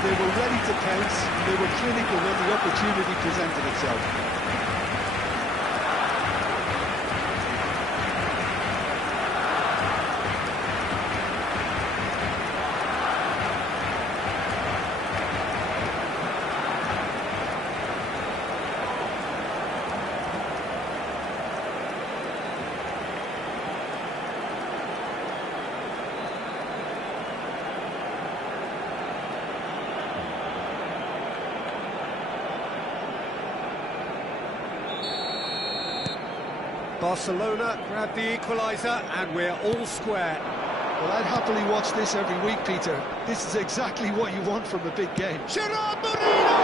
They were ready to pounce, they were clinical when the opportunity presented itself. Barcelona grab the equaliser and we're all square. Well, I'd happily watch this every week, Peter. This is exactly what you want from a big game. Gerard Moreno!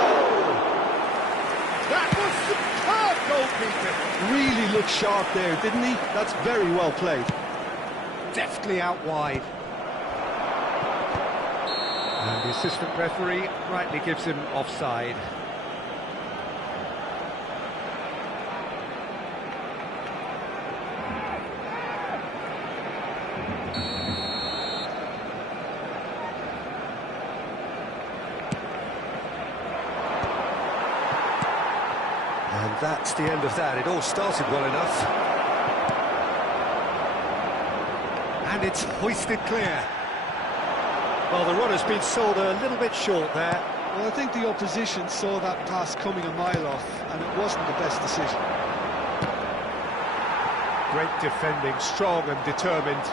That was superb goalkeeping. Really looked sharp there, didn't he? That's very well played. Deftly out wide. And the assistant referee rightly gives him offside. And that's the end of that. It all started well enough. And it's hoisted clear. Well, the runner's been sold a little bit short there. Well, I think the opposition saw that pass coming a mile off, and it wasn't the best decision. Great defending, strong and determined.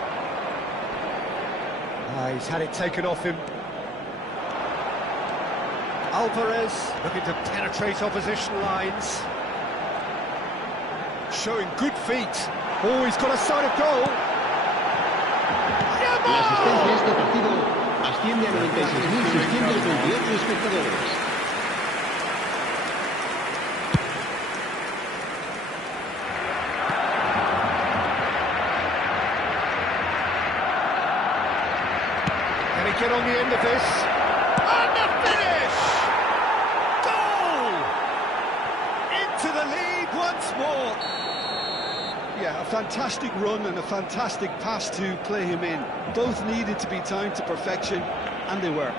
He's had it taken off him. Alvarez looking to penetrate opposition lines. Showing good feet. Oh, he's got a sight of goal. La asistencia a este partido asciende a 96.628 espectadores. Can he get on the end of this? And the finish! Goal! Into the lead once more. Yeah, a fantastic run and a fantastic pass to play him in. Both needed to be timed to perfection, and they were.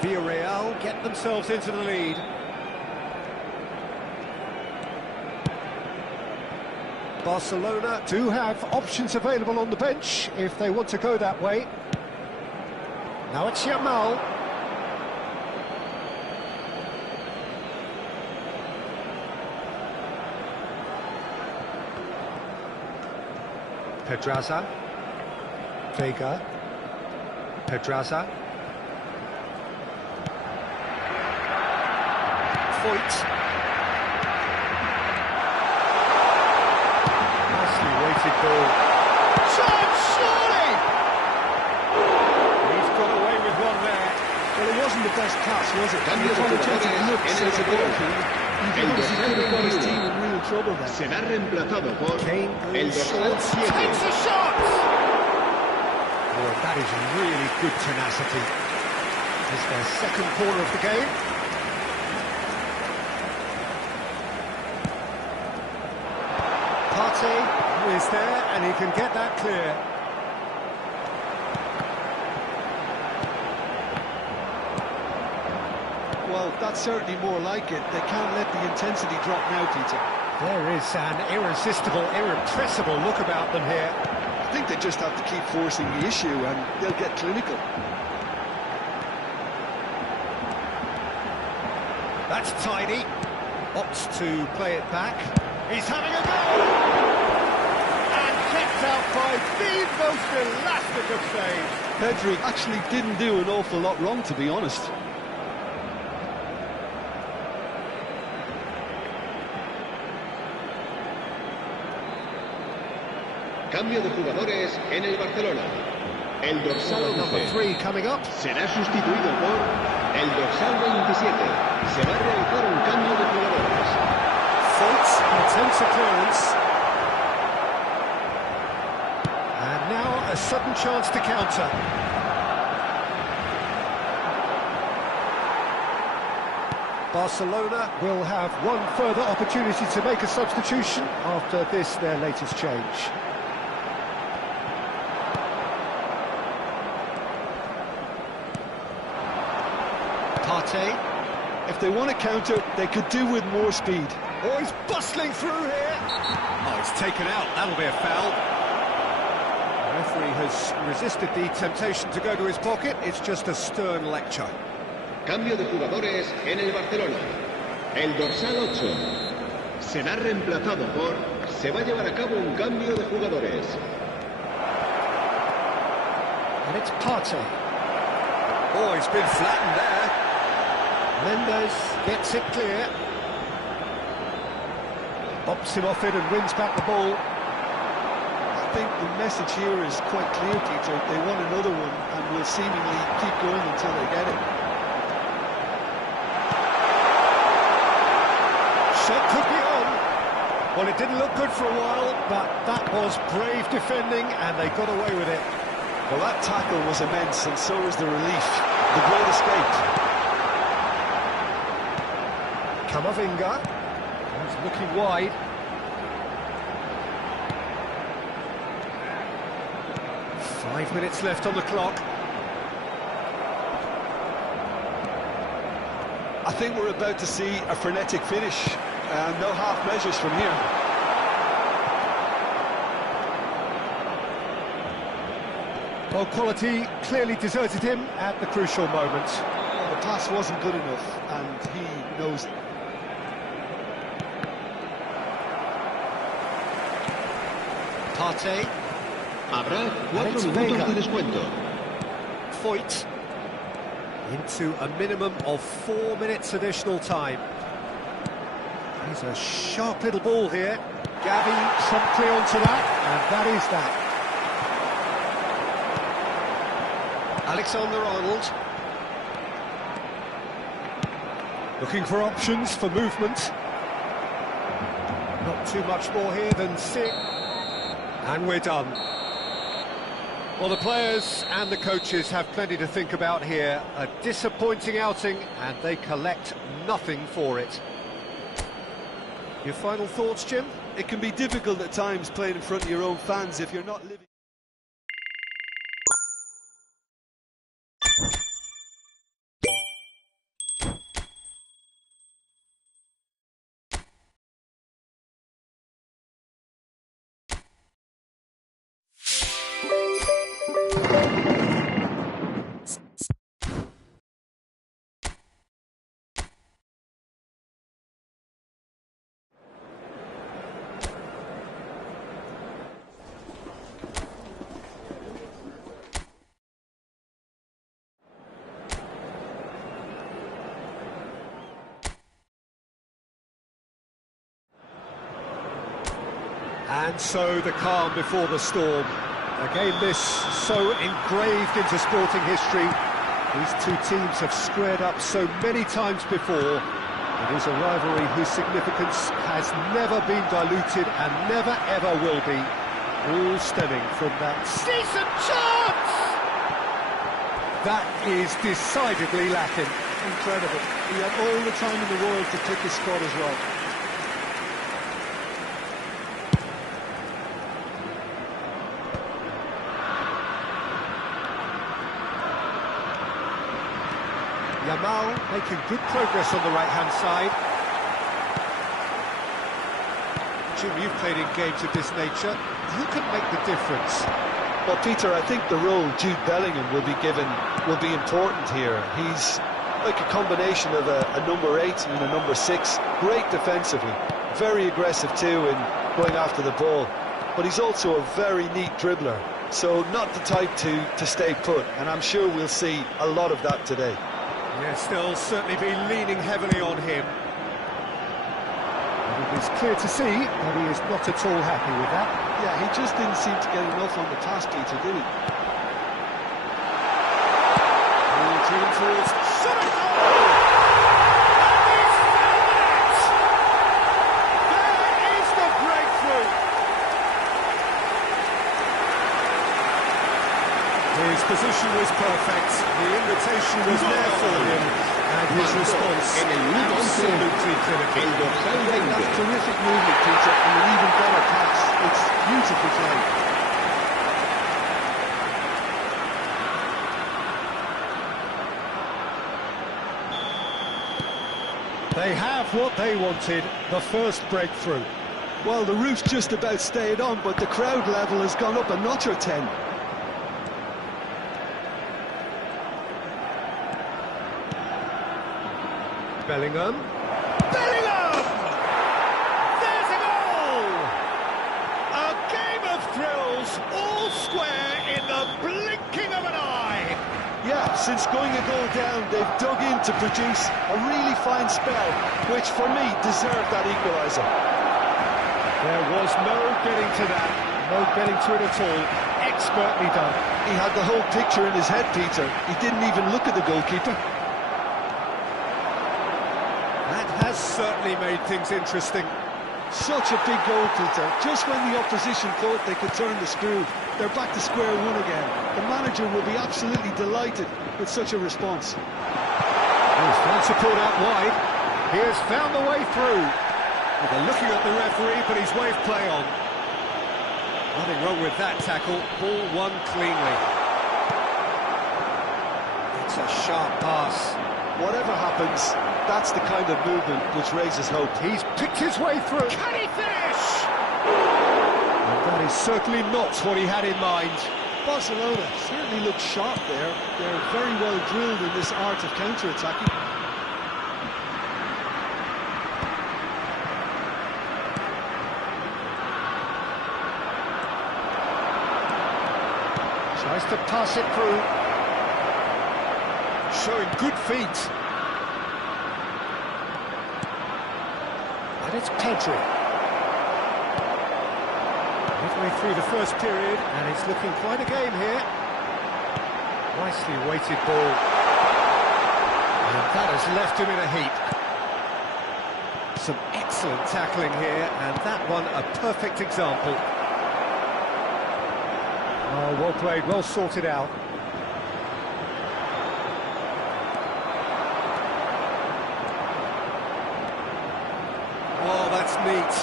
Villarreal get themselves into the lead. Barcelona do have options available on the bench if they want to go that way. Now it's Yamal. Pedraza. Vega. Pedraza. Foyt. Nicely weighted ball. Chance, surely! He's got away with one there. Well, it wasn't the best pass, was it? Cambio de jugadores en el segundo. He could have got his team in real trouble there. Será reemplazado por Kane el goes dorsal short, 7. takes a shot! Oh, that is really good tenacity. It's their second corner of the game. Partey is there and he can get that clear. Well, that's certainly more like it. They can't let the intensity drop now, Peter. There is an irresistible, irrepressible look about them here. I think they just have to keep forcing the issue and they'll get clinical. That's tidy. Opts to play it back. He's having a go! And kept out by the most elastic of saves. Pedri actually didn't do an awful lot wrong, to be honest. Cambio de jugadores en el Barcelona. El dorsal Number 11 3 coming up. será sustituido por el dorsal 27. Se va a realizar un cambio de jugadores. Faults, attempts at clearance. And now a sudden chance to counter. Barcelona will have one further opportunity to make a substitution after this, their latest change. Partey. If they want to counter, they could do with more speed. Oh, he's bustling through here. Oh, he's taken out. That'll be a foul. The referee has resisted the temptation to go to his pocket. It's just a stern lecture. Cambio de jugadores en el Barcelona. El dorsal 8 será reemplazado por... Se va a llevar a cabo un cambio de jugadores. And it's Partey. Oh, he's been flattened there. Mendes gets it clear. Bops him off it and wins back the ball. I think the message here is quite clear, Peter. They want another one and will seemingly keep going until they get it. Shot could be on. Well, it didn't look good for a while, but that was brave defending and they got away with it. Well, that tackle was immense, and so was the relief. The great escape. Camavinga. He's looking wide. Five minutes left on the clock. I think we're about to see a frenetic finish. No half measures from here. Well, quality clearly deserted him at the crucial moment. The pass wasn't good enough, and he knows it. Partey. Habrá 4 Alex minutos Vega. de descuento. Foyt. Into a minimum of 4 minutes additional time. He's a sharp little ball here. Gavi promptly onto that, and that is that. Alexander-Arnold. Looking for options for movement. Not too much more here than sit. And we're done. Well, the players and the coaches have plenty to think about here. A disappointing outing, and they collect nothing for it. Your final thoughts, Jim? It can be difficult at times playing in front of your own fans if you're not living... And so the calm before the storm. A game this so engraved into sporting history. These two teams have squared up so many times before. It is a rivalry whose significance has never been diluted and never ever will be. All stemming from that decent chance! That is decidedly lacking. Incredible. He had all the time in the world to pick his spot as well. Yamal making good progress on the right-hand side. Jim, you've played in games of this nature. Who can make the difference? Well, Peter, I think the role Jude Bellingham will be given will be important here. He's like a combination of a number 8 and a number 6. Great defensively, very aggressive too in going after the ball. But he's also a very neat dribbler, so not the type to stay put. And I'm sure we'll see a lot of that today. Yes, they'll certainly be leaning heavily on him. And it is clear to see that he is not at all happy with that. Yeah, he just didn't seem to get enough on the pass, Peter, did he? his position was perfect, the invitation was there for him, and his response En el minuto 11, absolutely clinical. el dorsal That's 20. terrific movement, Peter, and an even better pass. It's beautifully played. They have what they wanted, the first breakthrough. Well, the roof's just about stayed on, but the crowd level has gone up a notch or 10. Bellingham. Bellingham! There's a goal! A game of thrills, all square in the blinking of an eye. Yeah, since going a goal down, they've dug in to produce a really fine spell, which for me deserved that equaliser. There was no getting to that, no getting to it at all. Expertly done. He had the whole picture in his head, Peter. He didn't even look at the goalkeeper. That has certainly made things interesting. Such a big goal, Peter. Just when the opposition thought they could turn the screw, they're back to square one again. The manager will be absolutely delighted with such a response. He's found support out wide. He has found the way through. Well, they're looking at the referee, but he's waved play on. Nothing wrong with that tackle. Ball won cleanly. It's a sharp pass. Whatever happens, that's the kind of movement which raises hope. He's picked his way through. Can he finish? And that is certainly not what he had in mind. Barcelona certainly look sharp there. They're very well drilled in this art of counter-attacking. Tries to pass it through. Showing good feet. And it's Pedri. Midway through the first period, and it's looking quite a game here. Nicely weighted ball. And that has left him in a heap. Some excellent tackling here, and that one a perfect example. Oh, well played, well sorted out. Oh, that's neat.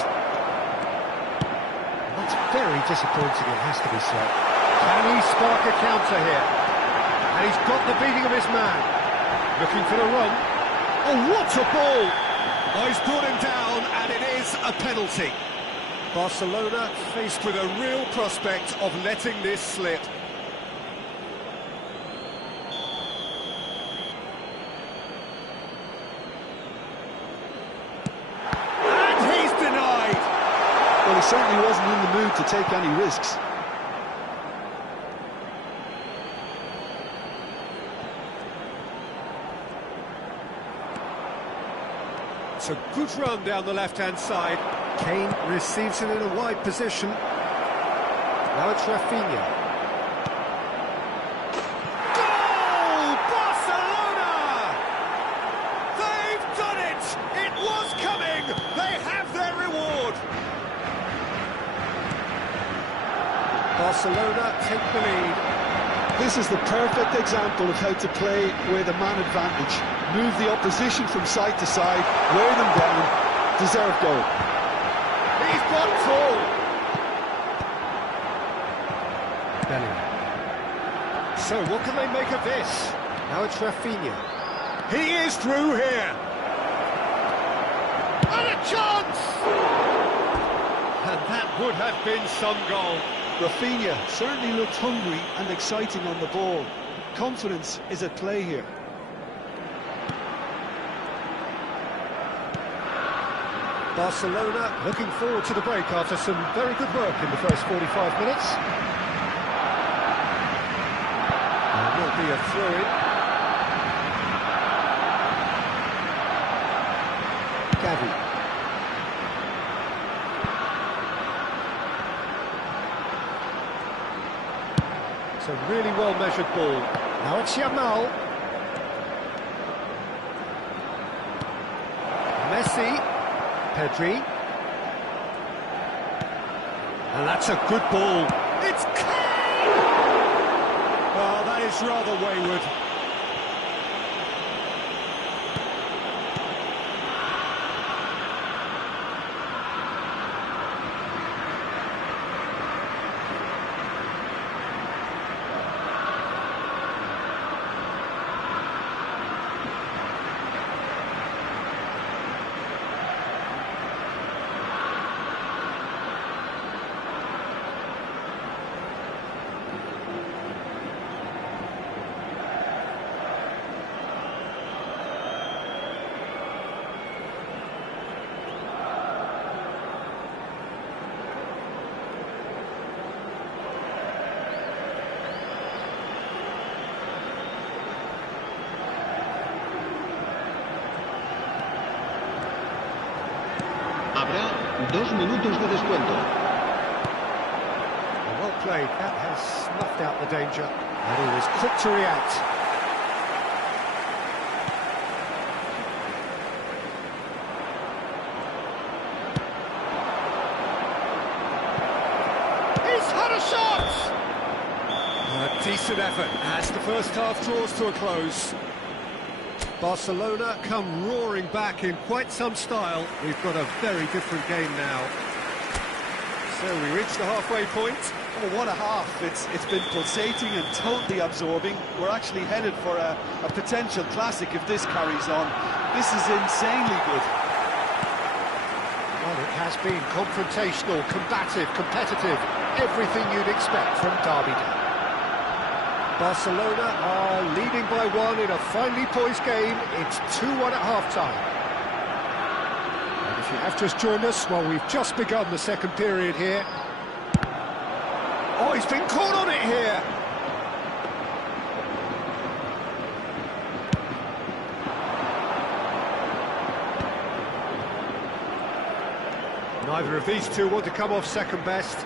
That's very disappointing, it has to be said. Can he spark a counter here? And he's got the beating of his man. Looking for the run. Oh, what a ball! Oh, he's brought him down, and it is a penalty. Barcelona faced with a real prospect of letting this slip. And he's denied! Well, he certainly wasn't in the mood to take any risks. It's a good run down the left-hand side. Kane receives it in a wide position. Now it's Rafinha. Goal! Barcelona! They've done it! It was coming! They have their reward! Barcelona take the lead. This is the perfect example of how to play with a man advantage. Move the opposition from side to side, wear them down, deserve goal. He's got full. Bellingham. So what can they make of this? Now it's Rafinha. He is through here. And a chance! And that would have been some goal. Rafinha certainly looked hungry and exciting on the ball. Confidence is at play here. Barcelona looking forward to the break after some very good work in the first 45 minutes. There will be a throw-in. Gavi. It's a really well-measured ball. Now it's Yamal. Messi. Pedri. And that's a good ball. It's Kane! Oh, that is rather wayward. Habrá 2 minutos de descuento. Well played. That has snuffed out the danger. And he was quick to react. He's had a shot! A decent effort as the first half draws to a close. Barcelona come roaring back in quite some style. We've got a very different game now. So we reach the halfway point. Oh, what a half. It's been pulsating and totally absorbing. We're actually headed for a potential classic if this carries on. This is insanely good. Well, it has been confrontational, combative, competitive. Everything you'd expect from Derby Day. Barcelona are leading by 1 in a finely poised game. It's 2-1 at half-time. And if you have just joined us, well, we've just begun the second period here. Oh, he's been caught on it here! Neither of these two want to come off second best.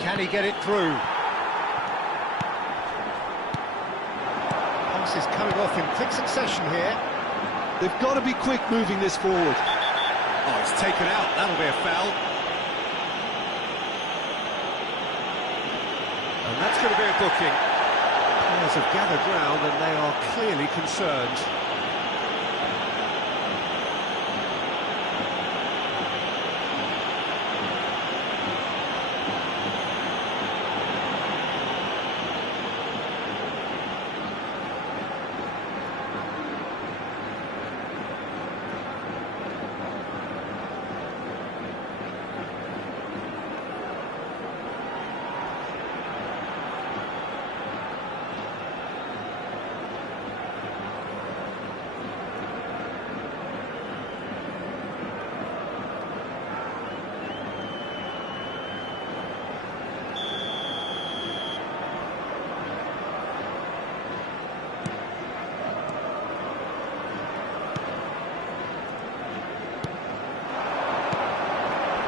Can he get it through? Is coming off in quick succession here. They've got to be quick moving this forward. Oh, it's taken out. That'll be a foul. And that's going to be a booking. Players have gathered round and they are clearly concerned.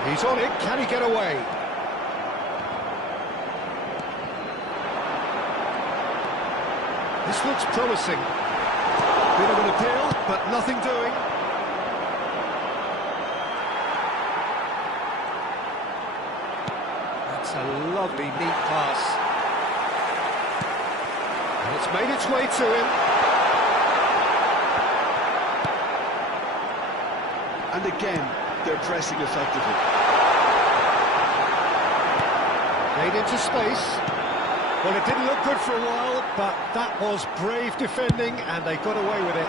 He's on it, can he get away? This looks promising. Bit of an appeal, but nothing doing. That's a lovely, neat pass. And it's made its way to him. And again, they're pressing effectively. Made into space. Well, it didn't look good for a while, but that was brave defending, and they got away with it.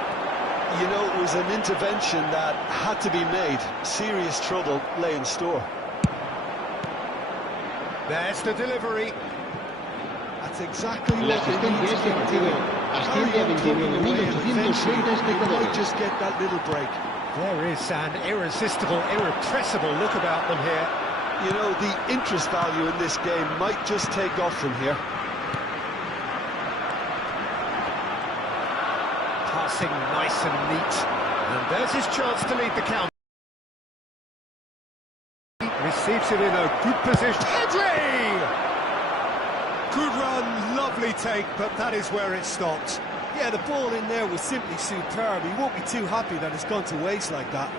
You know, it was an intervention that had to be made. Serious trouble lay in store. There's the delivery. That's exactly La what they asistencia need a to este be partido doing. asciende a 29.830 They might espectadores. just get that little break. There is an irresistible, irrepressible look about them here. You know, the interest value in this game might just take off from here. Passing nice and neat. And there's his chance to lead the count. Receives it in a good position. Pedri! Good run, lovely take, but that is where it stopped. Yeah, the ball in there was simply superb. He won't be too happy that it's gone to waste like that.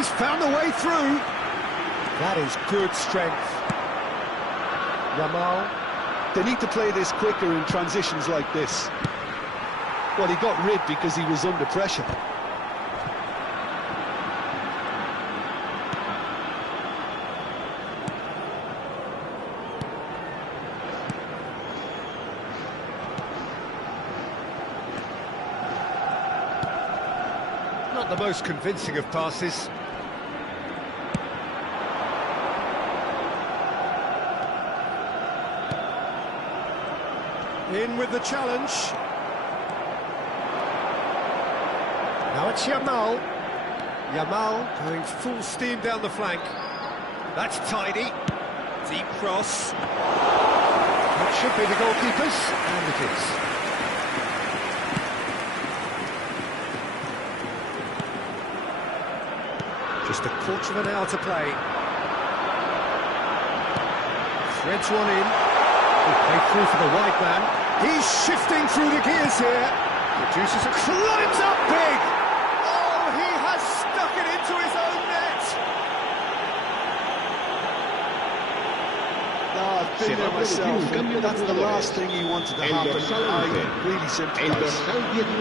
He's found the way through. That is good strength. Yamal. They need to play this quicker in transitions like this. Well, he got rid because he was under pressure. Not the most convincing of passes. In with the challenge. Now it's Yamal. Yamal going full steam down the flank. That's tidy. Deep cross. That should be the goalkeeper's, and it is. Just a quarter of an hour to play. Threads one in. Played through for the wide man. He's shifting through the gears here. Produces a climbs up big. Oh, he has stuck it into his own net. I've been there myself. That's the last thing he wanted to happen. I really sympathize. El dorsal 19.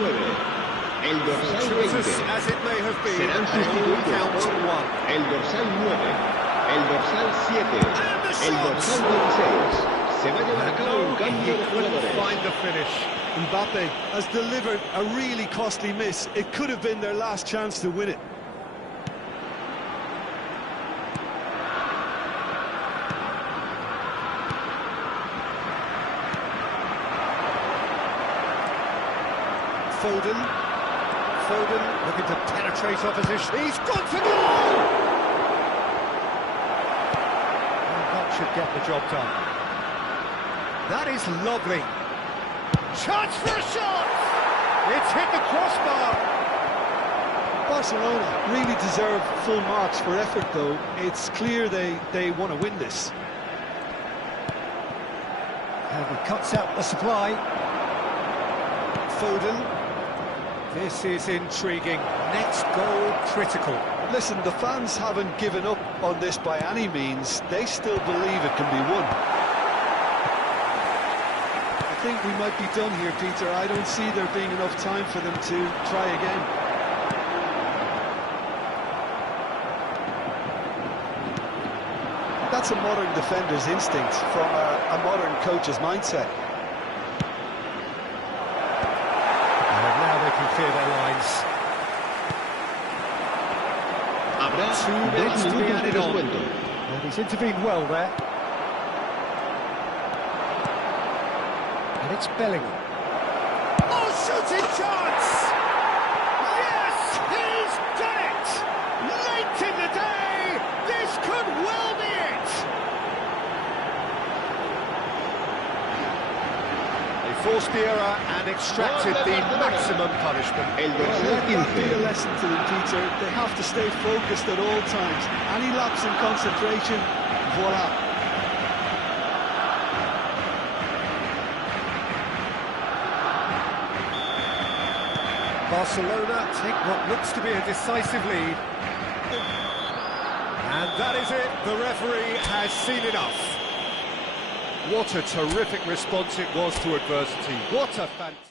El dorsal 20. As it may have been, Serán sustituidos por el dorsal 9, el dorsal 7, el dorsal 16. Se va a llevar a cabo un cambio de jugadores. Find the finish. Mbappe has delivered a really costly miss. It could have been their last chance to win it. Foden looking to penetrate opposition. He's gone for goal! And that should get the job done. That is lovely. Chance for a shot! It's hit the crossbar. Barcelona really deserve full marks for effort, though. It's clear they want to win this. And he cuts out the supply. Foden. This is intriguing. Next goal critical. Listen, the fans haven't given up on this by any means. They still believe it can be won. I think we might be done here, Peter. I don't see there being enough time for them to try again. That's a modern defender's instinct from a modern coach's mindset. And now they can clear their lines. Habrá 2 minutes to be minutos de added on. descuento. And he's intervened well there. And it's Bellingham. Oh, shooting chance! Yes, he's done it! Late in the day, this could well be it! They forced the error and extracted the maximum punishment. El Well, dorsal let that be a 15. lesson to them, Peter. They have to stay focused at all times. Any lapse in concentration, voila. Barcelona take what looks to be a decisive lead. And that is it. The referee has seen enough. What a terrific response it was to adversity. What a fantastic...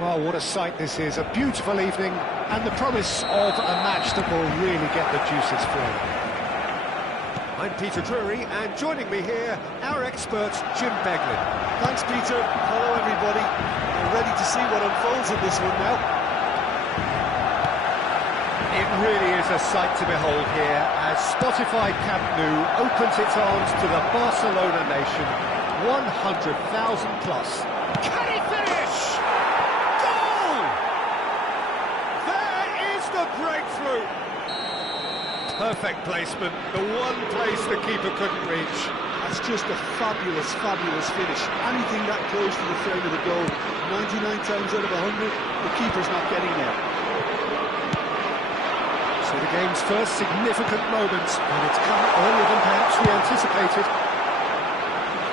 Well, what a sight this is. A beautiful evening and the promise of a match that will really get the juices flowing. I'm Peter Drury, and joining me here, our expert, Jim Beglin. Thanks, Peter. Hello, everybody. We're ready to see what unfolds in this one now. In really is a sight to behold here as Spotify Camp Nou opens its arms to the Barcelona nation. 100,000 plus. Can he finish? Goal! There is the breakthrough. Perfect placement, the one place the keeper couldn't reach. That's just a fabulous, fabulous finish. Anything that close to the frame of the goal, 99 times out of 100, the keeper's not getting there. So the game's first significant moment, and it's come earlier than perhaps we anticipated.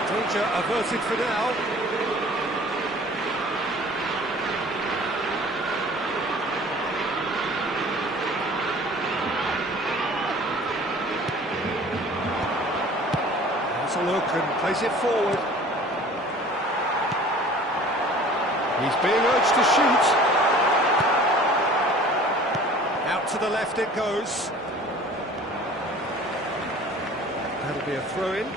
Danger averted for now. Has a look and plays it forward. He's being urged to shoot. Out to the left it goes. That'll be a throw-in.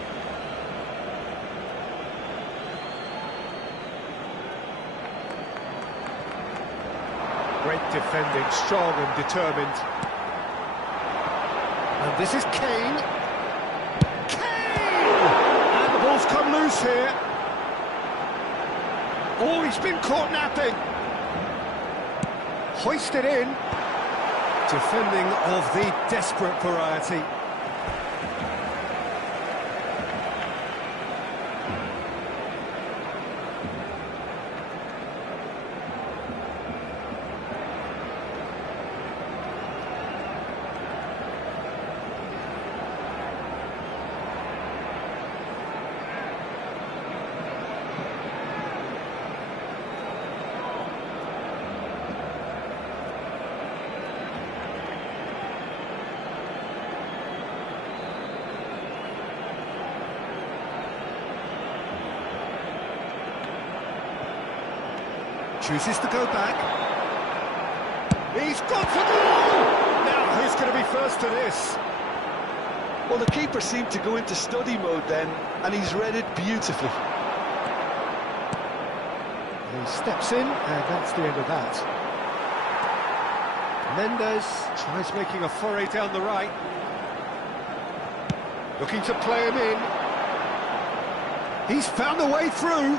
Great defending, strong and determined. And this is Kane. Kane! And the ball's come loose here. Oh, he's been caught napping. Hoisted in. Defending of the desperate variety. Chooses to go back. He's gone for goal! Now, who's going to be first to this? Well, the keeper seemed to go into study mode then, and he's read it beautifully. He steps in, and that's the end of that. Mendes tries making a foray down the right. Looking to play him in. He's found a way through.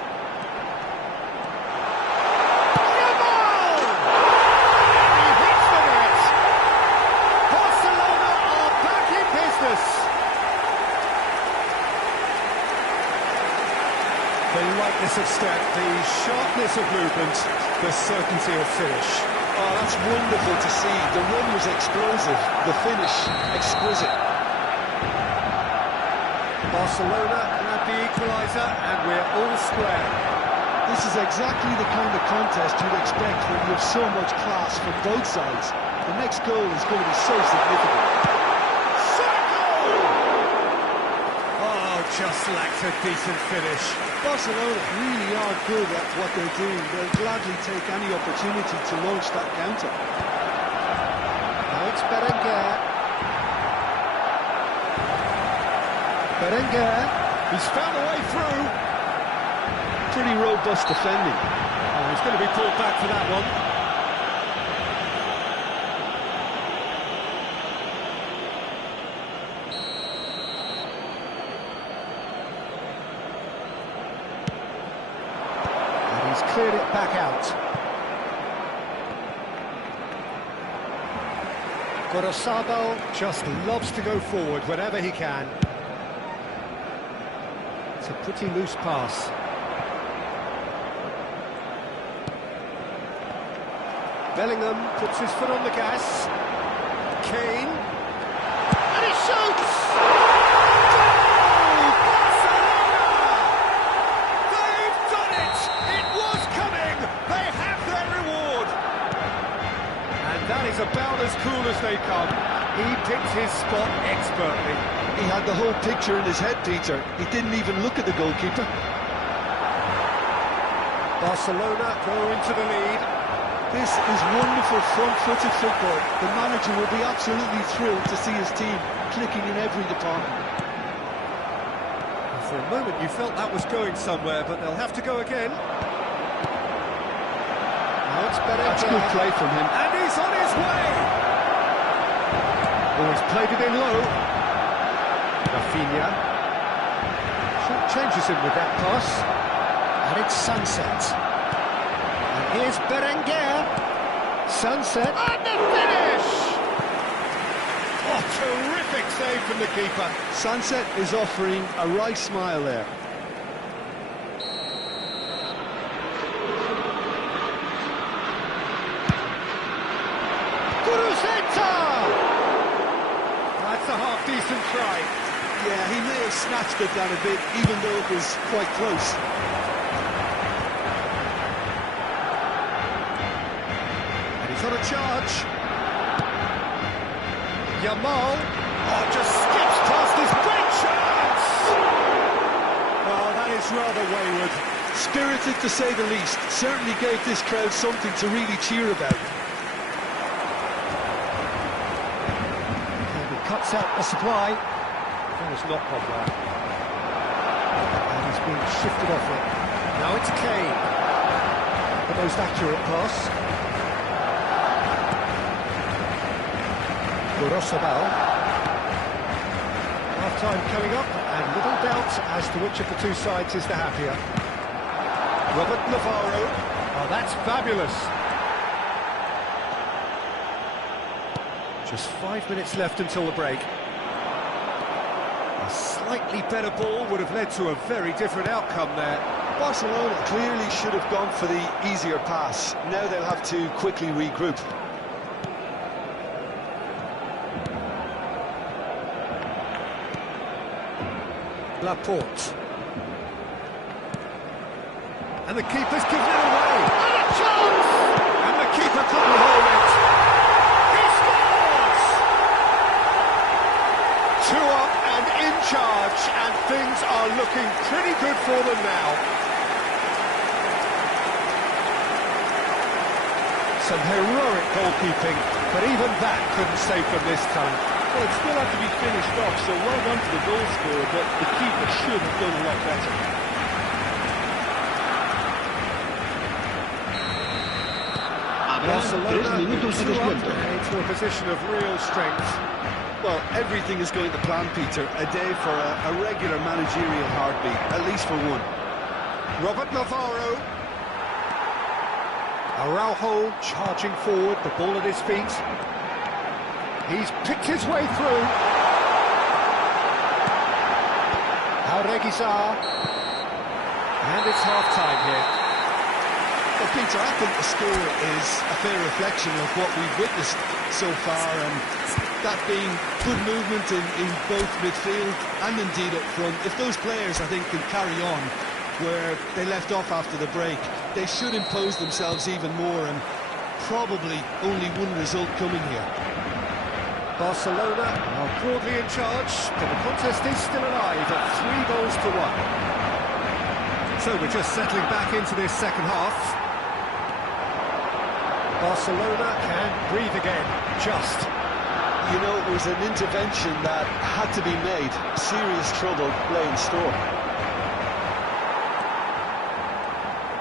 The lightness of step, the sharpness of movement, the certainty of finish. Oh, that's wonderful to see. The run was explosive, the finish exquisite. Barcelona can have the equaliser, and we're all square. This is exactly the kind of contest you'd expect when you have so much class from both sides. The next goal is going to be so significant. Just lacked a decent finish. Barcelona really are good at what they're doing. They'll gladly take any opportunity to launch that counter. Now it's Berenguer. Berenguer, he's found a way through. Pretty robust defending. Oh, he's going to be pulled back for that one. Cleared it back out. Gorosabal just loves to go forward whenever he can. It's a pretty loose pass. Bellingham puts his foot on the gas. Kane. And he shoots! That is about as cool as they come. He picked his spot expertly. He had the whole picture in his head, Peter. He didn't even look at the goalkeeper. Barcelona go into the lead. This is wonderful front-footed football. The manager will be absolutely thrilled to see his team clicking in every department. For a moment you felt that was going somewhere, but they'll have to go again. Now it's better. That's good play from him. And he's on his way! Oh, he's played it in low. Rafinha. Changes him with that pass. And it's Sunset. And here's Berenguer. Sunset. And the finish! Oh, terrific save from the keeper. Sunset is offering a right smile there. That's a half-decent try. Yeah, he may have snatched it down a bit, even though it was quite close. And he's on a charge. Yamal. Oh, just skips past his great chance! Oh, that is rather wayward. Spirited, to say the least. Certainly gave this crowd something to really cheer about. Cuts out the supply. That was not Pogba. And he's being shifted off it. Now it's Kane. The most accurate pass. Gorosabal. Half-time coming up, and little doubt as to which of the two sides is the happier. Robert Navarro. Oh, that's fabulous. Just 5 minutes left until the break. A slightly better ball would have led to a very different outcome there. Barcelona clearly should have gone for the easier pass. Now they'll have to quickly regroup. Laporte. And the keeper's given it away. And a chance! And the keeper couldn't hold it. He scores! 2 up and in charge, and things are looking pretty good for them now. Some heroic goalkeeping, but even that couldn't save them this time. Well, it still had to be finished off, so well done to the goal scorer, but the keeper should have done a lot better. Barcelona 3 minutos de descuento. Into a position of real strength. Well, everything is going to plan, Peter. A day for a regular managerial heartbeat, at least for one. Robert Navarro. Araujo charging forward, the ball at his feet. He's picked his way through. Jaureguizar. And it's half-time here. Well, Peter, I think the score is a fair reflection of what we've witnessed so far, and that being good movement in both midfield and indeed up front. If those players, I think, can carry on where they left off after the break, they should impose themselves even more, and probably only one result coming here. Barcelona are broadly in charge, but the contest is still alive at 3 goals to 1. So we're just settling back into this second half. Barcelona can breathe again, just. You know, it was an intervention that had to be made. Serious trouble lay in store.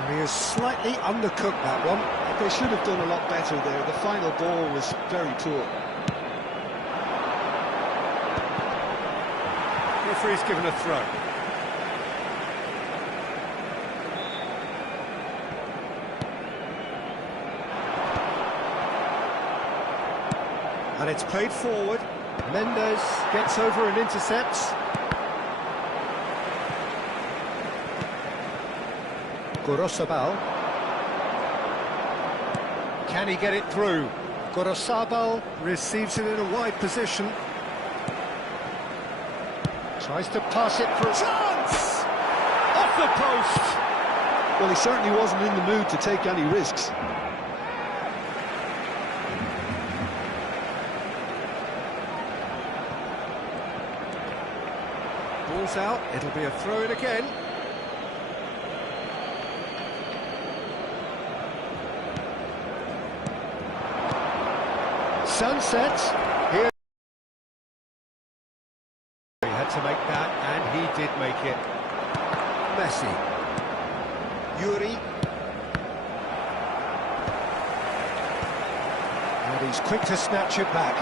He has slightly undercooked that one. They should have done a lot better there. The final ball was very poor. Referee's given a throw. And it's played forward. Mendes gets over and intercepts. Gorosabal. Can he get it through? Gorosabal receives it in a wide position. Tries to pass it through. Chance! Off the post! Well, he certainly wasn't in the mood to take any risks. Ball's out, it'll be a throw-in again. Sunset. Here. He had to make that, and he did make it. Messi. Yuri. And he's quick to snatch it back.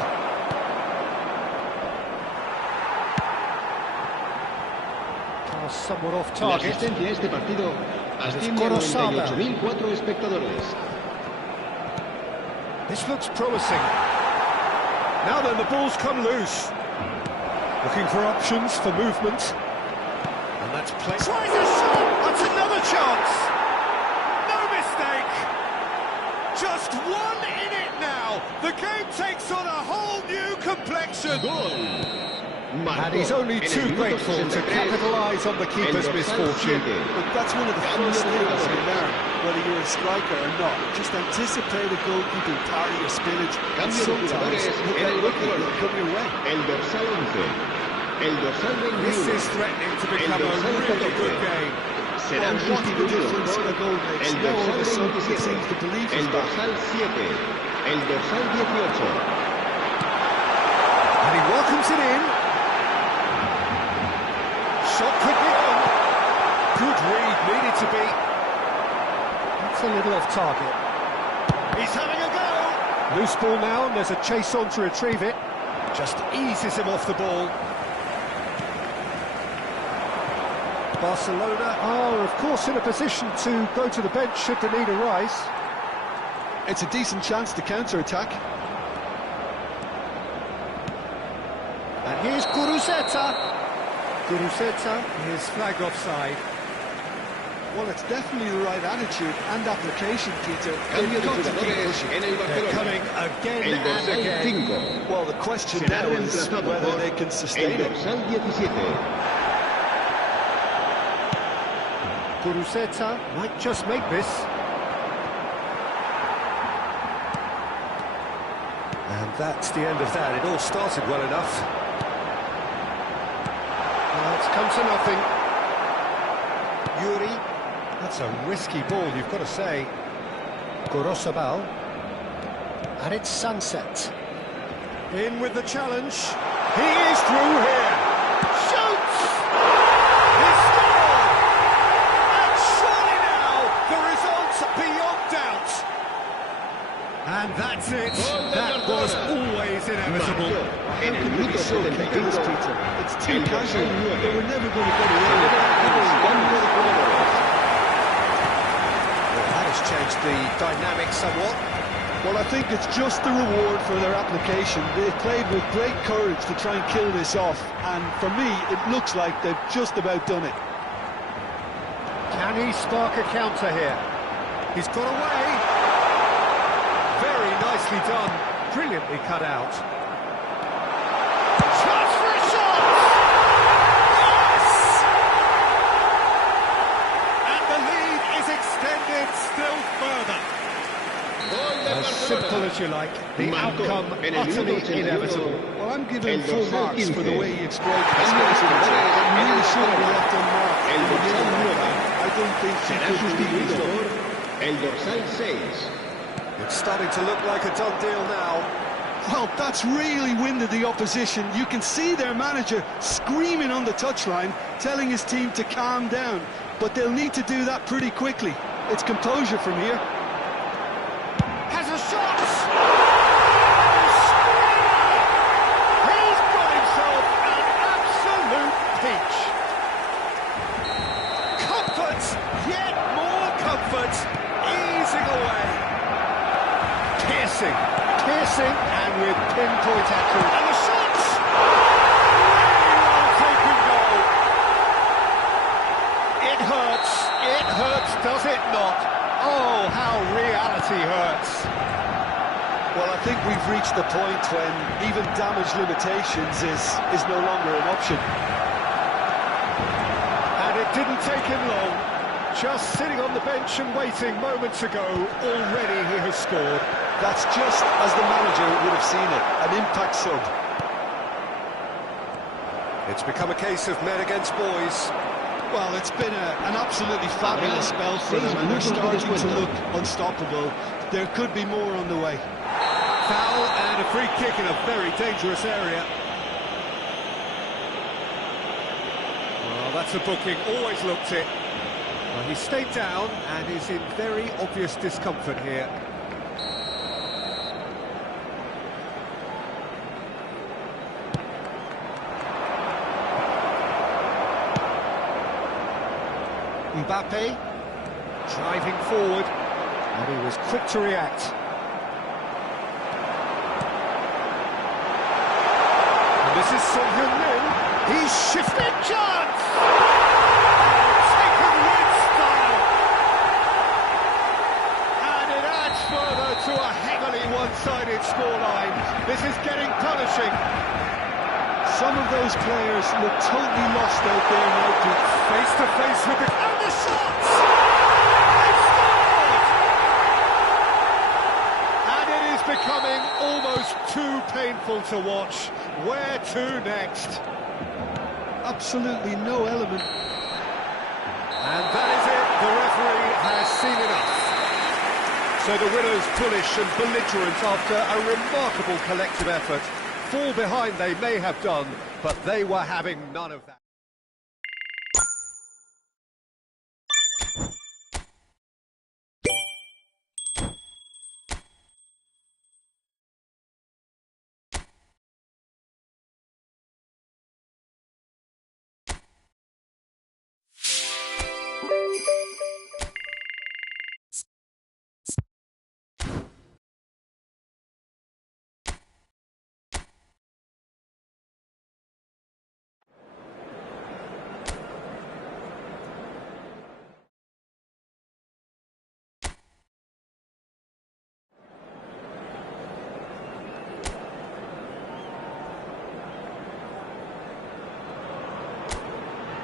Well, somewhat off La target. asistencia a este partido asciende a Gorosaba. 98.004 espectadores. This looks promising. Now then, the ball's come loose. Looking for options for movement. And that's played. Tries a shot! That's another chance! No mistake! Just one in it now! The game takes on a whole new complexion! Gol. And he's only too grateful to capitalise on the keeper's misfortune. But that's one of the first things you learn, whether you're a striker or not. Just anticipate a goalkeeping parry or spillage, and Cambio de sometimes jugadores look en how el lucky Barcelona. it'll come your way. El dorsal 11. El dorsal 21. This is threatening to become a dorsal really 14. good game. Serán Well, what a sustituidos difference por a goal makes. el Now all of a dorsal sudden it 27, seems the belief is el back. dorsal 7, el dorsal 18. And he welcomes it in. Shot could be on. Good read, needed to be. That's a little off target. He's having a go. Loose ball now, and there's a chase on to retrieve it. Just eases him off the ball. Barcelona are, of course, in a position to go to the bench should the need arise. It's a decent chance to counter-attack. And here's Guruceta. Guruceta is flagged offside. Well, it's definitely the right attitude and application, Peter. Cambio They've de got to keep jugadores pushing. en el They're Barcelona. coming again El and dorsal again. 5. Well, the question Será now is reemplazado whether por they can sustain el it. dorsal 17. Guruceta might just make this. And that's the end of that. It all started well enough. Well, it's come to nothing. Yuri, that's a risky ball, you've got to say. Gorosabal. And it's Sunset. In with the challenge. He is through here. Shoots! He scored! And surely now, the result's beyond doubt. And that's it. That was always inevitable. En el minuto So 75, careless, Peter. It's too el casual. dorsal 9. They were never going to get away with that. Cambio de jugadores. Well, that has changed the dynamic somewhat. Well, I think it's just the reward for their application. They played with great courage to try and kill this off, and for me, it looks like they've just about done it. Can he spark a counter here? He's got away. Very nicely done. Brilliantly cut out. Chance for a shot! Yes! And the lead is extended still further. Gol de As simple as you like, the Marcó outcome en el utterly minuto 81. inevitable. Well, I'm giving El him full dorsal marks for the 15. way he exploited the Cambio de space. jugadores He en really el should have Barcelona. left unmarked. El dorsal 9. I don't think he Será could be sustituido used up. por el dorsal 6. It's starting to look like a done deal now. Well, that's really winded the opposition. You can see their manager screaming on the touchline, telling his team to calm down. But they'll need to do that pretty quickly. It's composure from here. Has a shot! He's got himself an absolute peach. Comfort, yet more comfort, easing away. Piercing, and with pinpoint accuracy. And the shots! Really well taken goal. It hurts, does it not? Oh, how reality hurts. Well, I think we've reached the point when even damage limitations is no longer an option. And it didn't take him long. Just sitting on the bench and waiting moments ago, already he has scored. That's just as the manager would have seen it, an impact sub. It's become a case of men against boys. Well, it's been an absolutely fabulous spell for them, and they're starting to look unstoppable. There could be more on the way. Foul and a free kick in a very dangerous area. Well, that's a booking, always looked it. Well, he stayed down and is in very obvious discomfort here. Mbappe, driving forward, and he was quick to react. And this is Son Heung-min. He's shifted, chance! Taken with style! And it adds further to a heavily one-sided scoreline. This is getting punishing. Some of those players look totally lost out there now, Pete. Face to face with the... And the shots! They scored! And it is becoming almost too painful to watch. Where to next? Absolutely no element. And that is it. The referee has seen enough. So the winners, bullish and belligerent after a remarkable collective effort. Fall behind they may have done, but they were having none of that.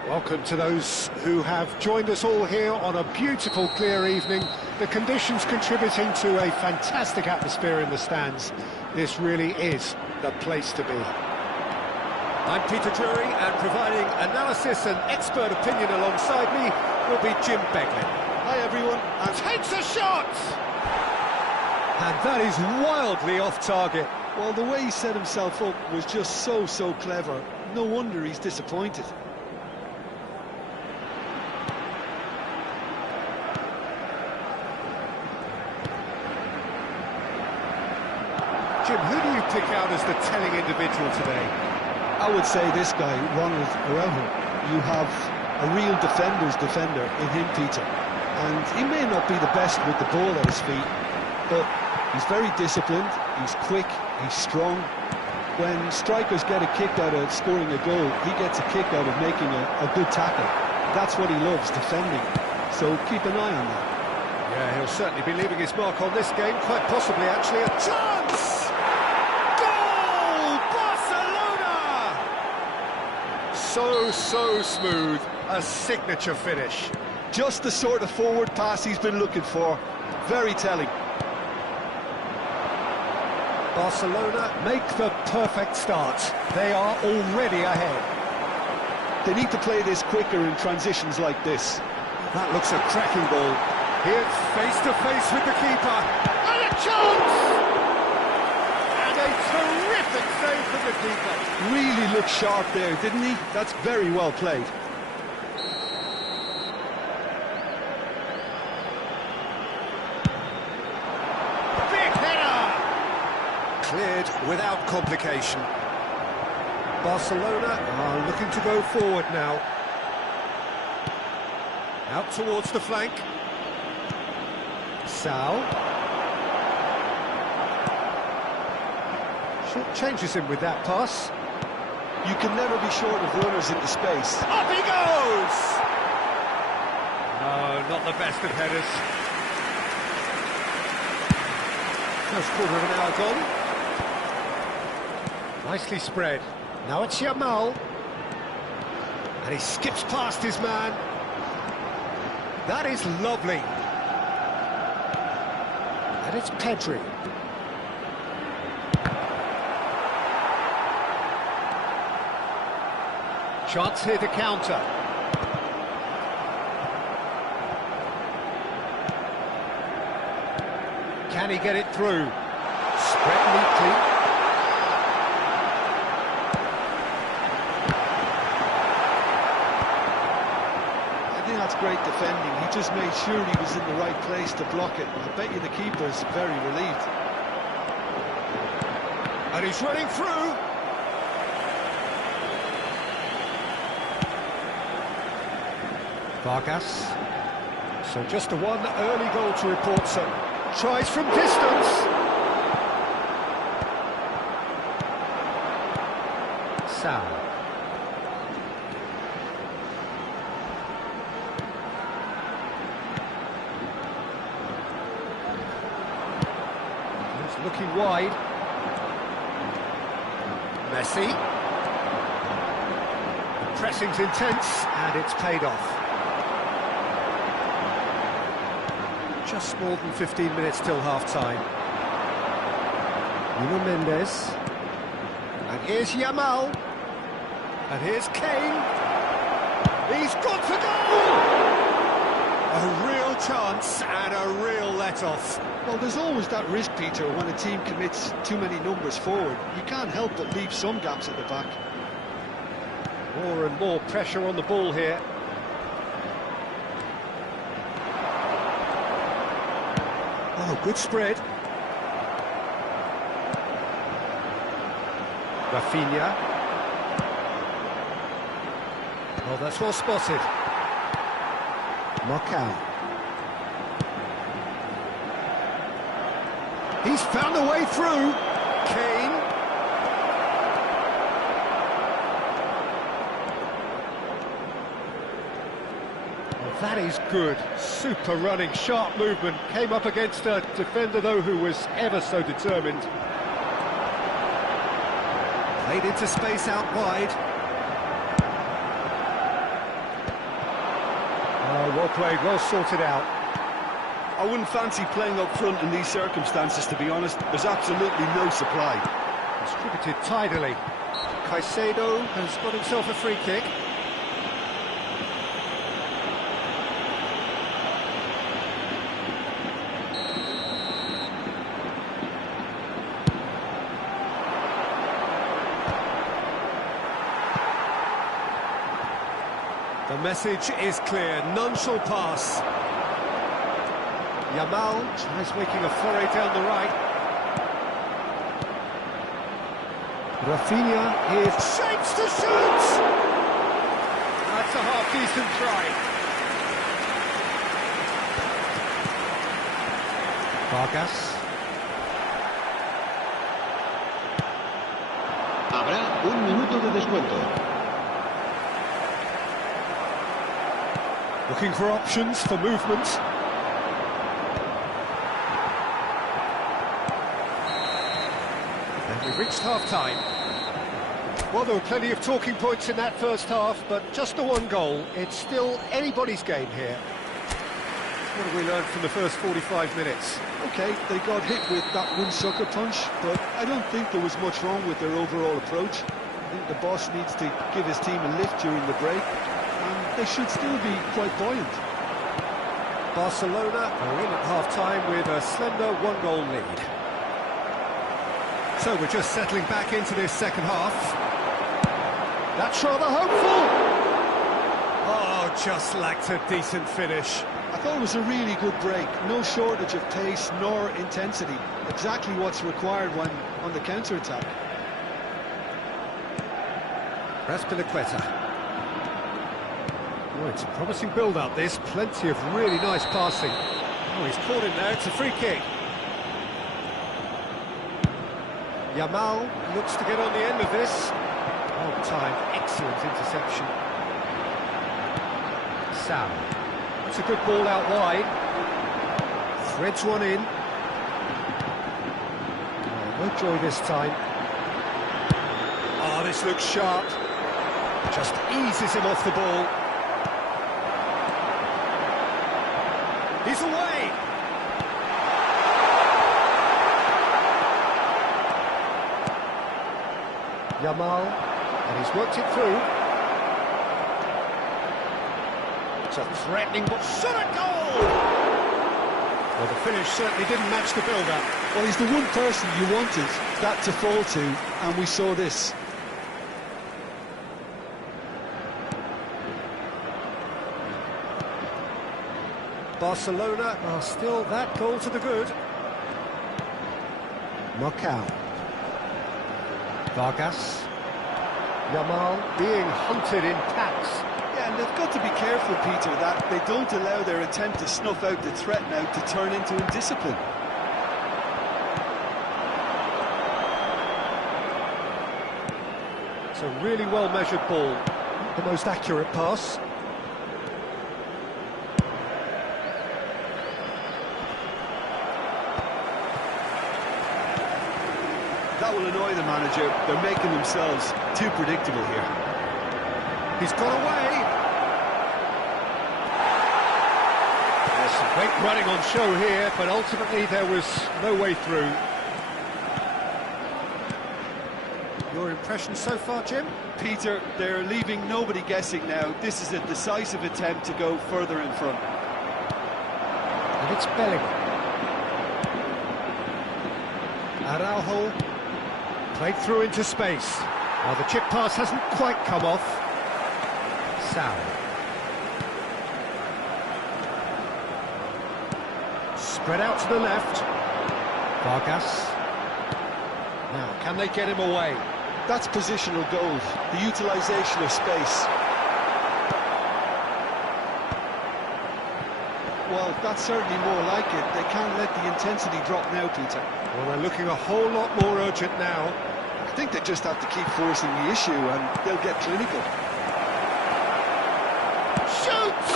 Welcome to those who have joined us all here on a beautiful, clear evening. The conditions contributing to a fantastic atmosphere in the stands. This really is the place to be. I'm Peter Drury, and providing analysis and expert opinion alongside me will be Jim Beglin. Hi, everyone. And takes a shot! And that is wildly off target. Well, the way he set himself up was just so clever. No wonder he's disappointed. Jim, who do you pick out as the telling individual today? I would say this guy, Ronald Araujo. You have a real defender's defender in him, Peter. And he may not be the best with the ball at his feet, but he's very disciplined, he's quick, he's strong. When strikers get a kick out of scoring a goal, he gets a kick out of making a good tackle. That's what he loves, defending. So keep an eye on that. Yeah, he'll certainly be leaving his mark on this game, quite possibly actually a chance! So smooth, a signature finish. Just the sort of forward pass he's been looking for. Very telling. Barcelona make the perfect start. They are already ahead. They need to play this quicker in transitions like this. That looks a cracking ball. Here, face to face with the keeper. And a chance! And a terrific save from the keeper. Really looked sharp there, didn't he? That's very well played. Big header! Cleared without complication. Barcelona are looking to go forward now. Out towards the flank. Sal. Short changes him with that pass. You can never be short of runners into space. Up he goes! No, not the best of headers. First quarter of an hour gone. Nicely spread. Now it's Yamal. And he skips past his man. That is lovely. And it's Pedri. Chance here to counter. Can he get it through? Spread neatly. I think that's great defending. He just made sure he was in the right place to block it. I bet you the keeper's very relieved. And he's running through. Vargas. So just the one early goal to report, so tries from distance. Sal. He's looking wide. Messi. The pressing's intense, and it's paid off. Just more than 15 minutes till half-time. Nuno Mendes. And here's Yamal. And here's Kane. He's got to go! A real chance and a real let-off. Well, there's always that risk, Peter, when a team commits too many numbers forward. You can't help but leave some gaps at the back. More and more pressure on the ball here. Oh, good spread. Rafinha. Oh, that's well spotted. Marcao. He's found a way through. Kane. Oh, that is good. Super running, sharp movement. Came up against a defender, though, who was ever so determined. Played into space out wide. Oh, well played, well sorted out. I wouldn't fancy playing up front in these circumstances, to be honest. There's absolutely no supply. Distributed tidily. Caicedo has got himself a free kick. The message is clear, none shall pass. Yamal tries making a foray down the right. Rafinha is shapes to shoot! That's a half-decent try. Vargas. Habrá un minuto de descuento. Looking for options for movement. And we've reached half-time. Well, there were plenty of talking points in that first half, but just the one goal. It's still anybody's game here. What have we learned from the first 45 minutes? OK, they got hit with that one sucker punch, but I don't think there was much wrong with their overall approach. I think the boss needs to give his team a lift during the break, and they should still be quite buoyant. Barcelona are in at half-time with a slender one-goal lead. So we're just settling back into this second half. That's rather hopeful. Oh, just lacked a decent finish. I thought it was a really good break. No shortage of pace nor intensity. Exactly what's required when on the counter-attack. Azpilicueta. Oh, it's a promising build-up, this. Plenty of really nice passing. Oh, he's caught in there. It's a free kick. Yamal looks to get on the end of this. Oh, time. Excellent interception. Sal. It's a good ball out wide. Threads one in. Oh, no joy this time. Oh, this looks sharp. Just eases him off the ball. He's away! Yamal, and he's worked it through. It's a threatening but shot at goal! Well, the finish certainly didn't match the build-up. Well, he's the one person you wanted that to fall to, and we saw this. Barcelona are still that goal to the good. Marcao. Vargas. Yamal being hunted in packs. Yeah, And they've got to be careful, Peter, that they don't allow their attempt to snuff out the threat now to turn into indiscipline. It's a really well-measured ball. The most accurate pass. That will annoy the manager. They're making themselves too predictable here. He's got away. There's some great running on show here, but ultimately there was no way through. Your impression so far, Jim? Peter, they're leaving nobody guessing now. This is a decisive attempt to go further in front. And it's Bellingham. Araujo played through into space. Well, the chip pass hasn't quite come off. Sal. Spread out to the left. Vargas. Now, can they get him away? That's positional gold, the utilisation of space. Well, that's certainly more like it. They can't let the intensity drop now, Peter. Well, they're looking a whole lot more urgent now. I think they just have to keep forcing the issue and they'll get clinical. Shoots!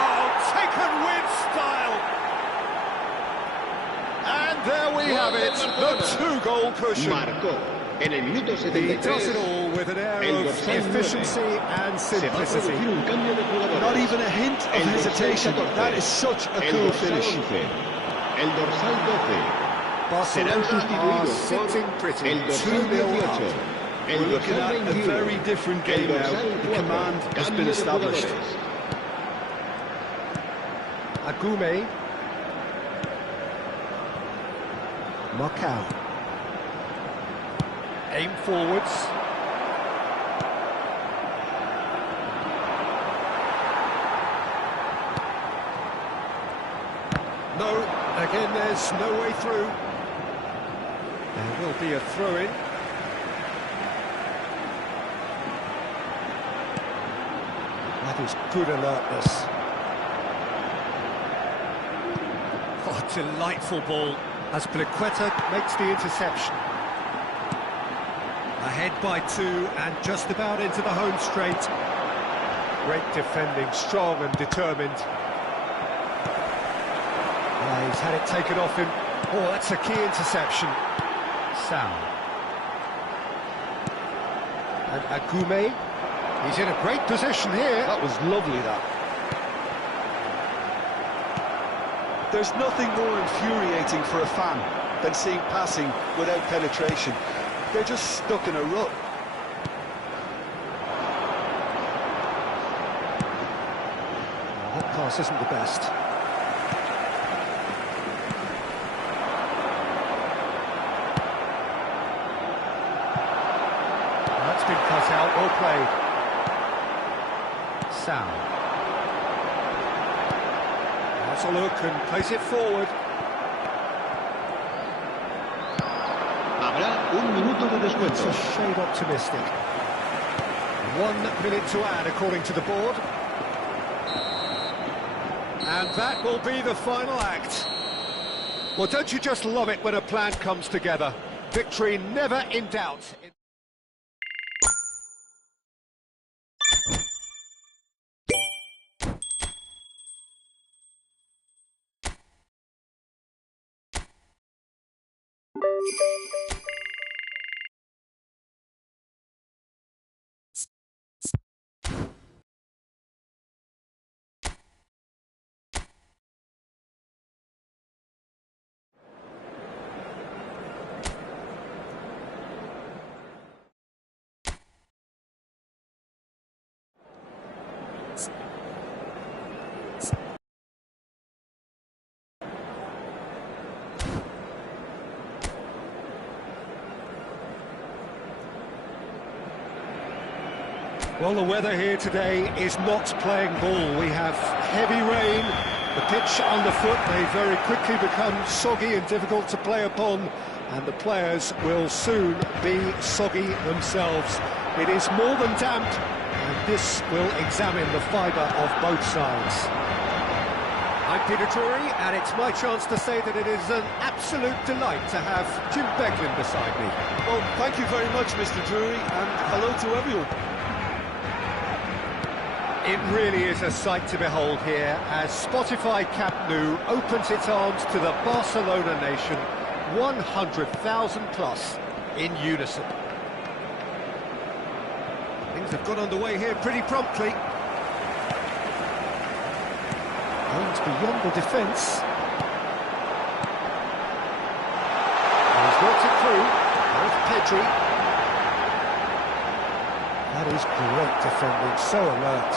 Oh, taken with style! And there we have it, the two-goal cushion. Marcó en el minuto He 73. does it all with an air El of dorsal efficiency 9. and Se va a simplicity. producir un cambio de jugadores. Not even a hint of El dorsal hesitation. 14. That is such a El cool dorsal finish. 11. El dorsal 12. Serán Barcelona are sustituidos sitting por pretty, el dorsal 2-0 18. up. El We're looking dorsal at a 21. very different game El now. dorsal The 4. command has Cambio been de established. jugadores. Agume. Marcao. Aim forwards. No, again there's no way through. There will be a throw-in. That is good alertness. Oh, delightful ball as Pliqueta makes the interception. Ahead by 2 and just about into the home straight. Great defending, strong and determined. He's had it taken off him. Oh, that's a key interception. Sal. And Agume. He's in a great position here. That was lovely, that. There's nothing more infuriating for a fan than seeing passing without penetration. They're just stuck in a rut. That pass isn't the best. That's been cut out, well played. Sal. That's a look and plays it forward. Habrá un minuto de It's a descuento. shade optimistic. 1 minute to add according to the board. And that will be the final act. Well, don't you just love it when a plan comes together? Victory never in doubt. Well, the weather here today is not playing ball. We have heavy rain, the pitch underfoot may very quickly become soggy and difficult to play upon, and the players will soon be soggy themselves. It is more than damp, and This will examine the fibre of both sides. I'm Peter Drury, and it's my chance to say that it is an absolute delight to have Jim Beglin beside me. Well, thank you very much, Mr. Drury, and hello to everyone. It really is a sight to behold here as Spotify Camp Nou opens its arms to the Barcelona nation, 100,000 plus in unison. Things have got underway here pretty promptly. Going beyond the defence. He's worked it through. There's Pedri. That is great defending, so alert.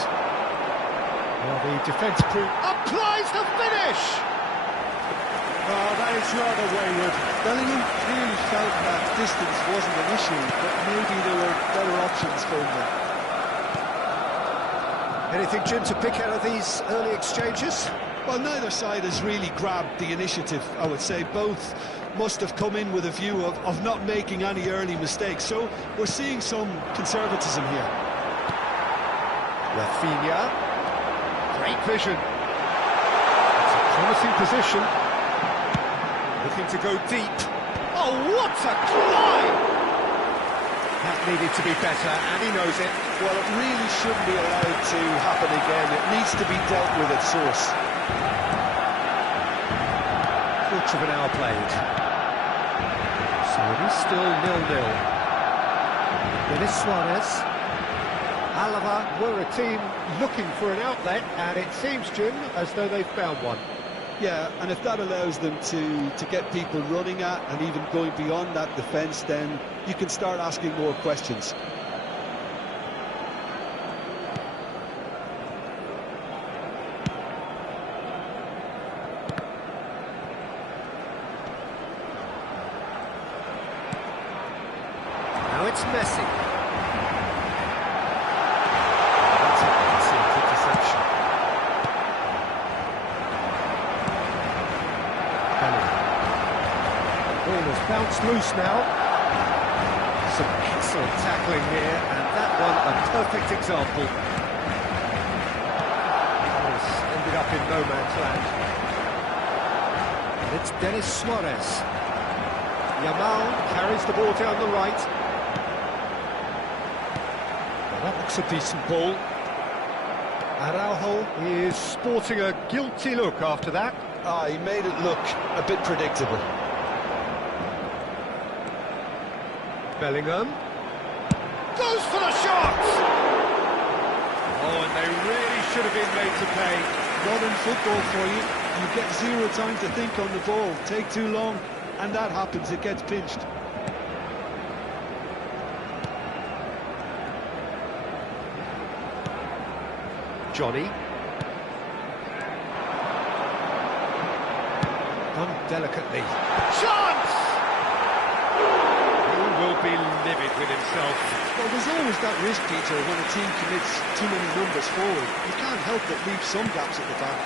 Well, the defence applies the finish! Oh, that is rather wayward. Bellingham clearly felt that distance wasn't an issue, but maybe there were better options for him there. Anything, Jim, to pick out of these early exchanges? Well, neither side has really grabbed the initiative, I would say. Both must have come in with a view of not making any early mistakes, so we're seeing some conservatism here. Rafinha. Great vision. It's a promising position. Looking to go deep. Oh, what a climb! That needed to be better, and he knows it. Well, it really shouldn't be allowed to happen again. It needs to be dealt with at source. Quarter of an hour played. So it is still 0-0. Denis Suarez. Alava were a team looking for an outlet, and it seems, Jim, as though they've found one. Yeah, and if that allows them to get people running at and even going beyond that defence, then you can start asking more questions. Now it's Messi. That's an excellent interception. Ball has bounced loose now. Some excellent tackling here, and that one a perfect example. Has ended up in no man's land. And it's Denis Suarez. Yamal carries the ball down the right. Well, that looks a decent ball. Araujo is sporting a guilty look after that. He made it look a bit predictable. Bellingham goes for the shot! Oh, and they really should have been made to pay. Modern football for you. You get zero time to think on the ball. Take too long, and that happens. It gets pinched. Johnny. Done delicately. Chance! He will be livid with himself. Well, there's always that risk, Peter, when a team commits too many numbers forward. You can't help but leave some gaps at the back.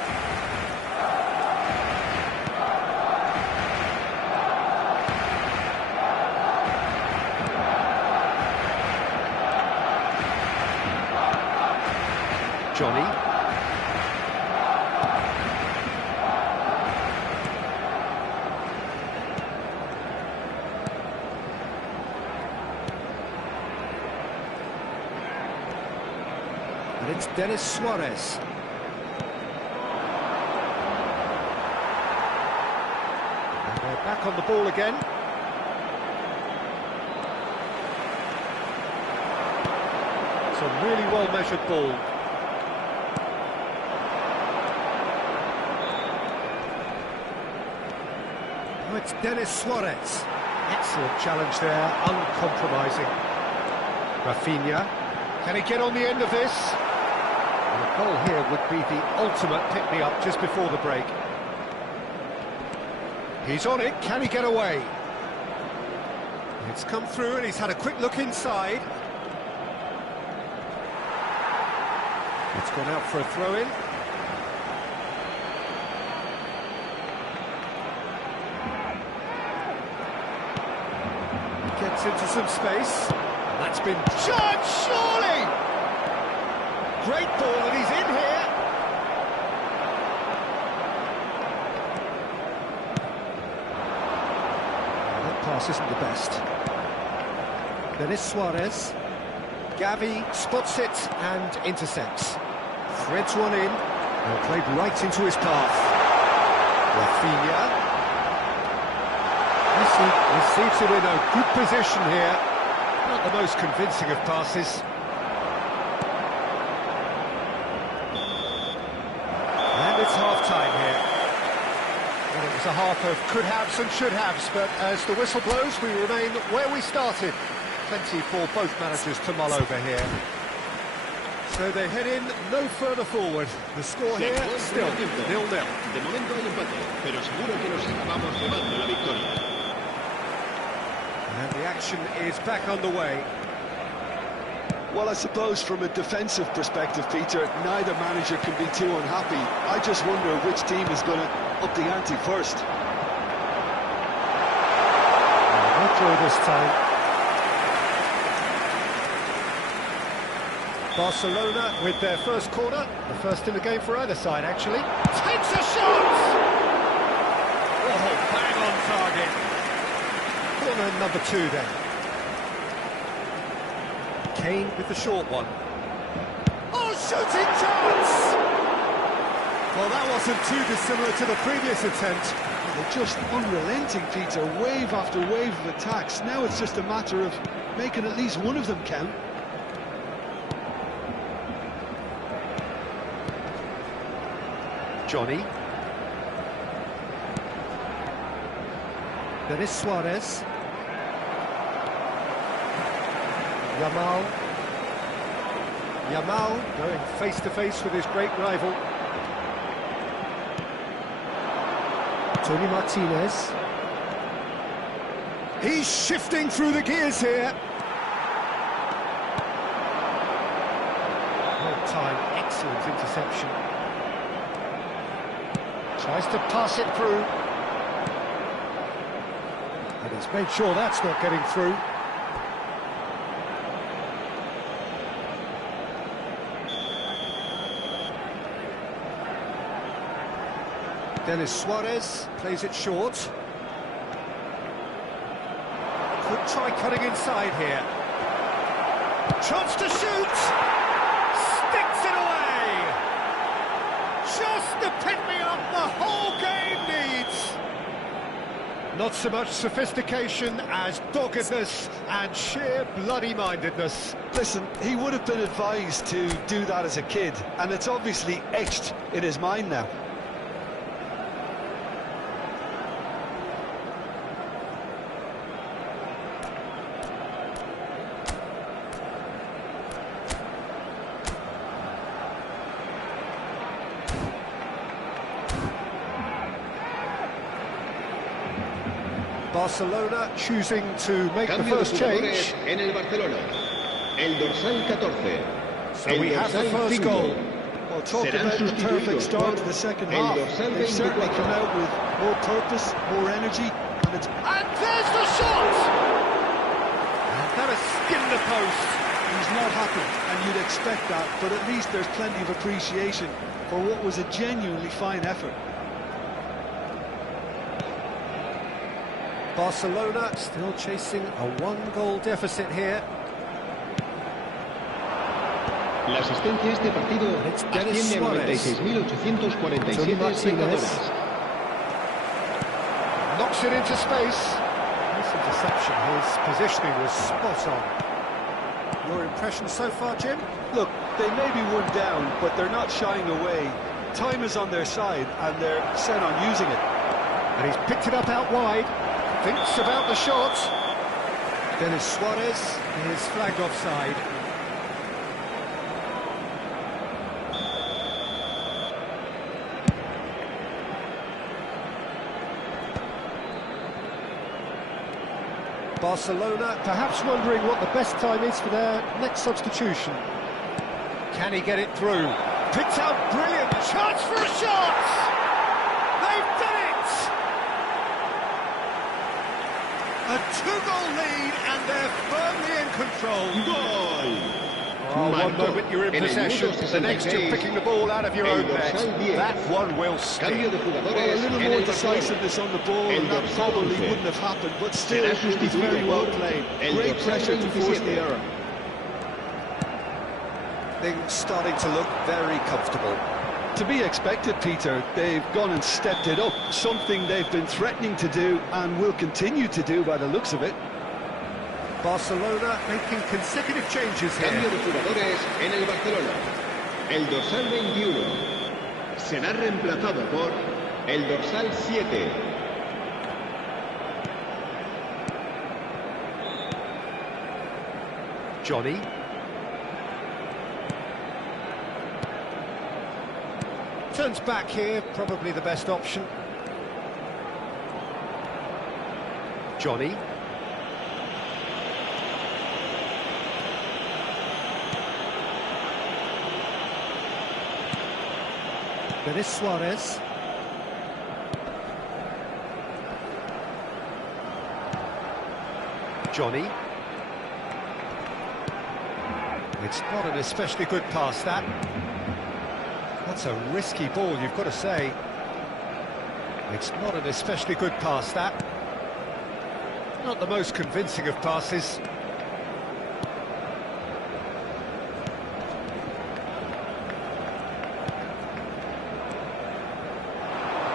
Johnny. And it's Denis Suarez. And they're back on the ball again. It's a really well-measured ball. Oh, it's Denis Suarez. Excellent challenge there, uncompromising. Rafinha. Can he get on the end of this? And a goal here would be the ultimate pick-me-up just before the break. He's on it, can he get away? It's come through and he's had a quick look inside. It's gone out for a throw-in. Gets into some space. And that's been judged, surely! great ball, and he's in here. That pass isn't the best. Denis Suarez. Gavi spots it and intercepts. Threads one in. Well, played right into his path. Rafinha. He seems to be in a good position here. Not the most convincing of passes. And it's half-time here. Well, it was a half of could-haves and should-haves, but as the whistle blows, we remain where we started. Plenty for both managers to mull over here. So they head in no further forward. The score here, still 0-0. De momento hay empate, pero seguro que nos acabamos llevando la victoria. And the action is back underway. Well, I suppose from a defensive perspective, Peter, neither manager can be too unhappy. I just wonder which team is going to up the ante first. No throw this time. Barcelona with their first corner, the first in the game for either side, actually. Takes a shot! Oh, bang on target. Corner number 2 then. Kane with the short one. Oh, shooting chance! Well, that wasn't too dissimilar to the previous attempt. They're just unrelenting, Peter, wave after wave of attacks. Now it's just a matter of making at least one of them count. Johnny. Denis Suarez. Yamal going face-to-face with his great rival. Tony Martinez. He's shifting through the gears here. Well timed, excellent interception. Tries to pass it through. And he's made sure that's not getting through. Denis Suarez plays it short. Could try cutting inside here. Chance to shoot! Sticks it away! Just the pick-me-up the whole game needs! Not so much sophistication as doggedness and sheer bloody-mindedness. Listen, he would have been advised to do that as a kid, and it's obviously etched in his mind now. Barcelona choosing to make the first change. En el Barcelona. El dorsal 14. So we have the first goal. Well, talk about the perfect start to the second half. They've certainly come out with more purpose, more energy, and it's... And there's the shot! And that has skinned the post. He's not happy, and you'd expect that, but at least there's plenty of appreciation for what was a genuinely fine effort. Barcelona still chasing a one-goal deficit here. La asistencia a este partido asciende a 96.847 espectadores. Knocks it into space. This interception, his positioning was spot on. Your impression so far, Jim? Look, they may be one down, but they're not shying away. Time is on their side, and they're set on using it. And he's picked it up out wide. Thinks about the shot. Denis Suarez is flagged offside. Barcelona perhaps wondering what the best time is for their next substitution. Can he get it through? Picked out brilliant. Chance for a shot! They've done it! A two-goal lead, and they're firmly in control. Goal! Oh, one Marcó moment you're in en el possession, minuto the next you're 66, picking the ball out of your el own net. dorsal 10. That one will Cambio stick. de Well, a jugadores little en more el Barcelona. decisiveness on the ball, El and that dorsal probably 11. wouldn't have happened, but still, Será it was sustituido very well por played. el Great dorsal pressure to force 27. the error. Things starting to look very comfortable. To be expected, Peter. They've gone and stepped it up, something they've been threatening to do and will continue to do by the looks of it. Barcelona making consecutive changes Cambio here. de jugadores en el Barcelona. El dorsal 21 será reemplazado por el dorsal 7. Johnny. Turns back here, probably the best option. Johnny. Denis Suarez. Johnny. It's not an especially good pass, that. That's a risky ball, you've got to say. It's not an especially good pass, that. Not the most convincing of passes.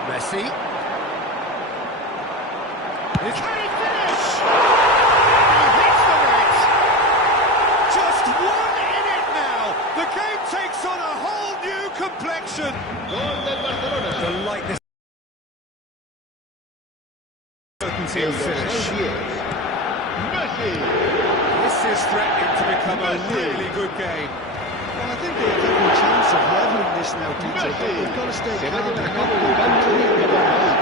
Messi. Can he finish? He hits the net. Just one in it now. The game takes on a whole new complexion. Gol del Barcelona. The lightness. Certainty El of dorsal finish. 10. Messi. This is threatening to become a really good game. Well, I think they have every chance of levelling this now, Peter, but they've got to stay Se va a calm llevar a and cabo not un go cambio de completely jugadores.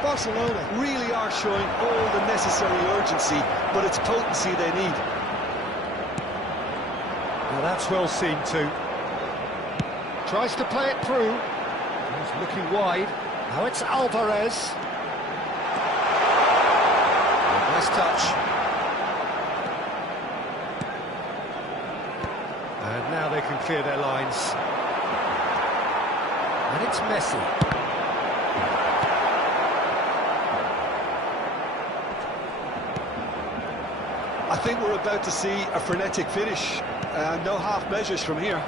Barcelona really are showing all the necessary urgency, but it's potency they need. Now that's well seen too. Tries to play it through. He's looking wide. Now it's Alvarez. Nice touch. And now they can clear their lines. And it's Messi. I think we're about to see a frenetic finish. No half measures from here.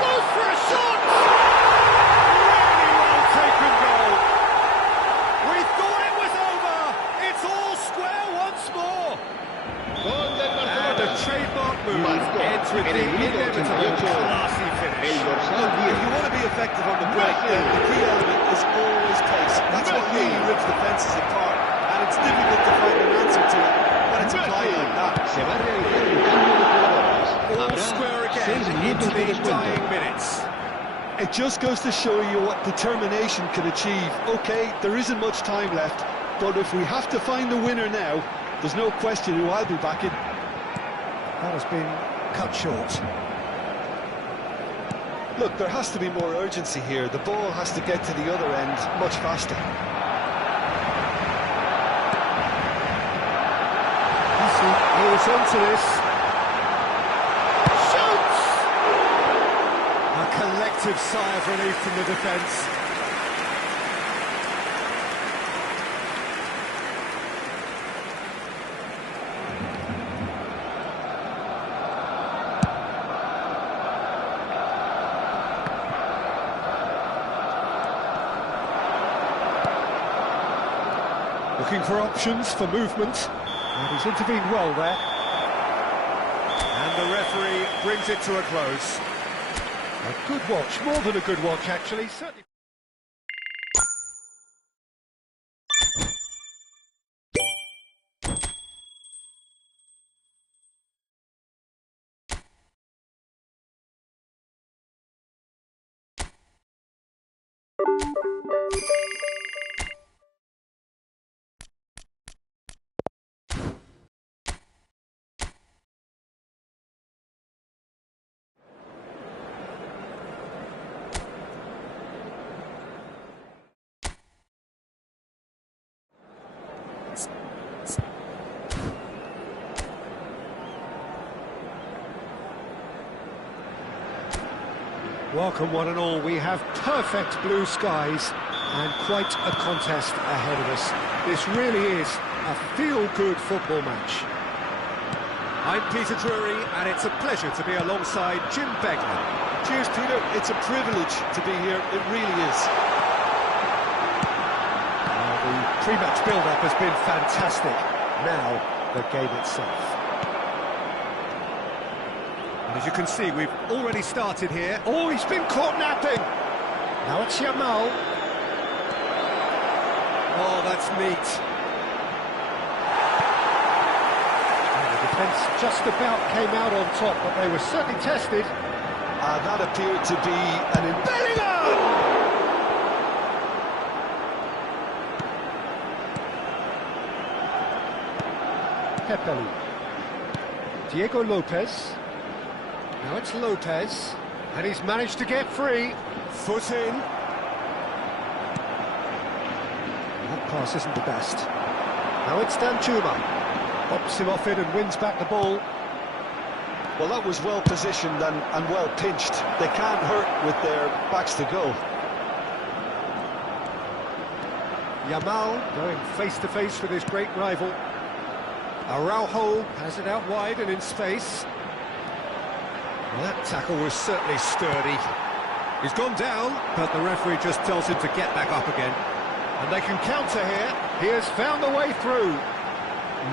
Goes for a shot! Really well taken goal. We thought it was over. It's all square once more. Gol del And a Barcelona. trademark move Marcó ends with en the el minuto inevitable 88 classy el finish. dorsal If 10. you want to be effective on the break, then the key element is always pace. That's what really rips defences apart, and it's difficult to find an answer to it when it's applied like that. Se va a realizar un cambio de jugadores. All Habrá square 6 again into minutos de the descuento. dying minutes. It just goes to show you what determination can achieve. Okay, there isn't much time left, but if we have to find the winner now, there's no question who I'll be backing. That has been cut short. Look, there has to be more urgency here. The ball has to get to the other end much faster. Holds on to this. Shoots! A collective sigh of relief from the defence. Looking for options for movement. And he's intervened well there. And the referee brings it to a close. A good watch, more than a good watch actually, certainly. Welcome one and all, we have perfect blue skies and quite a contest ahead of us. This really is a feel-good football match. I'm Peter Drury and it's a pleasure to be alongside Jim Beglin. Cheers, Peter. It's a privilege to be here. It really is. The pre-match build-up has been fantastic. Now, the game itself. And as you can see, we've already started here. Oh, he's been caught napping! Now it's Yamal. Oh, that's neat. And the defence just about came out on top, but they were certainly tested. That appeared to be an... Bellingham! Pepelu. Diego Lopez. Now it's Lopez, and he's managed to get free. Foot in. That pass isn't the best. Now it's Danjuma. Pops him off it and wins back the ball. Well, that was well positioned and well pinched. They can't hurt with their backs to goal. Yamal going face-to-face with his great rival. Araujo has it out wide and in space. Well, that tackle was certainly sturdy. He's gone down, but the referee just tells him to get back up again. And they can counter here. He has found the way through.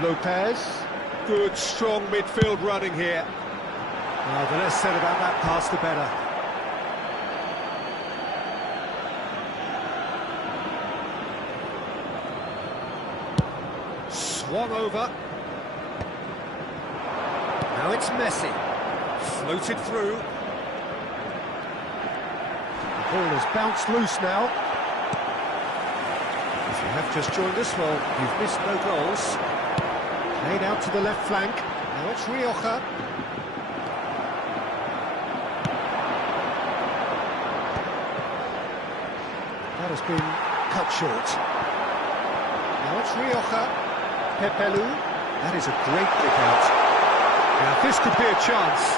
Lopez. Good, strong midfield running here. Well, the less said about that pass, the better. Swung over. Now it's Messi. Floated through. The ball has bounced loose now. If you have just joined us, well, you've missed no goals. Played out to the left flank. Now it's Rioja. That has been cut short. Now it's Rioja. Pepelu. That is a great kick out. Now this could be a chance.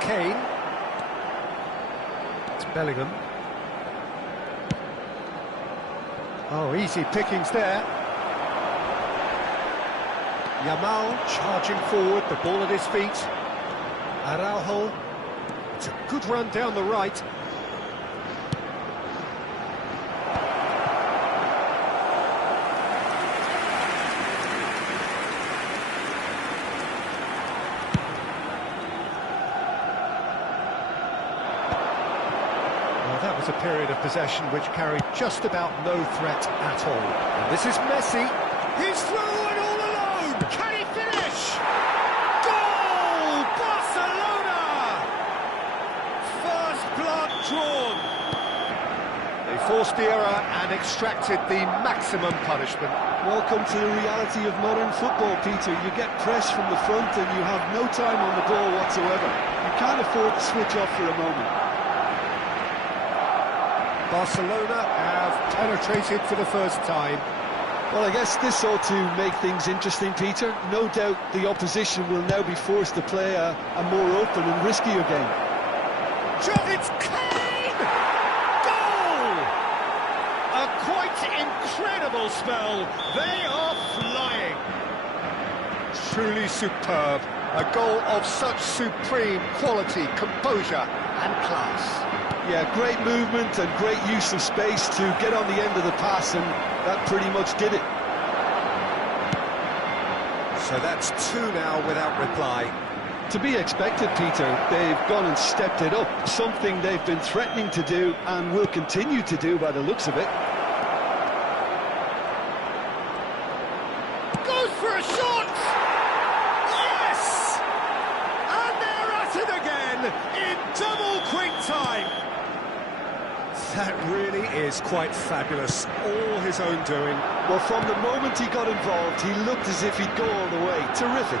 Kane. It's Bellingham. Oh, easy pickings there. Yamal charging forward, the ball at his feet. Araujo. It's a good run down the right. That was a period of possession which carried just about no threat at all. And this is Messi. He's through and all alone. Can he finish? Goal! Barcelona! First blood drawn. They forced the error and extracted the maximum punishment. Welcome to the reality of modern football, Peter. You get pressed from the front and you have no time on the ball whatsoever. You can't afford to switch off for a moment. Barcelona have penetrated for the first time. Well, I guess this ought to make things interesting, Peter. No doubt the opposition will now be forced to play a more open and riskier game. It's Kane! Goal! A quite incredible spell. They are flying. Truly superb. A goal of such supreme quality, composure and class. Yeah, great movement and great use of space to get on the end of the pass, and that pretty much did it. So that's 2 now without reply. To be expected, Peter. They've gone and stepped it up, something they've been threatening to do and will continue to do by the looks of it. Goes for a shot! Yes! And they're at it again in double quick time. That really is quite fabulous, all his own doing. Well, from the moment he got involved, he looked as if he'd go all the way. Terrific.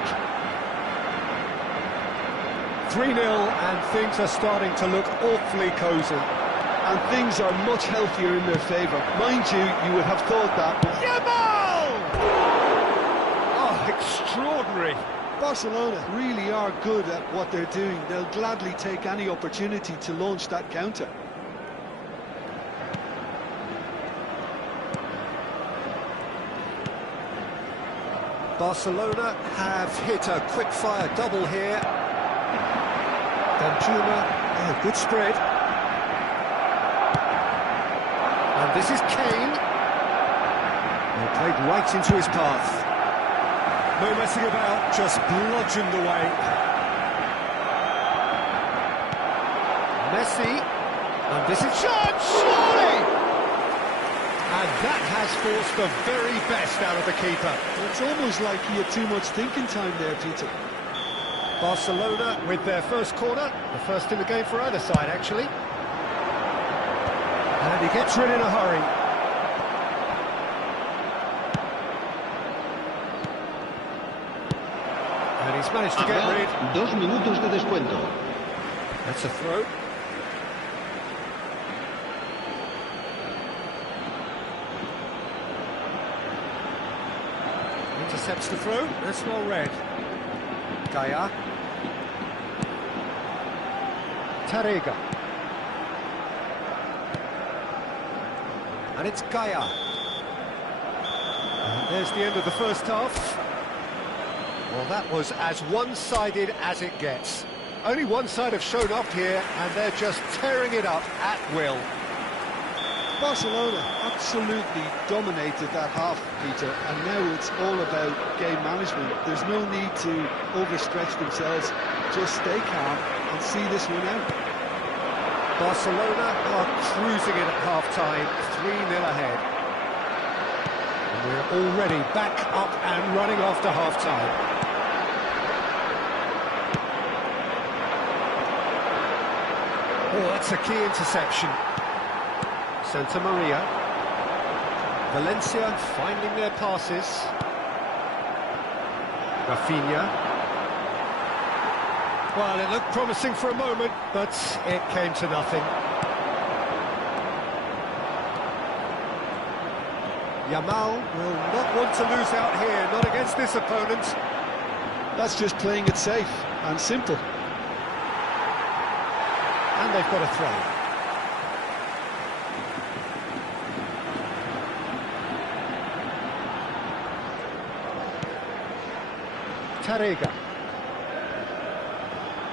3-0, and things are starting to look awfully cosy. And things are much healthier in their favour. Mind you, you would have thought that. Yamal! Oh, extraordinary. Barcelona really are good at what they're doing. They'll gladly take any opportunity to launch that counter. Barcelona have hit a quick-fire double here. Danjuma, oh, good spread. And this is Kane. They played right into his path. No messing about, just bludgeoned away. Messi, and this is shot, surely! And that has forced the very best out of the keeper. It's almost like he had too much thinking time there, Peter. Barcelona with their first corner, the first in the game for either side, actually. And he gets rid in a hurry. And he's managed to get rid. 2 minutos de descuento. That's a throw. Intercepts the throw. That's well read. Gaia. Tarega. And it's Gaia. And there's the end of the first half. Well, that was as one-sided as it gets. Only one side have shown up here, and they're just tearing it up at will. Barcelona absolutely dominated that half, Peter, and now it's all about game management. There's no need to overstretch themselves. Just stay calm and see this one out. Barcelona are cruising in at half-time, 3-0 ahead. And we're already back up and running after half-time. Oh, that's a key interception. Santa Maria. Valencia finding their passes. Rafinha. Well, it looked promising for a moment, but it came to nothing. Yamal will not want to lose out here, not against this opponent. That's just playing it safe and simple. And they've got a throw. Tarega.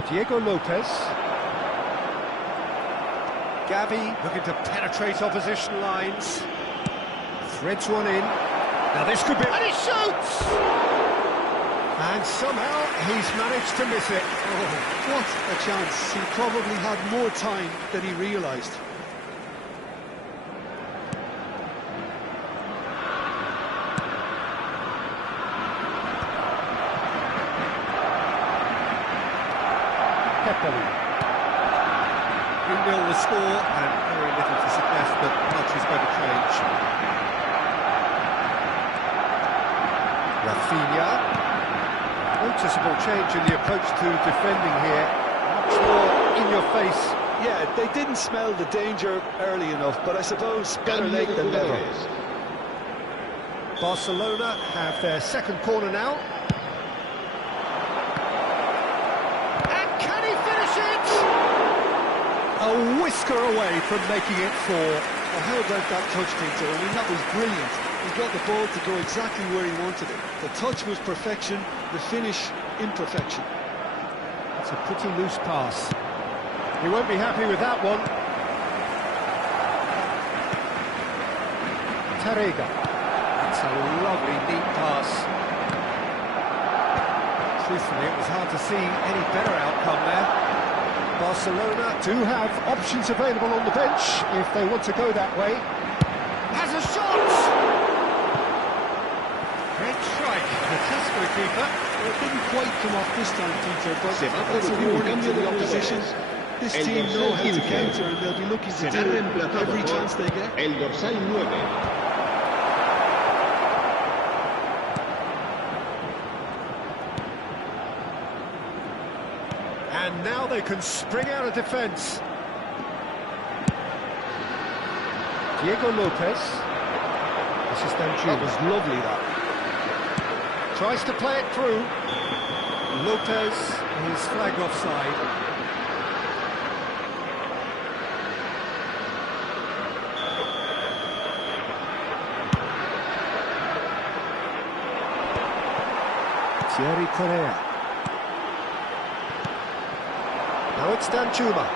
Diego Lopez. Gavi looking to penetrate opposition lines. Threads one in. Now this could be... And he shoots! And somehow he's managed to miss it. Oh, what a chance. He probably had more time than he realised. Pepperly. 3-0 the score, and very little to suggest that much is going to change. Rafinha. Noticeable change in the approach to defending here. Much more in your face. Yeah, they didn't smell the danger early enough, but I suppose better late than never. Barcelona have their second corner now. And can he finish it? A whisker away from making it 4. Well, how about that touch, Peter? I mean, that was brilliant. He got the ball to go exactly where he wanted it. The touch was perfection, the finish imperfection. It's a pretty loose pass. He won't be happy with that one. Tarega. That's a lovely, neat pass. Truthfully, it was hard to see any better outcome there. Barcelona do have options available on the bench if they want to go that way. Has a shot! Great strike. The test for the keeper. Well, it didn't quite come off this time, Peter, but Se va a that's a producir un warning cambio to de the opposition. jugadores. This El team dorsal know how to 15 counter, and they'll be looking to será do it reemplazado every por chance they get. el dorsal 9. And now they can spring out of defence. Diego Lopez. This is Danjuma. That was lovely, that. Tries to play it through. Lopez is flagged offside. Thierry Correa. Now it's Danjuma.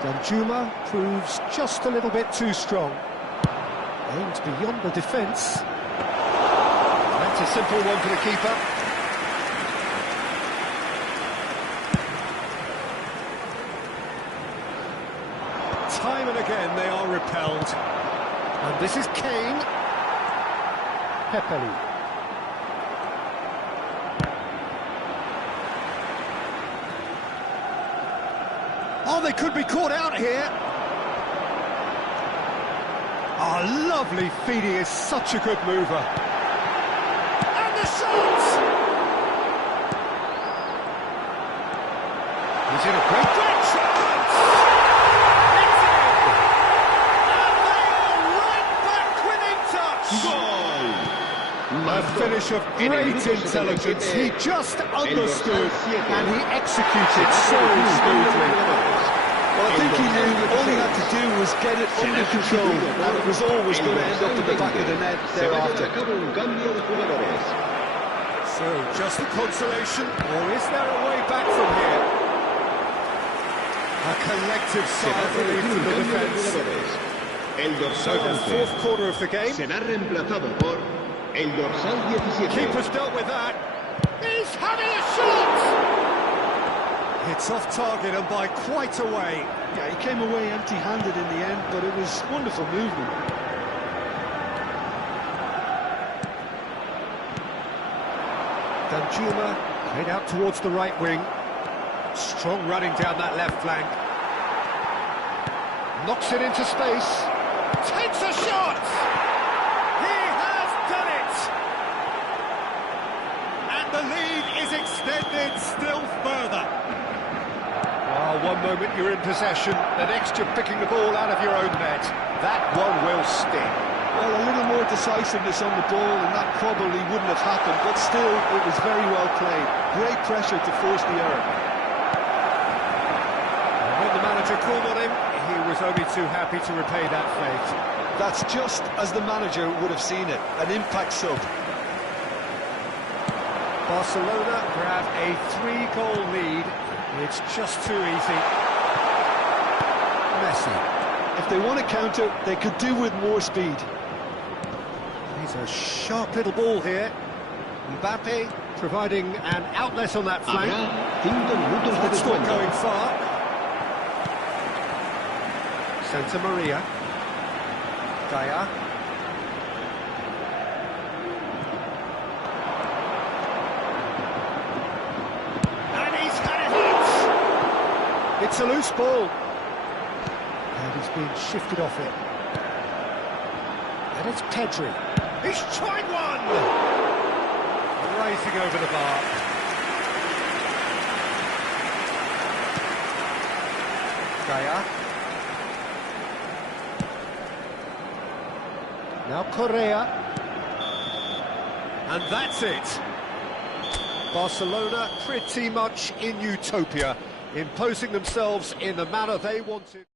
Danjuma proves just a little bit too strong. Aimed beyond the defence. That's a simple one for the keeper. Time and again they are repelled. And this is Kane. Pepeli. Oh, they could be caught out here. Oh, lovely feed. He is such a good mover. And the shot! He's in a great chance! It's in! And they are right back within touch! A finish of great intelligence. He just understood and he executed so smoothly. Well, I think he knew all he had to do was get it under control, and it was always going to end up in the back of the net thereafter. So, just a consolation, or is there a way back from here? A collective sigh of relief from the defence. So, the fourth quarter of the game. Será reemplazado por el dorsal 17. Keeper's dealt with that. He's having a shot! It's off target and by quite a way. Yeah, he came away empty-handed in the end, but it was wonderful movement. Danjuma played out towards the right wing. Strong running down that left flank. Knocks it into space. Takes a shot! He has done it! And the lead is extended still further. One moment you're in possession, the next you're picking the ball out of your own net. That one will sting. Well, a little more decisiveness on the ball, and that probably wouldn't have happened, but still, it was very well played. Great pressure to force the error. And when the manager called on him, he was only too happy to repay that fate. That's just as the manager would have seen it, an impact sub. Barcelona grab a 3-goal lead. It's just too easy. Messi. If they want to counter, they could do with more speed. He's a sharp little ball here. Mbappe providing an outlet on that flank. That's not going far. Santa Maria. Daya. It's a loose ball. And he's being shifted off it. And it's Pedri. He's tried one! Racing over the bar. Gaya. Now Correa. And that's it. Barcelona pretty much in utopia, imposing themselves in the manner they wanted.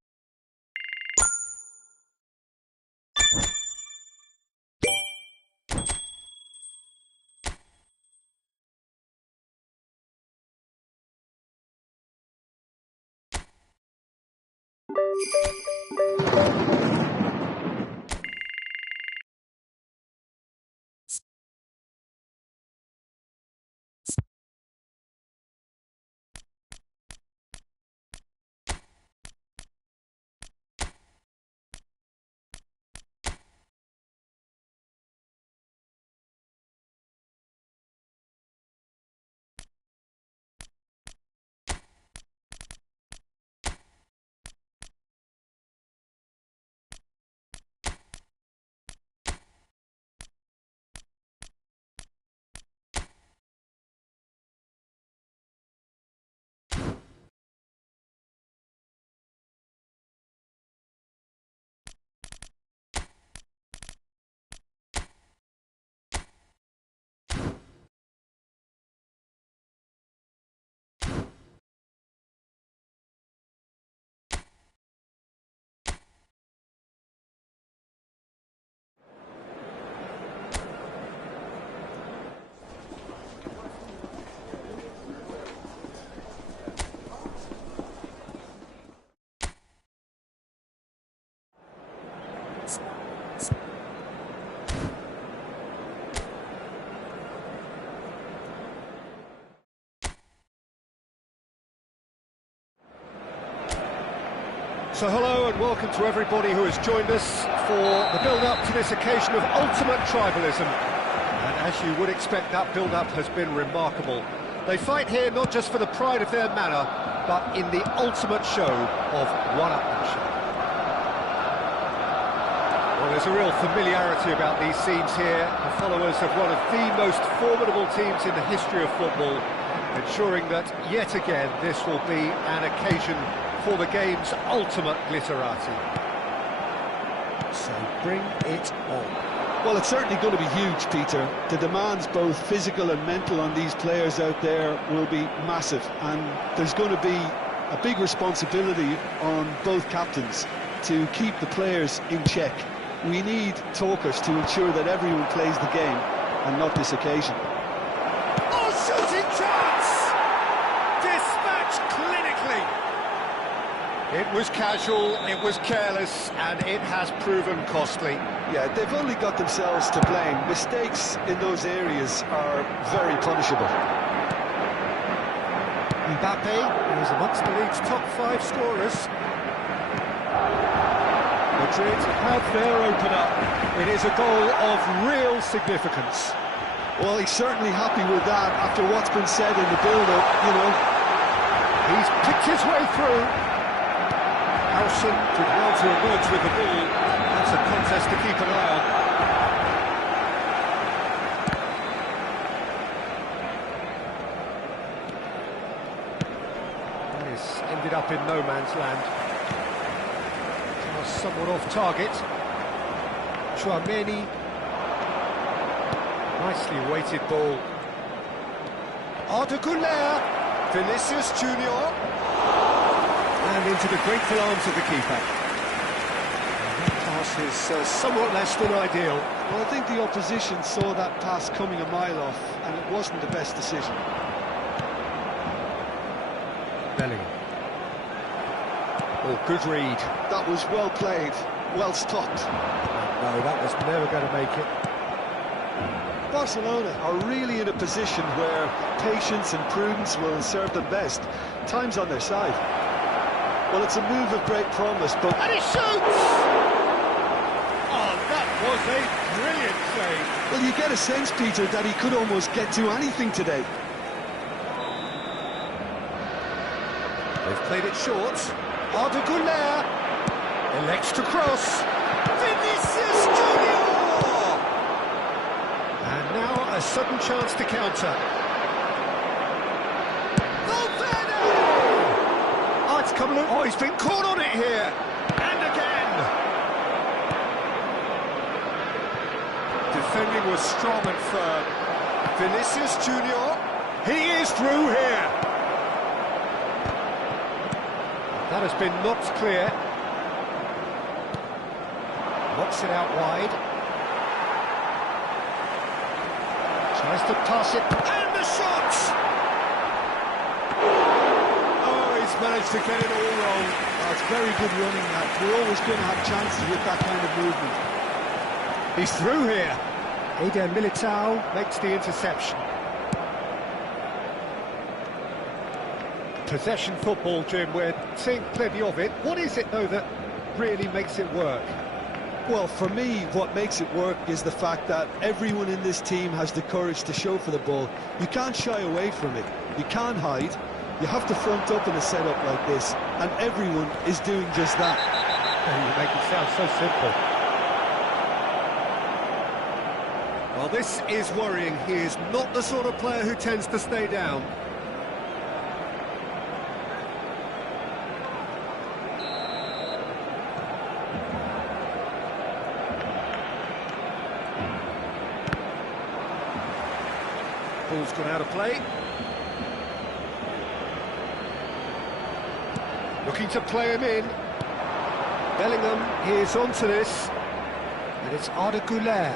So hello and welcome to everybody who has joined us for the build-up to this occasion of ultimate tribalism. And as you would expect, that build-up has been remarkable. They fight here not just for the pride of their manor, but in the ultimate show of one-upmanship. Well, there's a real familiarity about these scenes here. The followers of one of the most formidable teams in the history of football, ensuring that yet again this will be an occasion for the game's ultimate glitterati. So bring it on. Well, it's certainly going to be huge, Peter. The demands, both physical and mental, on these players out there will be massive, and there's going to be a big responsibility on both captains to keep the players in check. We need talkers to ensure that everyone plays the game, and not this occasion. Oh, shooting chance! Dispatched clinically! It was casual, it was careless, and it has proven costly. Yeah, they've only got themselves to blame. Mistakes in those areas are very punishable. Mbappe is amongst the league's top 5 scorers. Madrid have their opener. It is a goal of real significance. Well, he's certainly happy with that after what's been said in the build-up, you know. He's picked his way through. Howson did well to emerge with the ball. That's a contest to keep an eye on. That is ended up in no man's land. Somewhat off target. Chouameni. Nicely weighted ball. Arda Güler. Vinicius Junior. And into the grateful arms of the keeper. And that pass is somewhat less than ideal. Well, I think the opposition saw that pass coming a mile off, and it wasn't the best decision. Bellingham. Oh, good read. That was well played, well stopped. No, that was never going to make it. Barcelona are really in a position where patience and prudence will serve them best. Time's on their side. Well, it's a move of great promise, but... And he shoots! Oh, that was a brilliant save. Well, you get a sense, Peter, that he could almost get to anything today. They've played it short. Arda Güler elects to cross. Vinicius Junior! And now a sudden chance to counter. Valverde! Oh, it's coming. Oh, he's been caught on it here. And again. Defending was strong and firm. Vinicius Junior. He is through here. That has been knocked clear. Knocks it out wide. Tries to pass it, and the shot! Oh, he's managed to get it all wrong. It's very good running, that. We're always going to have chances with that kind of movement. He's through here. Eder Militao makes the interception. Possession football, Jim, we're seeing plenty of it. What is it, though, that really makes it work? Well, for me, what makes it work is the fact that everyone in this team has the courage to show for the ball. You can't shy away from it. You can't hide. You have to front up in a setup like this, and everyone is doing just that. You make it sound so simple. Well, this is worrying. He is not the sort of player who tends to stay down. Ball's gone out of play. Looking to play him in. Bellingham is onto this. And it's Arda Güler.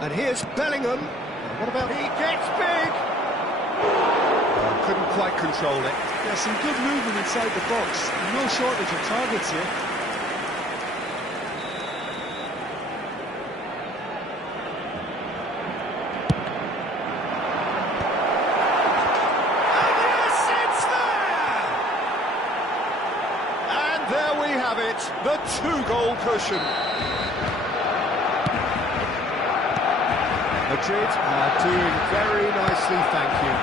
And here's Bellingham. And what about he gets big? Oh, couldn't quite control it. There's some good movement inside the box. No shortage of targets here. have it, the two-goal cushion. Madrid are doing very nicely, thank you.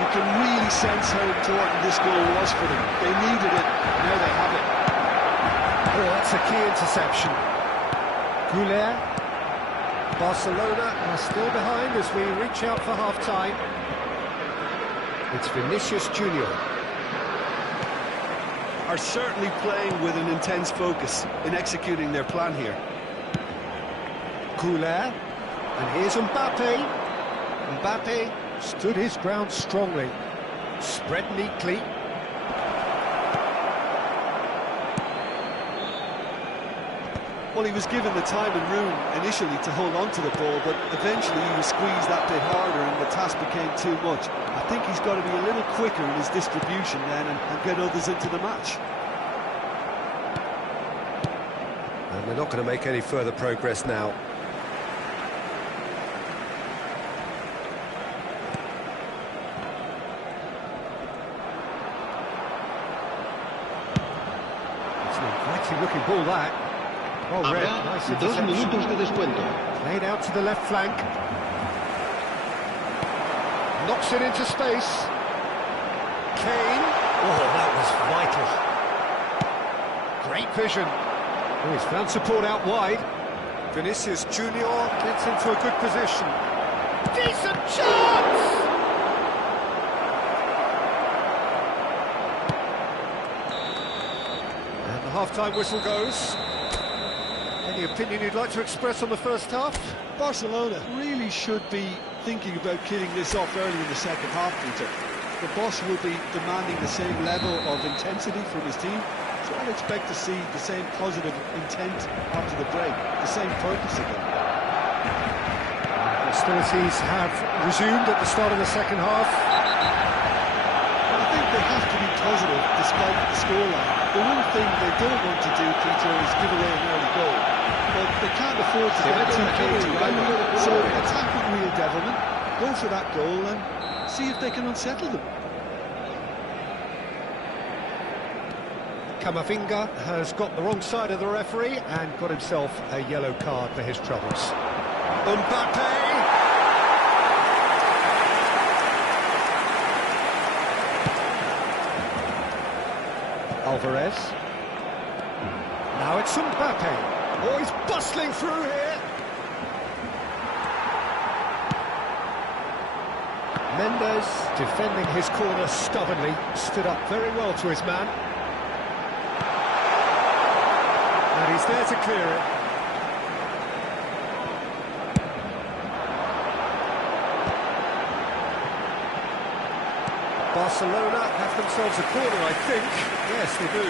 You can really sense how important this goal was for them. They needed it, now they have it. Oh, that's a key interception. Güler. Barcelona are still behind as we reach out for half-time. It's Vinicius Junior. Are certainly playing with an intense focus in executing their plan here. Güler. And here's Mbappe. Mbappe stood his ground strongly. Spread neatly. Well, he was given the time and room initially to hold on to the ball, but eventually he was squeezed that bit harder and the task became too much. I think he's got to be a little quicker in his distribution then and get others into the match. And they're not going to make any further progress now. It's an inviting looking ball that. Well read, nice Habrá 2 interception. minutos de descuento. Played out to the left flank. Knocks it into space. Kane. Oh, that was vital. Great vision. Oh, he's found support out wide. Vinicius Junior gets into a good position. Decent chance! And the half-time whistle goes. Any opinion you'd like to express on the first half? Barcelona really should be thinking about killing this off early in the second half, Peter. The boss will be demanding the same level of intensity from his team, so I'd expect to see the same positive intent after the break, the same purpose again. Hostilities have resumed at the start of the second half. I think they have to be positive despite the scoreline. The one thing they don't want to do, Peter, is give away an early goal. But they can't afford to get too cagey about it. So attack with real devilment, go for that goal and see if they can unsettle them. Camavinga has got the wrong side of the referee and got himself a yellow card for his troubles. Mbappe! Alvarez. Now it's Mbappe. Oh, he's bustling through here. Mendes, defending his corner stubbornly, stood up very well to his man. And he's there to clear it. Barcelona have themselves a corner, I think. Yes, they do.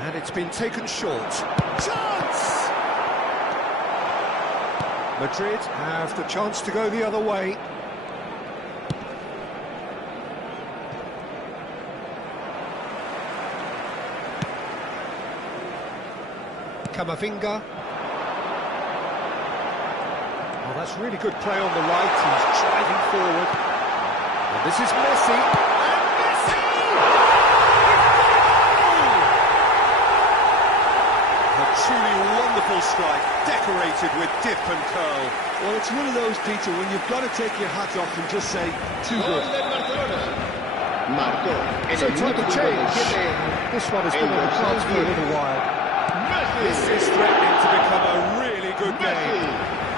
And it's been taken short. Chance! Madrid have the chance to go the other way. Camavinga. Oh, that's really good play on the right. He's driving forward. And this is Messi. And Messi! A truly wonderful strike, decorated with dip and curl. Well, it's one of those, Peter, when you've got to take your hat off and just say, too good. Marcó en So el time minuto to change. 57. This one has been on the cards for a little while. This is threatening to become a really good game.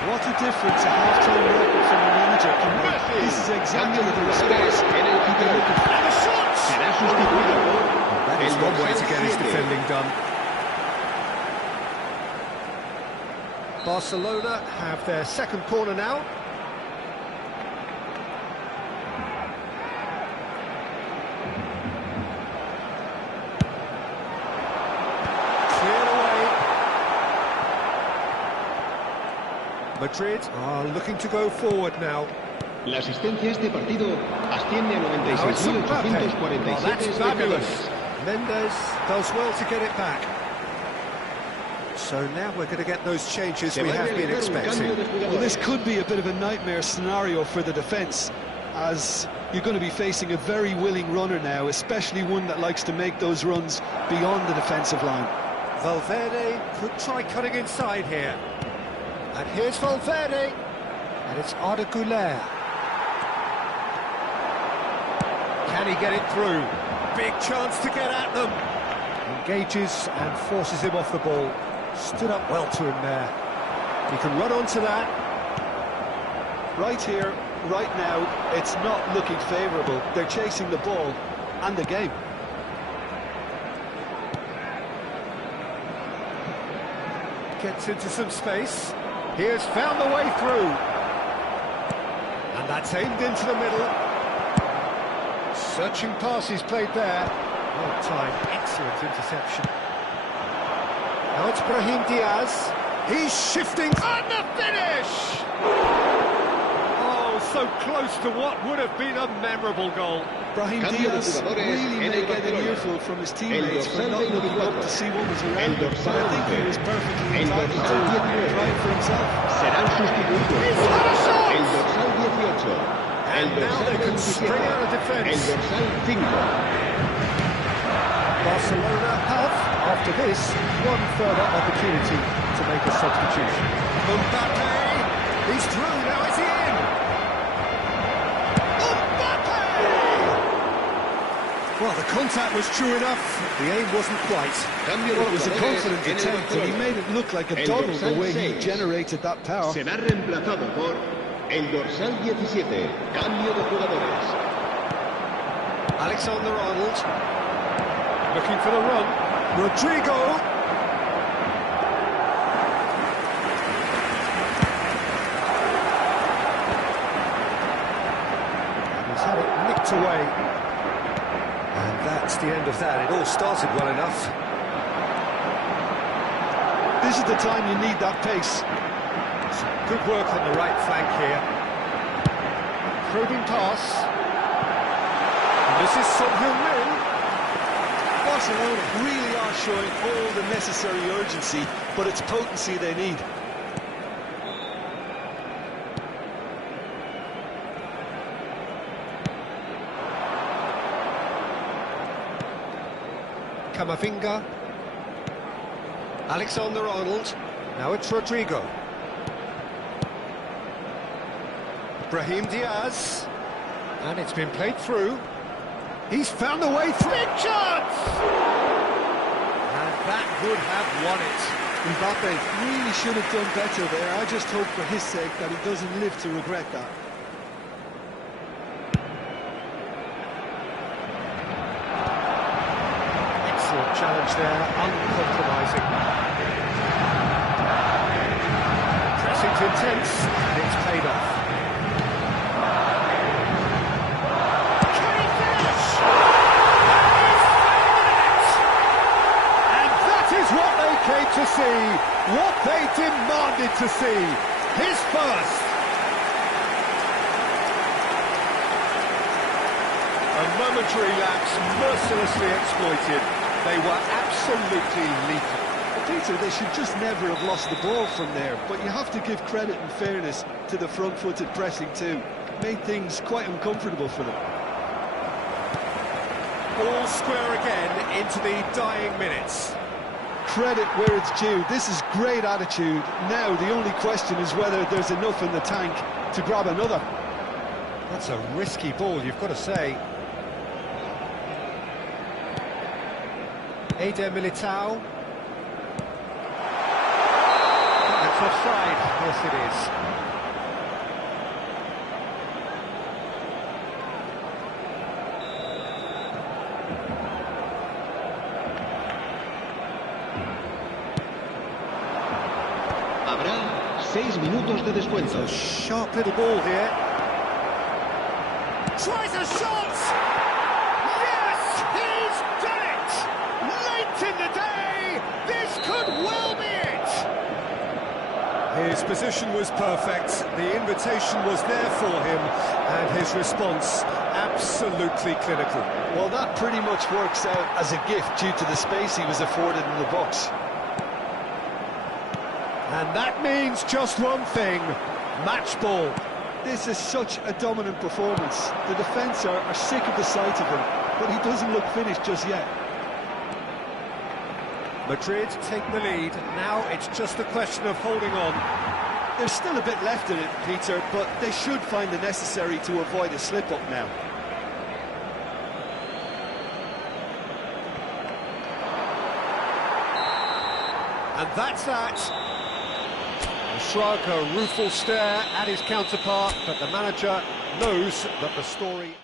What a difference a half-time record from a manager can make. This is exactly the response En el they're looking for. And a shot! Será sustituido por That is el one way to dorsal get his 7. defending done. Barcelona have their second corner now. Cleared away. Madrid are looking to go forward now. La asistencia a este partido asciende a Now it's Mbappe. Oh, 96.847 that's fabulous. espectadores. Mendes does well to get it back. So now we're going to get those changes Se we va a have been realizar un cambio expecting. de jugadores. Well, this could be a bit of a nightmare scenario for the defence, as you're going to be facing a very willing runner now, especially one that likes to make those runs beyond the defensive line. Valverde could try cutting inside here. And here's Valverde. And it's Arda Güler. Can he get it through? Big chance to get at them. Engages and forces him off the ball. Stood up well to him there. He can run onto that. Right here, right now, it's not looking favourable. They're chasing the ball and the game. Gets into some space. He has found the way through. And that's aimed into the middle. Searching pass he's played there. Well timed, excellent interception. Now it's Brahim Diaz. He's shifting, and the finish! Oh, so close to what would have been a memorable goal. Brahim Cambio de Diaz jugadores really en may el get an Barcelona. earful from his El teammates for dorsal not looking 24. up to see what was around El him, but dorsal I think he 11. was perfectly El entitled to dorsal 19. try it for himself. Serán sustituidos. He's had a shot! El dorsal 18. El And now dorsal they can 27. spring out of defence. El dorsal 5. Barcelona have, after this, one further opportunity to make a substitution. Mbappe! He's through, now is he in? Mbappe! Well, the contact was true enough, the aim wasn't quite. Cambio de Well, it was a jugadores confident en el attempt, and he Barcelona. made it look like a El double the dorsal way he 6. generated that power. Será reemplazado por el dorsal 17. Cambio de jugadores. Alexander-Arnold. Looking for the run. Rodrigo. And he's had it nicked away. And that's the end of that. It all started well enough. This is the time you need that pace. Some good work on the right flank here. Probing pass. And this is Son Heung-min. Barcelona really are showing all the necessary urgency, but it's potency they need. Camavinga. Alexander-Arnold. Now it's Rodrigo. Brahim Diaz. And it's been played through. He's found the way through. Big chance! And that would have won it. Mbappe really should have done better there. I just hope for his sake that he doesn't live to regret that. Excellent challenge there, uncompromising. Pressing's intense, and it's paid off. Can he finish? And that is what they came to see, what they demanded to see. His first. A momentary lapse, mercilessly exploited. They were absolutely lethal. Well, Peter, they should just never have lost the ball from there, but you have to give credit and fairness to the front-footed pressing too. Made things quite uncomfortable for them. All square again into the dying minutes. Credit where it's due. This is great attitude. Now the only question is whether there's enough in the tank to grab another. That's a risky ball, you've got to say. Eder Militao. That's offside. Yes, it is. Habrá 6 minutos de descuento. A sharp little ball here. Tries a shot! Yes, he's done it! Late in the day, this could well be it! His position was perfect, the invitation was there for him, and his response absolutely clinical. Well, that pretty much works out as a gift due to the space he was afforded in the box. And that means just one thing, match ball. This is such a dominant performance. The defence are sick of the sight of him, but he doesn't look finished just yet. Madrid take the lead. Now it's just a question of holding on. There's still a bit left in it, Peter, but they should find the necessary to avoid a slip-up now. And that's that. A shrug, a rueful stare at his counterpart, but the manager knows that the story...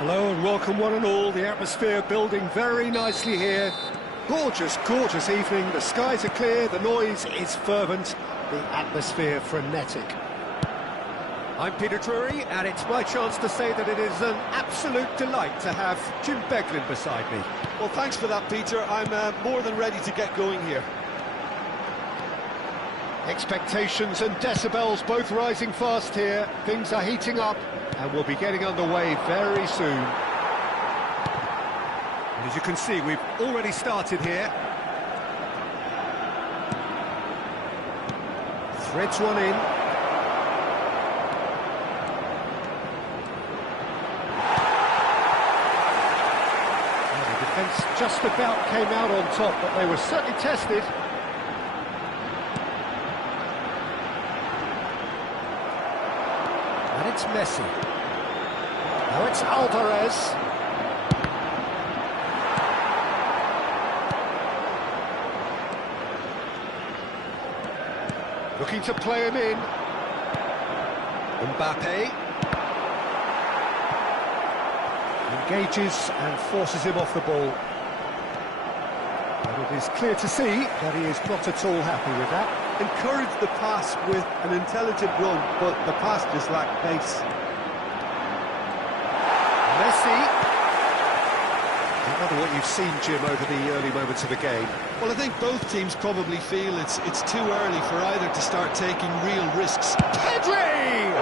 Hello and welcome one and all. The atmosphere building very nicely here. Gorgeous, gorgeous evening. The skies are clear, the noise is fervent, the atmosphere frenetic. I'm Peter Drury, and it's my chance to say that it is an absolute delight to have Jim Beglin beside me. Well, thanks for that, Peter. I'm more than ready to get going here. Expectations and decibels both rising fast here. Things are heating up and we'll be getting underway very soon. And as you can see, we've already started here. Threads one in. And the defence just about came out on top, but they were certainly tested. And it's Messi. Now it's Alvarez. Looking to play him in. Mbappe. Engages and forces him off the ball. And it is clear to see that he is not at all happy with that. Encouraged the pass with an intelligent run, but the pass just lacked pace. Messi. I wonder what you've seen, Jim, over the early moments of the game. Well, I think both teams probably feel it's too early for either to start taking real risks. Pedri!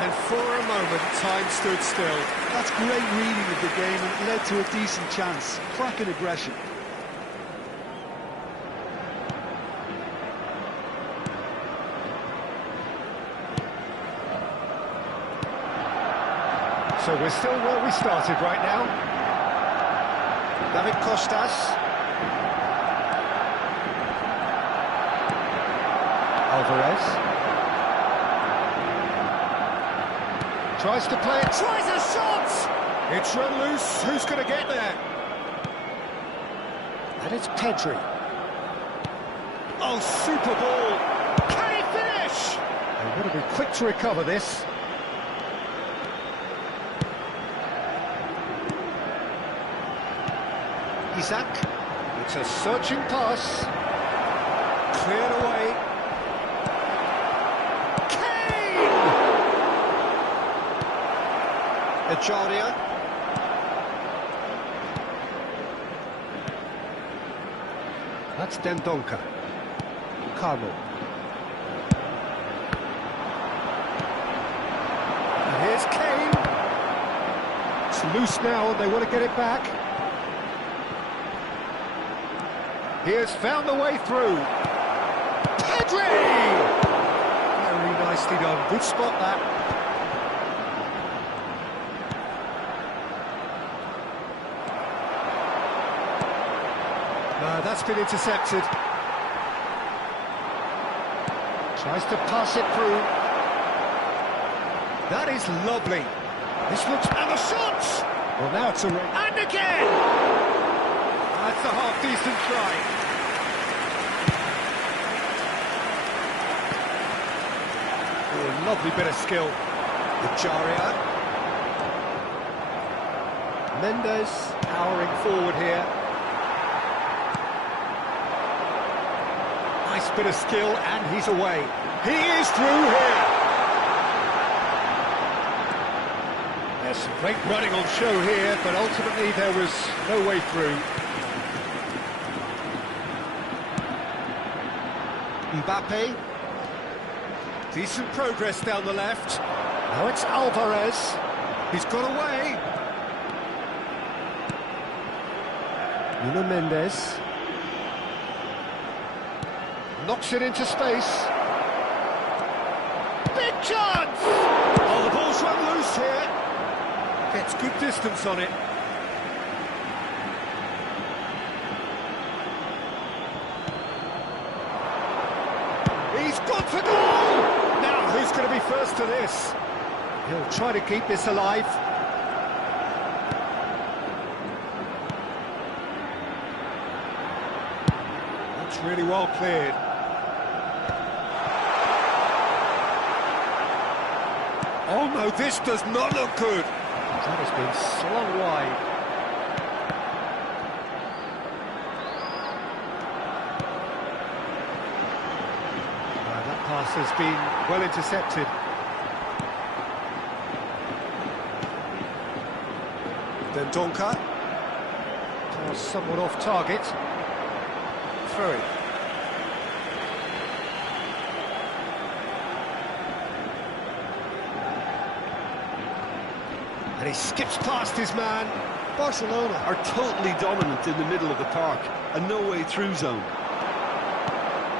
And for a moment, time stood still. That's great reading of the game and led to a decent chance. Cracking aggression. So we're still where we started right now. David Costas. Alvarez. Tries to play it, tries a shot! It's run loose, who's going to get there? And it's Pedri. Oh, super ball! Can he finish? They've got to be quick to recover this. Isaac. It's a searching pass. Cleared away. Kane! Echaria. That's Dendoncker. Carlo. And here's Kane. It's loose now and they want to get it back. He has found the way through. Pedri! Very nicely done. Good spot, that. No, that's been intercepted. Tries to pass it through. That is lovely. This looks... And the shots! Well, now it's a... And again! That's a half-decent try. Oh, lovely bit of skill. Echaria. Mendes powering forward here. Nice bit of skill, and he's away. He is through here. There's some great running on show here, but ultimately there was no way through. Mbappe. Decent progress down the left. Now it's Alvarez. He's got away. Nuno Mendes. Knocks it into space. Big chance! Oh, the ball's run loose here. Gets good distance on it. He's got to goal! Now, who's going to be first to this? He'll try to keep this alive. That's really well cleared. Oh no, this does not look good. That has been slung wide. That pass has been well intercepted. Dendoncker. Pass somewhat off target. Throw it. And he skips past his man. Barcelona are totally dominant in the middle of the park, a no-way-through zone.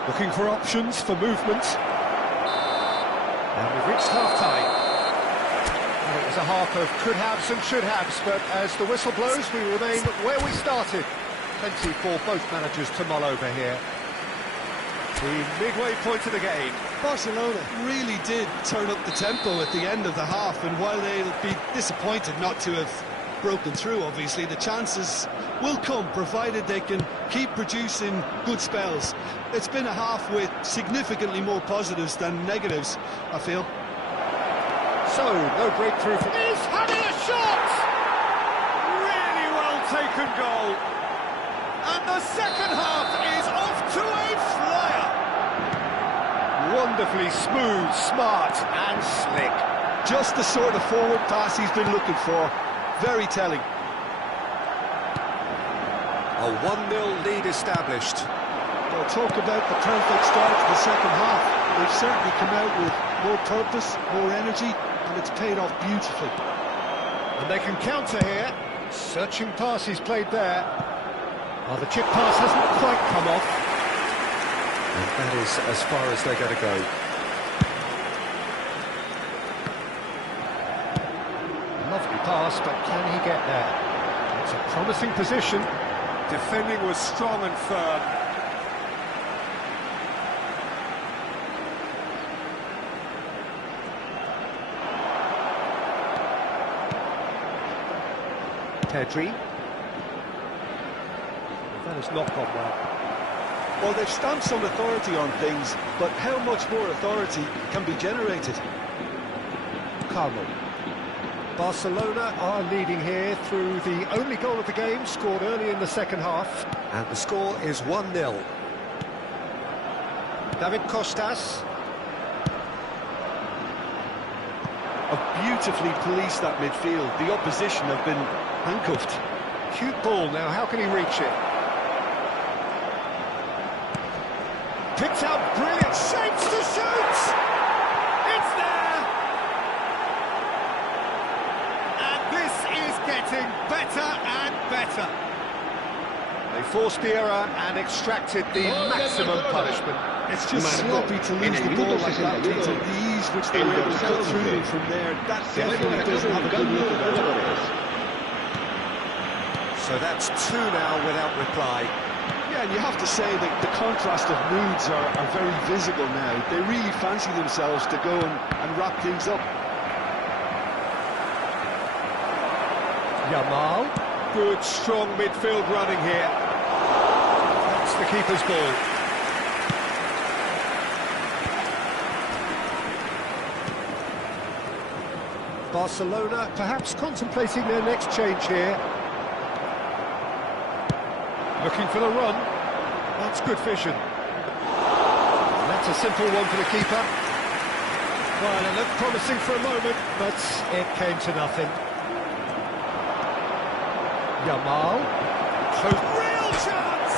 Looking for options for movement. And we've reached half-time. And it was a half of could-haves and should-haves, but as the whistle blows, we remain where we started. Plenty for both managers to mull over here. The midway point of the game. Barcelona really did turn up the tempo at the end of the half, and while they'll be disappointed not to have broken through, obviously, the chances will come, provided they can keep producing good spells. It's been a half with significantly more positives than negatives, I feel. So, no breakthrough for... He's having a shot! Really well taken goal. And the second half is off to a flyer. Wonderfully smooth, smart and slick. Just the sort of forward pass he's been looking for. Very telling. A 1-0 lead established. Well, talk about the perfect start to the second half. They've certainly come out with more purpose, more energy, and it's paid off beautifully. And they can counter here. Searching pass he's played there. Oh, the chip pass hasn't quite come off. And that is as far as they're going to go. Lovely pass, but can he get there? It's a promising position. Defending was strong and firm. Pedri. That has not gone well. Well, they've stamped some authority on things, but how much more authority can be generated? Carlo. Barcelona are leading here through the only goal of the game, scored early in the second half. And the score is 1-0. David Costas. Have beautifully policed that midfield. The opposition have been handcuffed. Cute ball now, how can he reach it? Picks out brilliant shapes to shoot! It's there! And this is getting better and better. They forced the error and extracted the maximum punishment. It's just sloppy to lose the ball like that, Peter. The ease which they were able to cut through them from there, that definitely doesn't have a good look about it. So that's 2 now without reply. Yeah, Yeah, and you have to say that the contrast of moods are very visible now. They really fancy themselves to go and wrap things up. Yamal, good strong midfield running here. That's the keeper's ball. Barcelona perhaps contemplating their next change here. Looking for the run. That's good vision. That's a simple one for the keeper. Well, it looked promising for a moment, but it came to nothing. Yamal. Close. Real chance!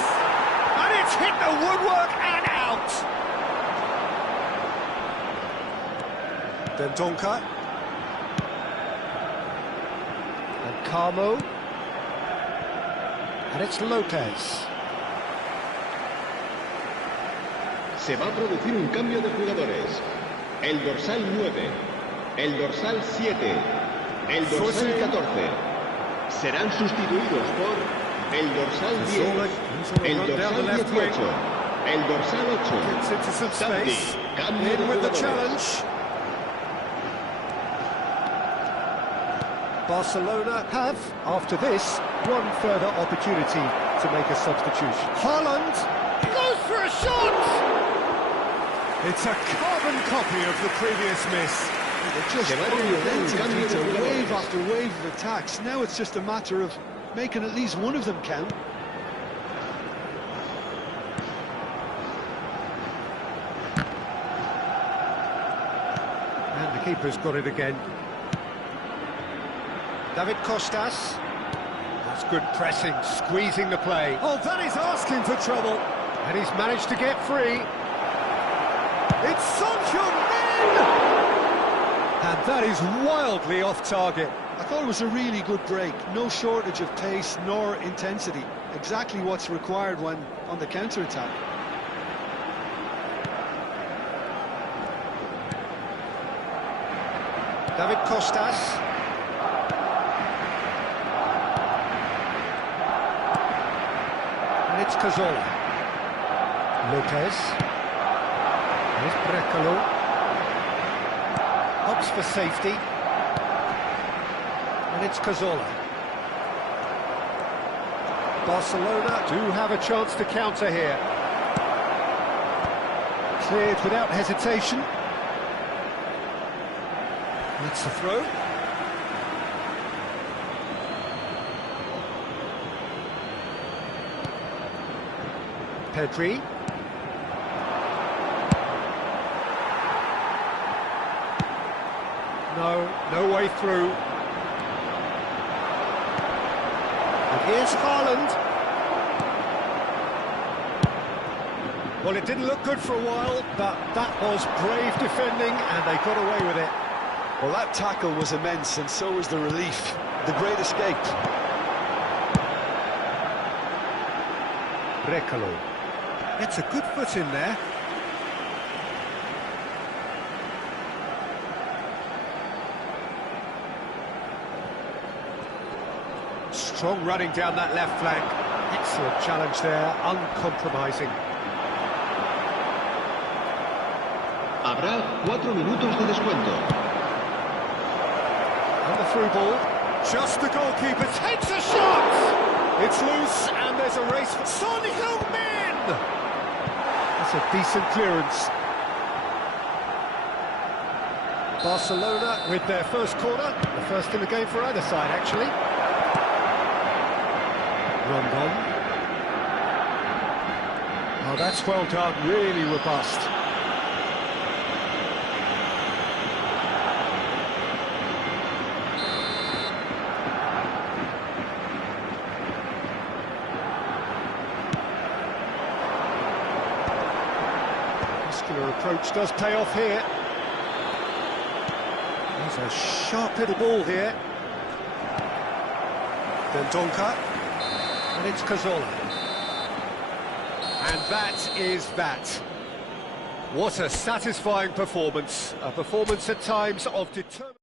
And it's hit the woodwork and out! Dendoncker. And Carmo. And it's Lopez. Se va a producir un cambio de jugadores. El dorsal 9, el dorsal 7, el dorsal 14 serán sustituidos por el dorsal 10, el dorsal 18, el dorsal 8. Santi, cambio de jugadores. Barcelona have, after this, one further opportunity to make a substitution. Haaland goes for a shot! It's a carbon copy of the previous miss. They're just unrelenting to wave after wave of attacks. Now it's just a matter of making at least one of them count. And the keeper's got it again. David Costas. That's good pressing, squeezing the play. Oh, that is asking for trouble. And he's managed to get free. It's Son Heung-min! And that is wildly off target. I thought it was a really good break. No shortage of pace nor intensity. Exactly what's required when on the counter-attack. David Costas. And it's Cazorla. Lopez. Here's Brekalo. Opts for safety. And it's Cazorla. Barcelona do have a chance to counter here. Cleared without hesitation. That's the throw. Pedri. No way through. And here's Haaland. Well, it didn't look good for a while, but that was brave defending, and they got away with it. Well, that tackle was immense, and so was the relief. The great escape. Brekalo. It's a good foot in there. Strong running down that left flank. Excellent challenge there, uncompromising. Habrá 4 minutos de descuento. And the through ball. Just the goalkeeper takes a shot! It's loose, and there's a race for Son Heung-min! That's a decent clearance. Barcelona with their first corner. The first in the game for either side, actually. Rondon. Oh, that's well done, really robust. Muscular approach does pay off here. There's a sharp little ball here. Dendoncker. And it's Cazorla. And that is that. What a satisfying performance. A performance at times of determination.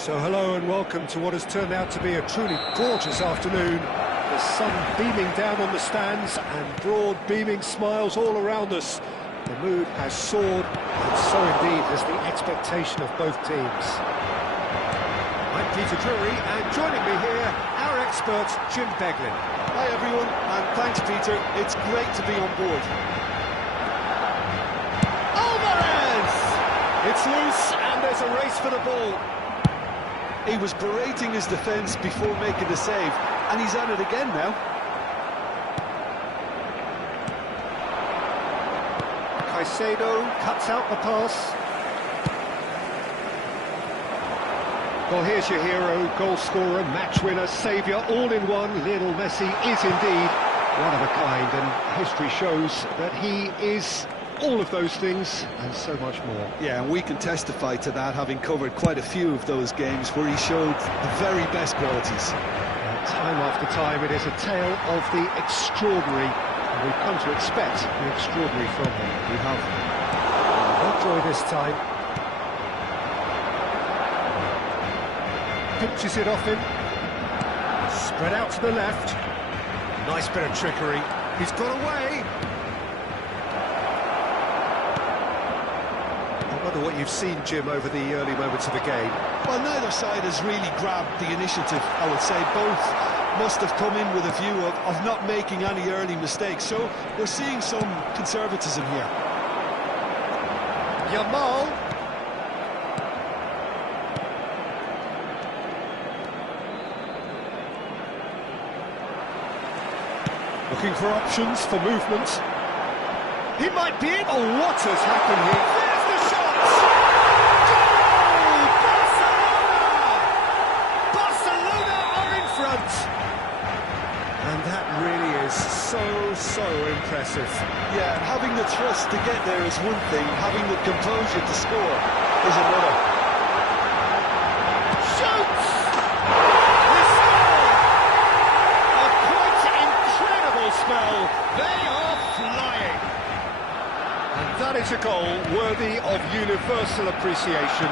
So hello and welcome to what has turned out to be a truly gorgeous afternoon. The sun beaming down on the stands and broad beaming smiles all around us. The mood has soared, and so indeed has the expectation of both teams. I'm Peter Drury, and joining me here, our expert Jim Beglin. Hi everyone, and thanks Peter, it's great to be on board. Alvarez! It's loose and there's a race for the ball. He was berating his defence before making the save, and he's at it again now. Caicedo cuts out the pass. Well, here's your hero, goal scorer, match winner, saviour, all in one. Lionel Messi is indeed one of a kind, and history shows that he is all of those things and so much more. Yeah, and we can testify to that, having covered quite a few of those games where he showed the very best qualities. Time after time, it is a tale of the extraordinary, and we've come to expect the extraordinary from him. We have. No joy this time. Pinches it off him. Spread out to the left. Nice bit of trickery. He's got away. I wonder what you've seen, Jim, over the early moments of the game. Well, neither side has really grabbed the initiative, I would say. Both must have come in with a view of not making any early mistakes. So we're seeing some conservatism here. Yamal. Looking for options for movement. He might be in. Oh, what has happened here? There's the shot! Goal! Barcelona! Barcelona are in front! And that really is so impressive. Yeah, having the thrust to get there is one thing, having the composure to score is another. Shoots! He scored! A quite incredible spell. They are flying. And that is a goal worthy of universal appreciation.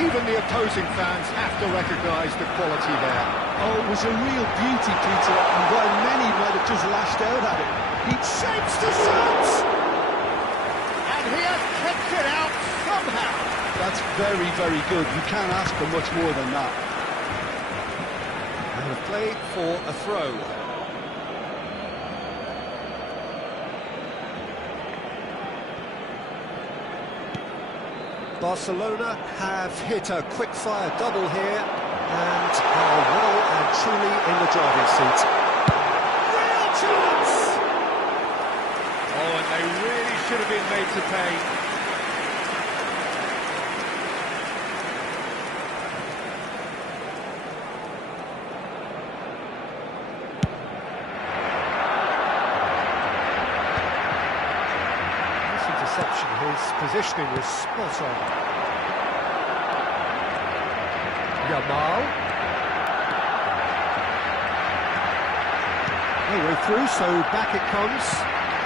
Even the opposing fans have to recognise the quality there. Oh, it was a real beauty, Peter, and while many might have just lashed out at it, he shapes the shots! And he has kept it out somehow. That's very, very good. You can't ask for much more than that. And a play for a throw. Barcelona have hit a quick-fire double here and are well and truly in the driving seat. Real chance! Oh, and they really should have been made to pay. This interception, his positioning was spot on. Yamal. Anyway, through, so back it comes.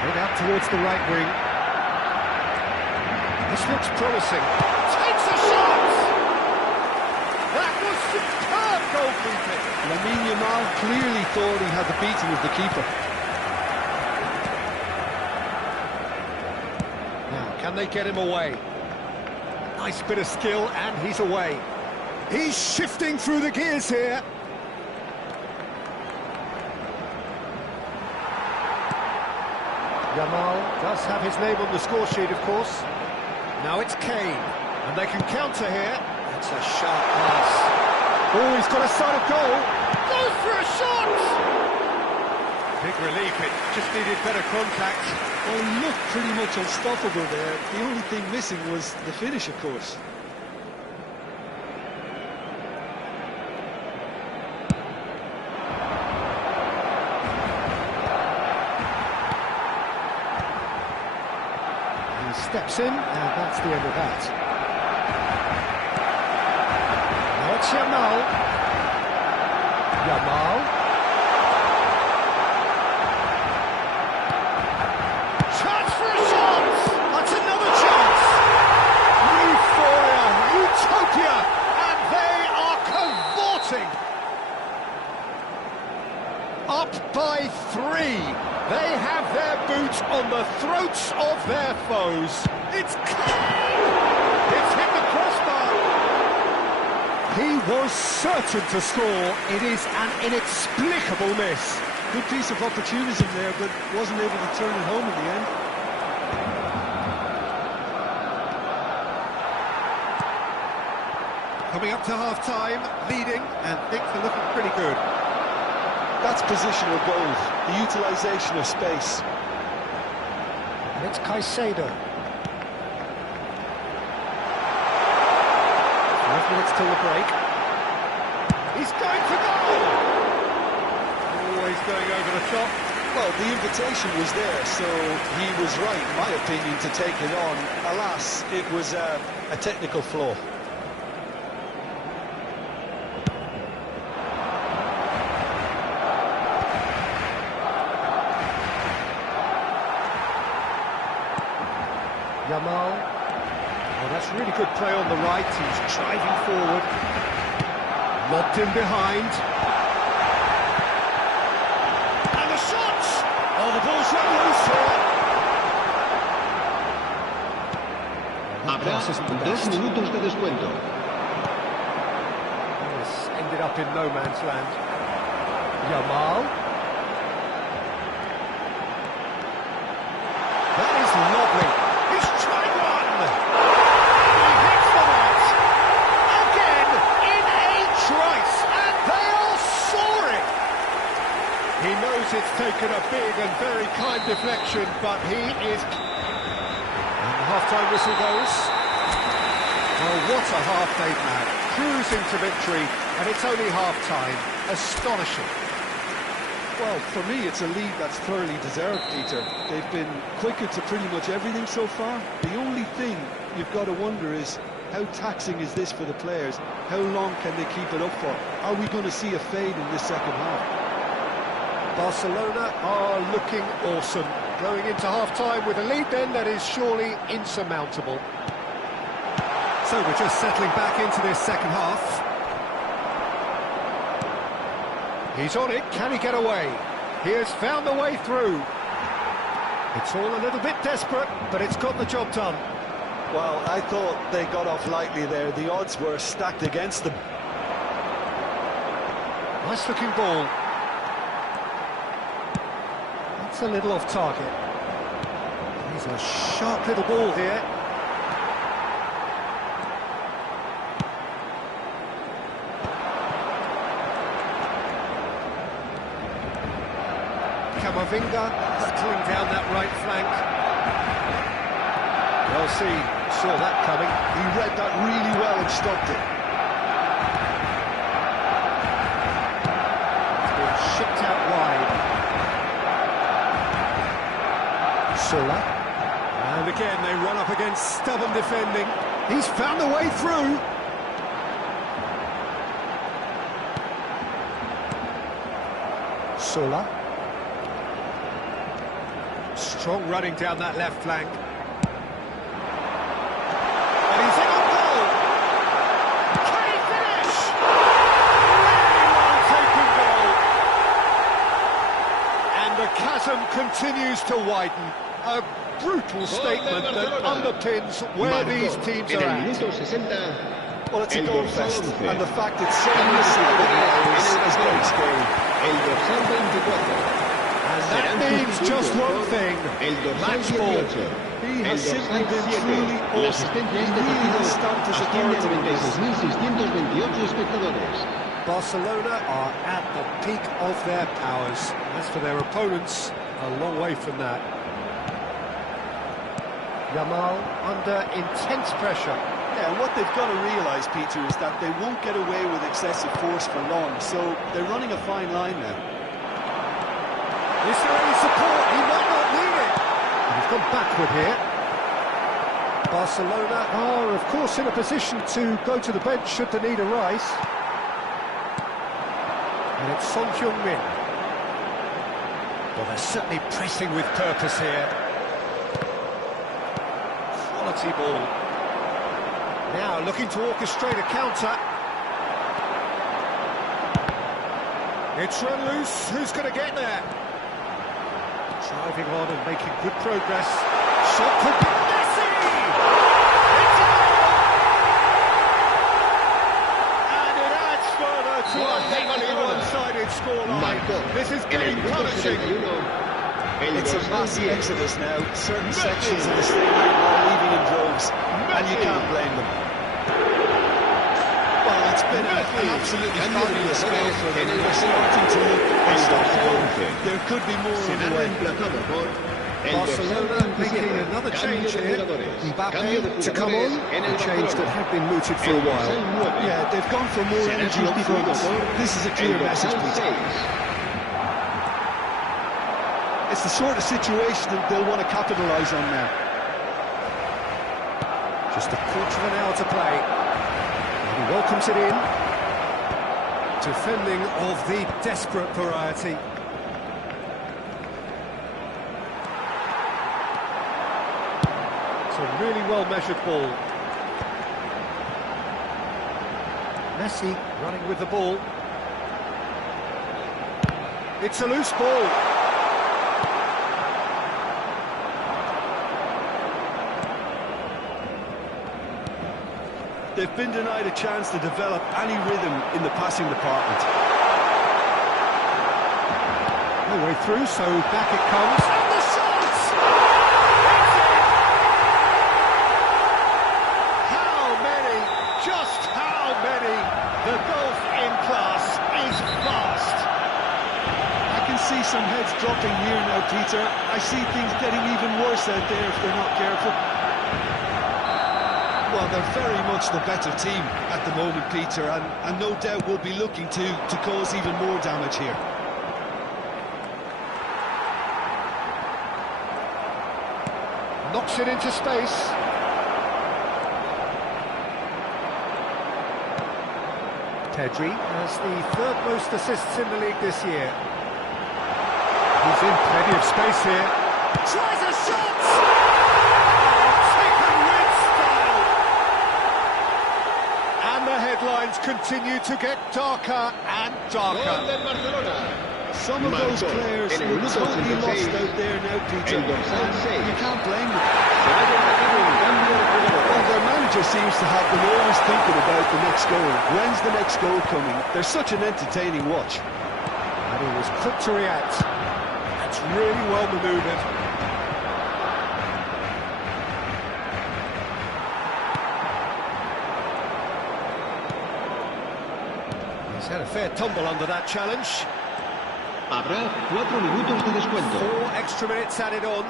Head out towards the right wing. This looks promising. Takes a shot! That was superb goalkeeping. Lamine Yamal clearly thought he had the beating of the keeper. Now, can they get him away? Nice bit of skill, and he's away. He's shifting through the gears here. Yamal does have his name on the score sheet, of course. Now it's Kane, and they can counter here. It's a sharp pass. Oh, he's got a sight of goal. Goes for a shot! Big relief, it just needed better contact. Well, he looked pretty much unstoppable there. The only thing missing was the finish, of course. He steps in, and that's the end of that. Now it's Yamal. Yamal. Chance for a shot! That's another chance! Euphoria, utopia, and they are cavorting! Up by 3. They have their boots on the throats of their foes. It's Kane! It's hit the crossbar! He was certain to score. It is an inexplicable miss. Good piece of opportunism there, but wasn't able to turn it home in the end. Coming up to half-time, leading, and things are looking pretty good. That's positional goals, the utilisation of space. And it's Caicedo. 5 minutes till the break. He's going for goal! Always going over the top. Well, the invitation was there, so he was right, in my opinion, to take it on. Alas, it was a technical flaw. Yamal. Oh, that's really good play on the right. He's driving forward. Lobbed in behind. And the shot! Oh, the ball's run loose here. Habrá 2 minutos de descuento. This ended up in no man's land. Yamal. That is lovely. He's tried one. He hits the net. Again, in a trice, and they are soaring. He knows it's taken a big and very kind deflection, but he is... And the half-time whistle goes. Oh, what a half they've had. Cruising to victory, and it's only half-time. Astonishing. Well, for me, it's a lead that's thoroughly deserved, Peter. They've been quicker to pretty much everything so far. The only thing you've got to wonder is, how taxing is this for the players? How long can they keep it up for? Are we going to see a fade in this second half? Barcelona are looking awesome. Going into half-time with a lead then that is surely insurmountable. So we're just settling back into this second half. He's on it, can he get away? He has found the way through. It's all a little bit desperate, but it's got the job done. Well, I thought they got off lightly there. The odds were stacked against them. Nice looking ball. That's a little off target. He's a sharp little ball here. Camavinga battling down that right flank. Well, saw that coming. He read that really well and stopped it. It's been shipped out wide. Sola. And again, they run up against stubborn defending. He's found a way through. Sola. Strong running down that left flank. And he's in on goal! Can he finish? Really well taken goal! And the chasm continues to widen. A brutal statement that underpins where these teams are at. Minuto 60. Well, it's a El goal dorsal fest, 11. and the fact it's so misleading is very scary. El dorsal 24. And that means just one thing, El dorsal match ball. 18. He El has simply dorsal been 7. truly La awesome. asistencia He a este really partido has stamped his asciende a authority on this. 96.628 espectadores. Barcelona are at the peak of their powers. As for their opponents, a long way from that. Yamal under intense pressure. Yeah, and what they've got to realise, Peter, is that they won't get away with excessive force for long, so they're running a fine line now. Is there any support? He might not need it. And he's gone backward here. Barcelona are, of course, in a position to go to the bench should the need arise. And it's Son Heung-min. Well, they're certainly pressing with purpose here. Quality ball. Now looking to orchestrate a counter. It's run loose. Who's going to get there? Driving on and making good progress. Shot could be Messi! It's a goal! And it adds further to a heavily one-sided scoreline. This is getting punishing. It's a mass exodus now. Certain sections of the stadium are leaving in droves, and you can't blame them. Well, it's been an absolutely fabulous goal for them. They're starting to look unstoppable. There could be more on the way. Barcelona making another change here. Mbappe to come on. A change that had been mooted for a while. Yeah, they've gone for more energy up front. This is a clear message, Peter. It's the sort of situation that they'll want to capitalise on now. Just a quarter of an hour to play. And he welcomes it in. Defending of the desperate variety. It's a really well-measured ball. Messi running with the ball. It's a loose ball. They've been denied a chance to develop any rhythm in the passing department. No way through, so back it comes. And the shot! How many? Just how many? The golf in class is fast. I can see some heads dropping here now, Peter. I see things getting even worse out there if they're not careful. Well, they're very much the better team at the moment, Peter, and no doubt will be looking to cause even more damage here. Knocks it into space. Pedri has the third most assists in the league this year. He's in plenty of space here. Tries a shot! Taken with style! And the headlines continue to get darker and darker. Some of those players were totally lost out there now, Peter, and you can't blame them. Well, their manager seems to have them always thinking about the next goal. When's the next goal coming? They're such an entertaining watch. And he was quick to react. That's really well manoeuvred. He's had a fair tumble under that challenge. Habrá 4 minutos de descuento. 4 extra minutes added on.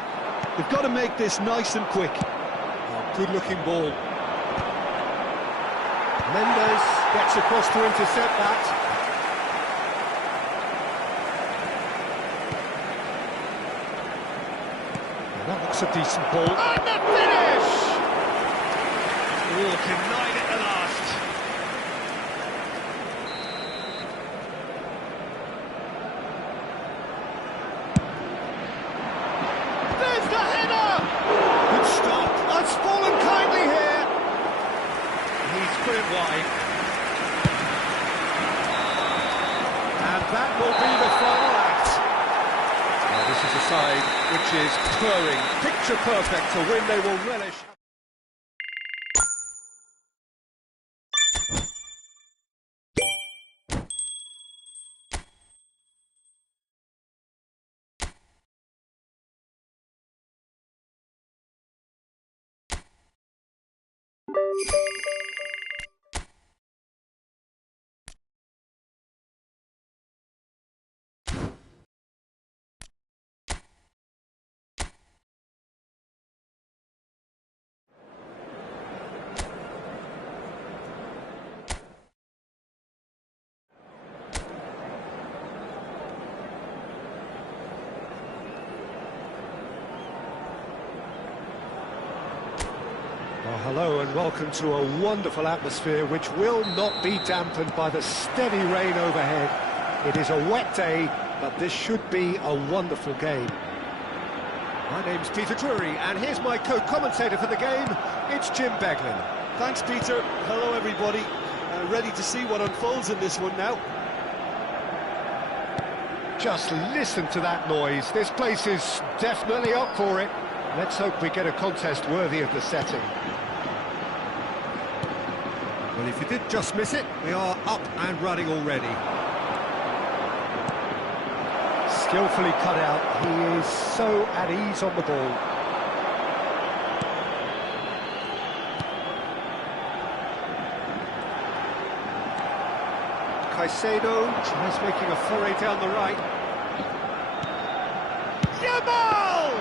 They've got to make this nice and quick. Oh, good-looking ball. Mendes gets across to intercept that. And that looks a decent ball. And the finish! Oh, denied at the last. side, which is purring, picture perfect, a win they will relish. Well, hello and welcome to a wonderful atmosphere which will not be dampened by the steady rain overhead. It is a wet day, but this should be a wonderful game. My name's Peter Drury, and here's my co-commentator for the game, it's Jim Beglin. Thanks, Peter. Hello, everybody. Ready to see what unfolds in this one now. Just listen to that noise. This place is definitely up for it. Let's hope we get a contest worthy of the setting. Well, if you did just miss it, we are up and running already. Skillfully cut out, he is so at ease on the ball. Caicedo tries making a foray down the right. Yamal!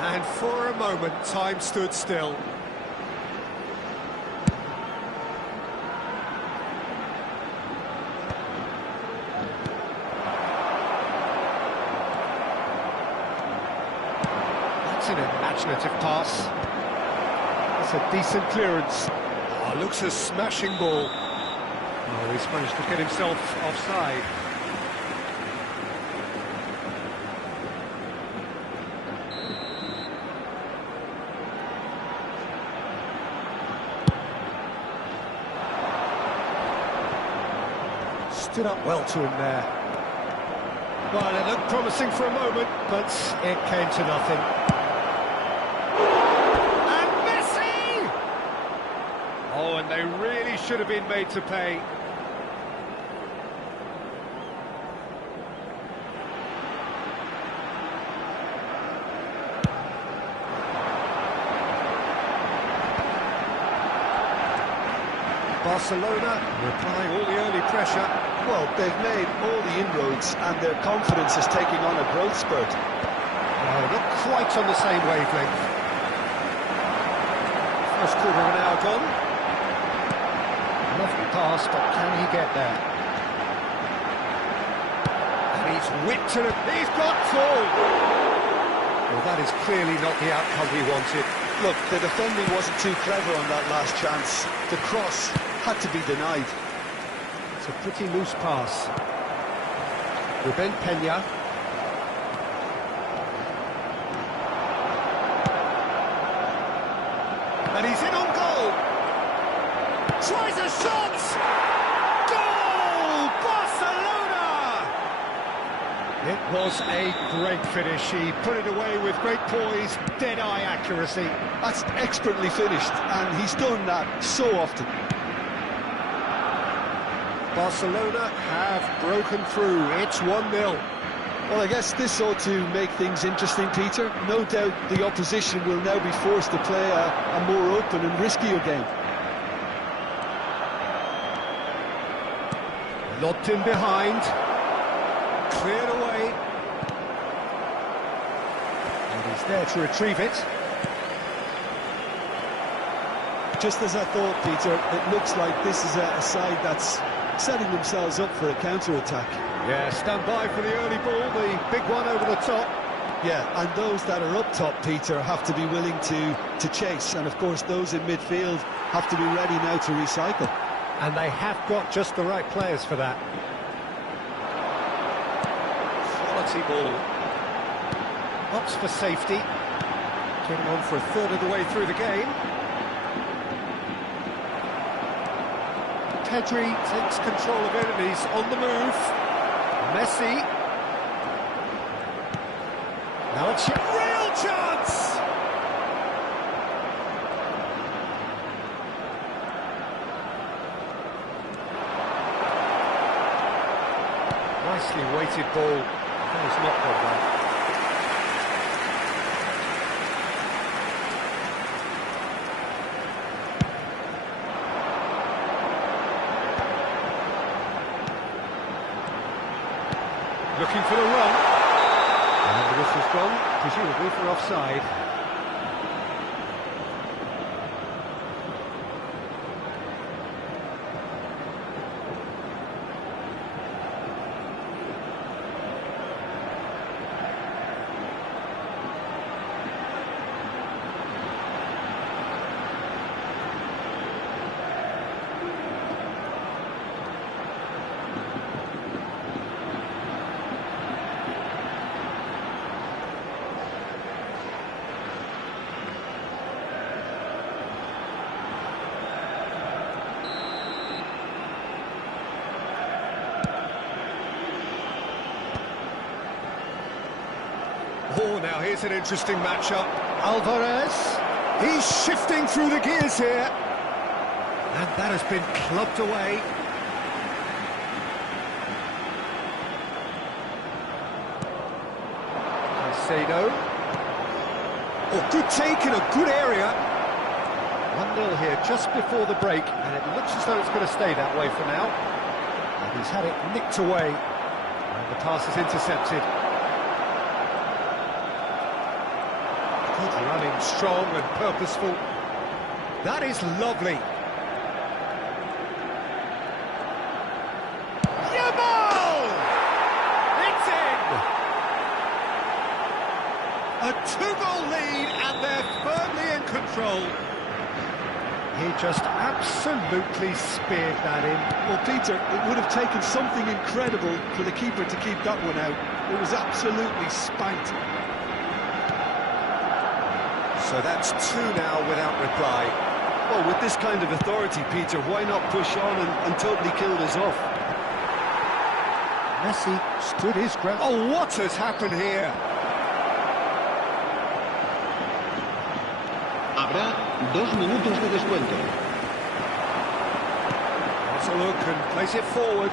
And for a moment, time stood still. That's an imaginative pass. That's a decent clearance. Oh, looks a smashing ball. Oh, he's managed to get himself offside. Stood up well to him there. Well, it looked promising for a moment, but it came to nothing. And Messi! Oh, and they really should have been made to pay. Barcelona applying all the early pressure. Well, they've made all the inroads and their confidence is taking on a growth spurt. No, not quite on the same wavelength. First quarter of an hour gone. Lovely pass, but can he get there? And he's whipped to it. He's got full! Well, that is clearly not the outcome he wanted. Look, the defending wasn't too clever on that last chance. The cross had to be denied. It's a pretty loose pass. Ruben Peña. And he's in on goal. Tries a shot! Goal! Barcelona! It was a great finish. He put it away with great poise, dead-eye accuracy. That's expertly finished, and he's done that so often. Barcelona have broken through. It's 1-0. Well, I guess this ought to make things interesting, Peter. No doubt the opposition will now be forced to play a more open and riskier game. Lobbed in behind. Cleared away. And he's there to retrieve it. Just as I thought, Peter, it looks like this is a side that's setting themselves up for a counter-attack. Yeah, stand by for the early ball, the big one over the top. Yeah, and those that are up top, Peter, have to be willing to chase. And, of course, those in midfield have to be ready now to recycle. And they have got just the right players for that. Quality ball. Opts for safety. Getting on for a third of the way through the game. Pedri takes control of it and he's on the move. Messi. Now it's a real chance! Nicely weighted ball. That has not gone well. Looking for the run. And the whistle's gone, presumably for offside. Oh, now here's an interesting matchup. Alvarez, he's shifting through the gears here. And that has been clubbed away. Caicedo. Oh, good take in a good area. 1-0 here just before the break, and it looks as though it's going to stay that way for now. And he's had it nicked away. And the pass is intercepted. Good running, strong and purposeful. That is lovely. Yamal! It's in! A 2-goal lead and they're firmly in control. He just absolutely speared that in. Well, Peter, it would have taken something incredible for the keeper to keep that one out. It was absolutely spanked. So that's 2 now without reply. Well, with this kind of authority, Peter, why not push on and totally kill this off? Messi stood his ground. Oh, what has happened here? Habrá 2 minutos de descuento. That's a look and plays it forward.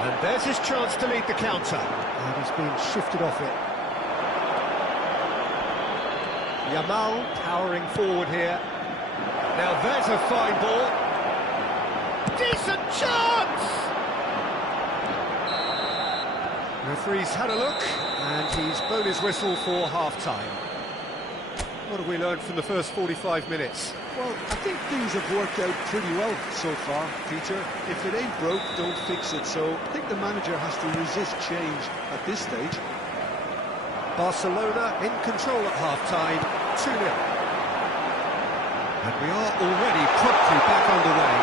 And there's his chance to lead the counter. And he's being shifted off it. Yamal powering forward here. Now there's a fine ball. Decent chance! Referee's had a look, and he's blown his whistle for half-time. What have we learned from the first 45 minutes? Well, I think things have worked out pretty well so far, Peter. If it ain't broke, don't fix it. So I think the manager has to resist change at this stage. Barcelona in control at half-time, 2-0. And we are already promptly back underway.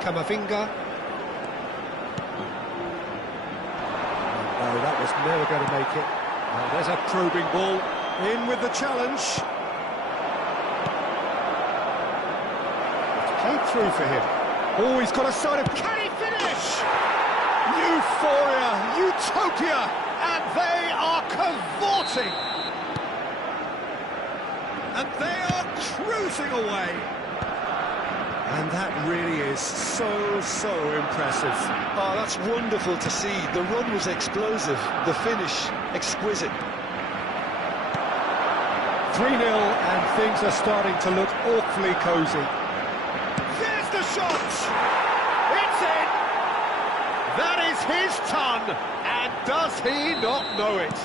Camavinga. No, that was never going to make it. Now there's a probing ball, in with the challenge. It's played through for him. Oh, he's got a side of... Can he finish? Euphoria, utopia, and they are cavorting. And they are cruising away. And that really is so impressive. Oh, that's wonderful to see. The run was explosive, the finish exquisite. 3-0, and things are starting to look awfully cosy. There's the shot! It's in! That is his ton, and does he not know it?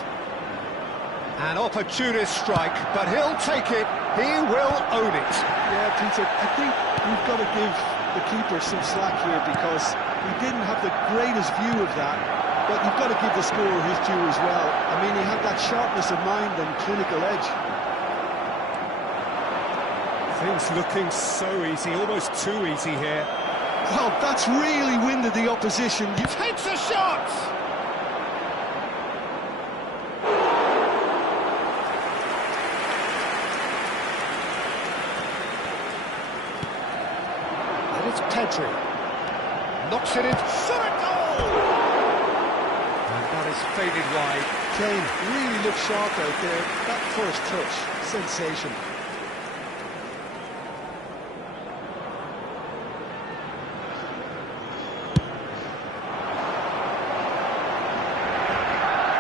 An opportunist strike, but he'll take it, he will own it. Yeah, Peter, I think we've got to give the keeper some slack here because he didn't have the greatest view of that, but you've got to give the scorer his due as well. I mean, he had that sharpness of mind and clinical edge. Things looking so easy, almost too easy here. Well, that's really winded the opposition. He takes a shot! And it's Pedri. Knocks it in. Shot a goal! And that has faded wide. Kane really looked sharp out there. That first touch, sensational.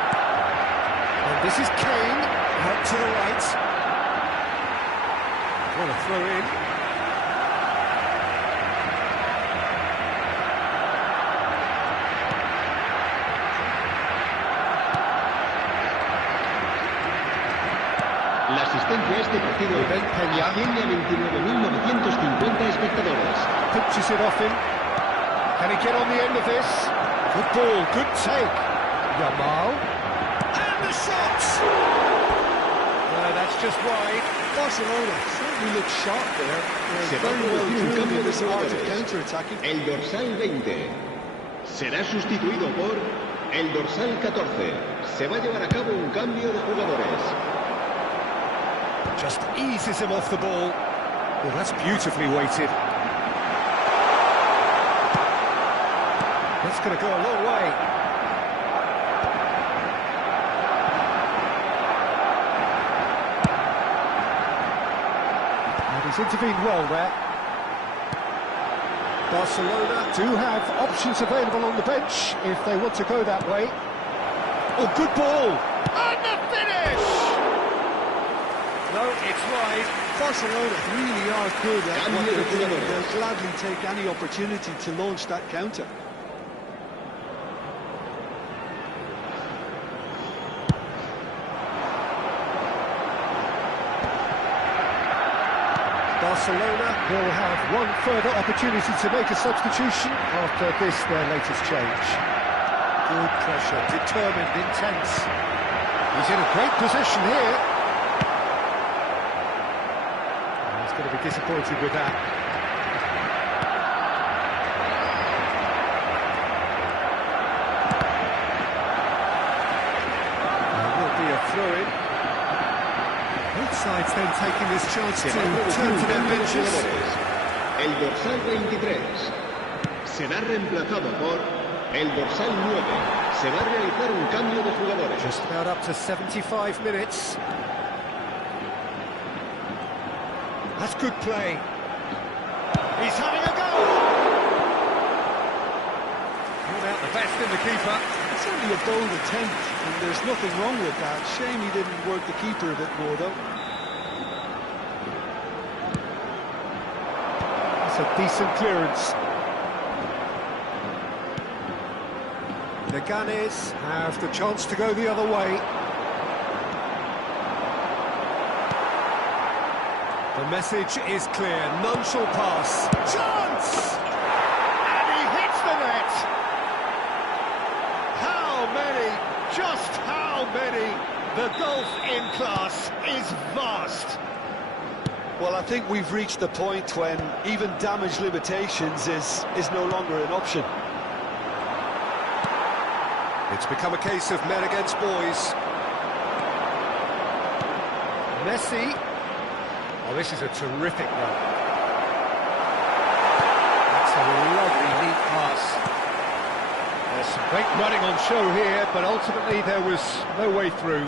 And this is Kane, out to the right. What a throw in. La asistencia a este partido asciende a 29.950 espectadores. Pinches it off him. Can he get on the end of this? Good ball, good take. Yamal. And the shots! That's just wide. Barcelona certainly looked sharp there. Se They're va a very well producir un drilled cambio in de this art of jugadores. counter-attacking. El dorsal 20 será sustituido por el dorsal 14. Se va a llevar a cabo un cambio de jugadores. Just eases him off the ball. Well, that's beautifully weighted. That's going to go a long way. And he's intervened well there. Barcelona do have options available on the bench if they want to go that way. Oh, good ball! And the finish! No, it's wide. Barcelona really are good at Cambio what de they're doing. jugadores. They'll gladly take any opportunity to launch that counter. Barcelona will have one further opportunity to make a substitution after this, their latest change. Good pressure, determined, intense. He's in a great position here. He's going to be disappointed with that. There will be a throw-in. Both sides then taking this chance Se to va a producir turn un to their cambio de benches. jugadores. El dorsal 23 será reemplazado por el dorsal 9. Se va a realizar un cambio de jugadores. Just about up to 75 minutes. That's good play. He's having a go! Pulled out the best in the keeper. It's only a bold attempt, and there's nothing wrong with that. Shame he didn't work the keeper a bit more, though. That's a decent clearance. The Leganes have the chance to go the other way. The message is clear, none shall pass. Chance! And he hits the net! How many, just how many? The gulf in class is vast. Well, I think we've reached the point when even damage limitations is no longer an option. It's become a case of men against boys. Messi. Oh, this is a terrific run. That's a lovely, neat pass. There's some great running on show here, but ultimately there was no way through.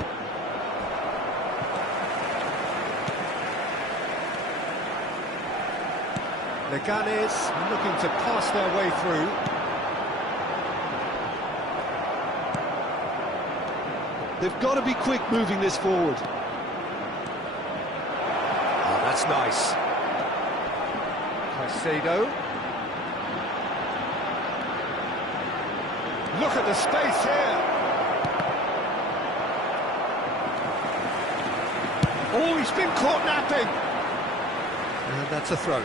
Leganes looking to pass their way through. They've got to be quick moving this forward. Oh, that's nice. Caicedo. Look at the space here. Oh, he's been caught napping. And that's a throw.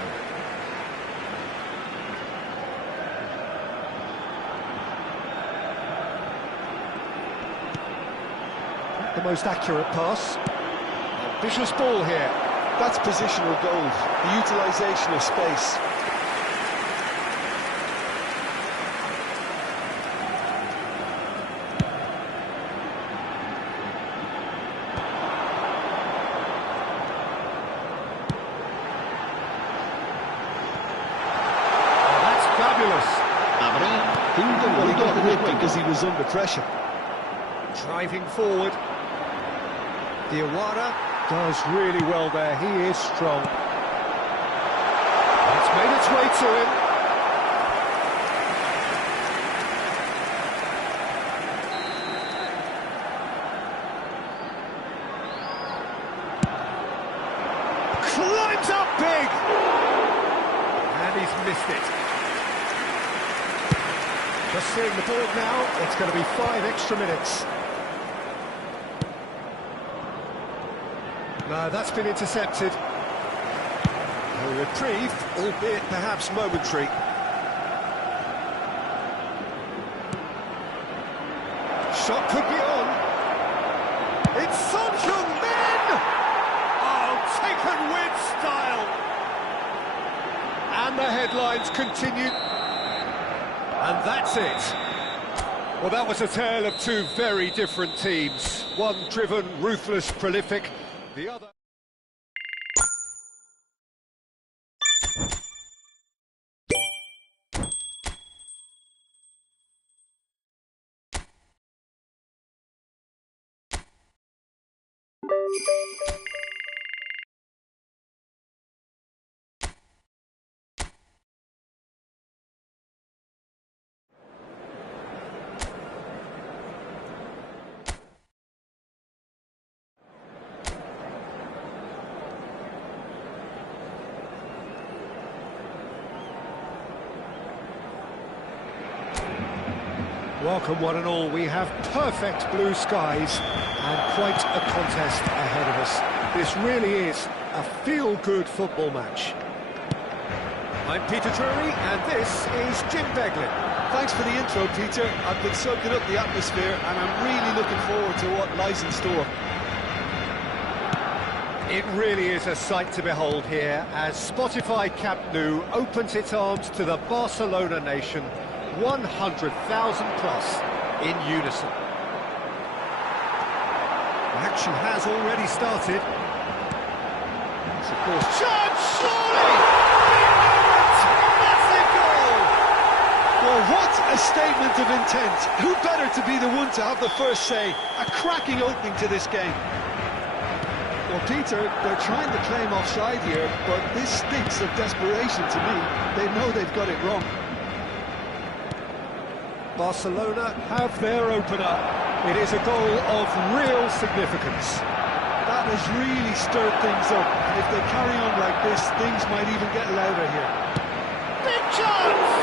The most accurate pass. Ambitious ball here. That's positional goal, the utilisation of space. Oh, that's fabulous. Habrá 5 Well, he minutos got de whipped descuento. because he was under pressure. Driving forward. Diawara does really well there, he is strong. It's made its way to him. Climbs up big! And he's missed it. Just seeing the board now, it's going to be 5 extra minutes. No, that's been intercepted. A reprieve, albeit perhaps momentary. Shot could be on. It's Son Heung-min! Oh, taken with style! And the headlines continue. And that's it. Well, that was a tale of two very different teams. One driven, ruthless, prolific. The other... Welcome one and all, we have perfect blue skies and quite a contest ahead of us. This really is a feel-good football match. I'm Peter Drury and this is Jim Beglin. Thanks for the intro, Peter. I've been soaking up the atmosphere and I'm really looking forward to what lies in store. It really is a sight to behold here as Spotify Camp Nou opens its arms to the Barcelona nation. 100,000 plus in unison. The action has already started. It's of course chance, surely! Massive goal! Well, what a statement of intent. Who better to be the one to have the first say? A cracking opening to this game. Well, Peter, they're trying to claim offside here, but this stinks of desperation to me. They know they've got it wrong. Barcelona have their opener. It is a goal of real significance. That has really stirred things up, and if they carry on like this, things might even get louder here. Big chance!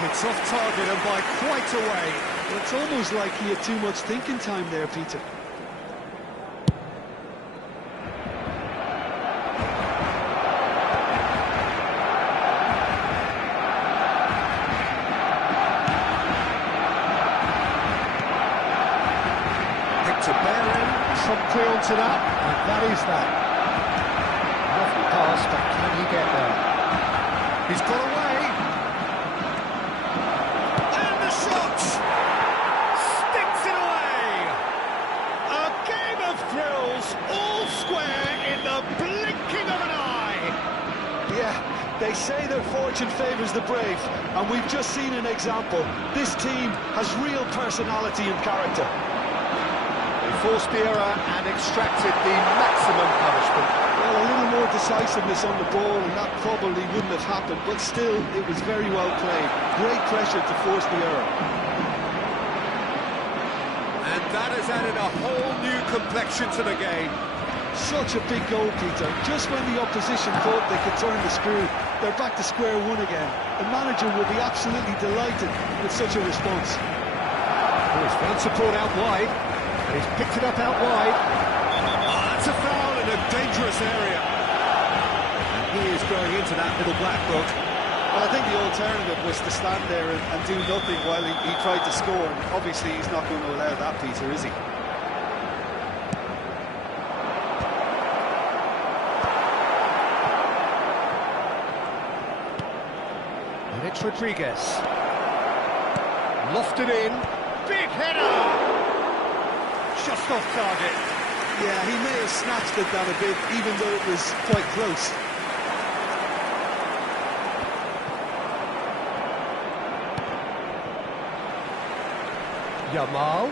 Hits off target and by quite a way. Well, it's almost like he had too much thinking time there, Peter. Promptly onto that, and that is that. Lovely pass, but can he get there? He's got away. And the shot! Sticks it away! A game of thrills, all square in the blinking of an eye! Yeah, they say that fortune favours the brave, and we've just seen an example. This team has real personality and character. Forced the error and extracted the maximum punishment. Well, a little more decisiveness on the ball and that probably wouldn't have happened, but still, it was very well played. Great pressure to force the error. And that has added a whole new complexion to the game. Such a big goal, Peter. Just when the opposition thought they could turn the screw, they're back to square one again. The manager will be absolutely delighted with such a response. There's one support out wide. And he's picked it up out wide. Oh, that's a foul in a dangerous area. And he is going into that little black book. Well, I think the alternative was to stand there and do nothing while he tried to score. And obviously, he's not going to allow that, Peter, is he? And it's Rodriguez. Lofted in. Big header! Just off target. Yeah, he may have snatched at that a bit, even though it was quite close. Yamal.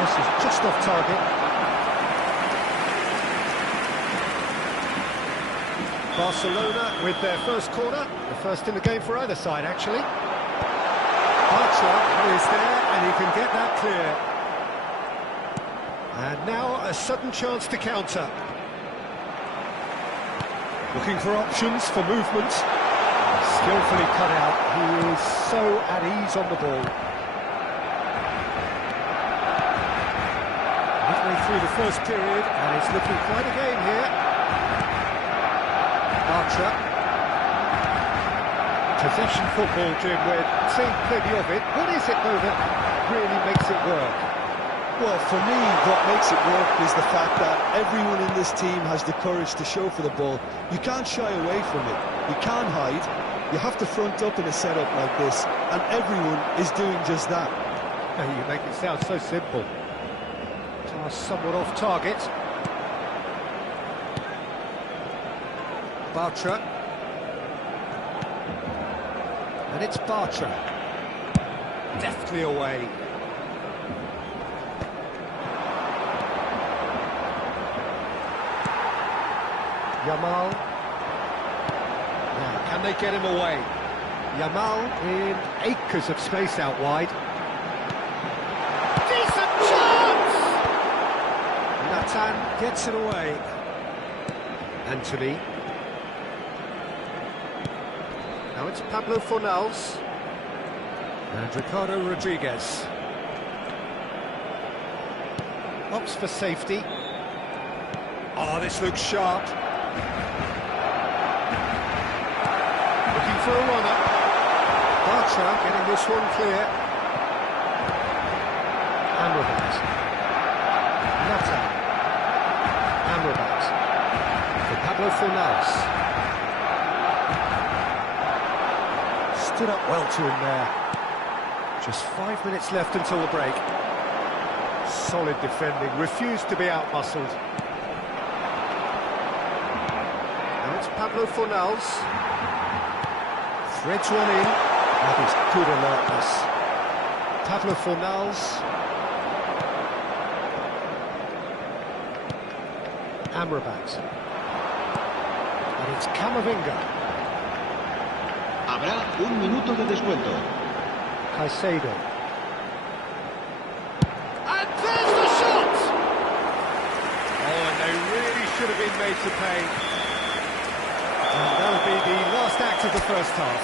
This is just off target. Barcelona with their first corner, the first in the game for either side, actually. Bartra is there, and he can get that clear. And now a sudden chance to counter. Looking for options for movement. Skillfully cut out. He is so at ease on the ball. Midway through the first period, and it's looking quite a game here. Bartra. Possession football, Jim, we're seeing plenty of it. What is it, though, that really makes it work? Well, for me, what makes it work is the fact that everyone in this team has the courage to show for the ball. You can't shy away from it. You can't hide. You have to front up in a setup like this, and everyone is doing just that. You make it sound so simple. Pass somewhat off target. Bartra. And it's Bartra. Deftly away. Yamal. Now, can they get him away? Yamal in acres of space out wide. Decent chance! Nathan gets it away. Anthony. Now it's Pablo Fornals. And Ricardo Rodriguez. Opts for safety. Oh, this looks sharp. Looking for a runner. Bartra getting this one clear. Amrabat. Nata. Amrabat. For Pablo Fornals. Stood up well to him there. Just 5 minutes left until the break. Solid defending, refused to be out-muscled. Now it's Pablo Fornals. Threads one in. That is good alertness. Pablo Fornals. Amrabat. And it's Camavinga. Habrá un minuto de descuento. Caicedo. And there's the shot! Oh, and they really should have been made to pay. And that'll be the last act of the first half.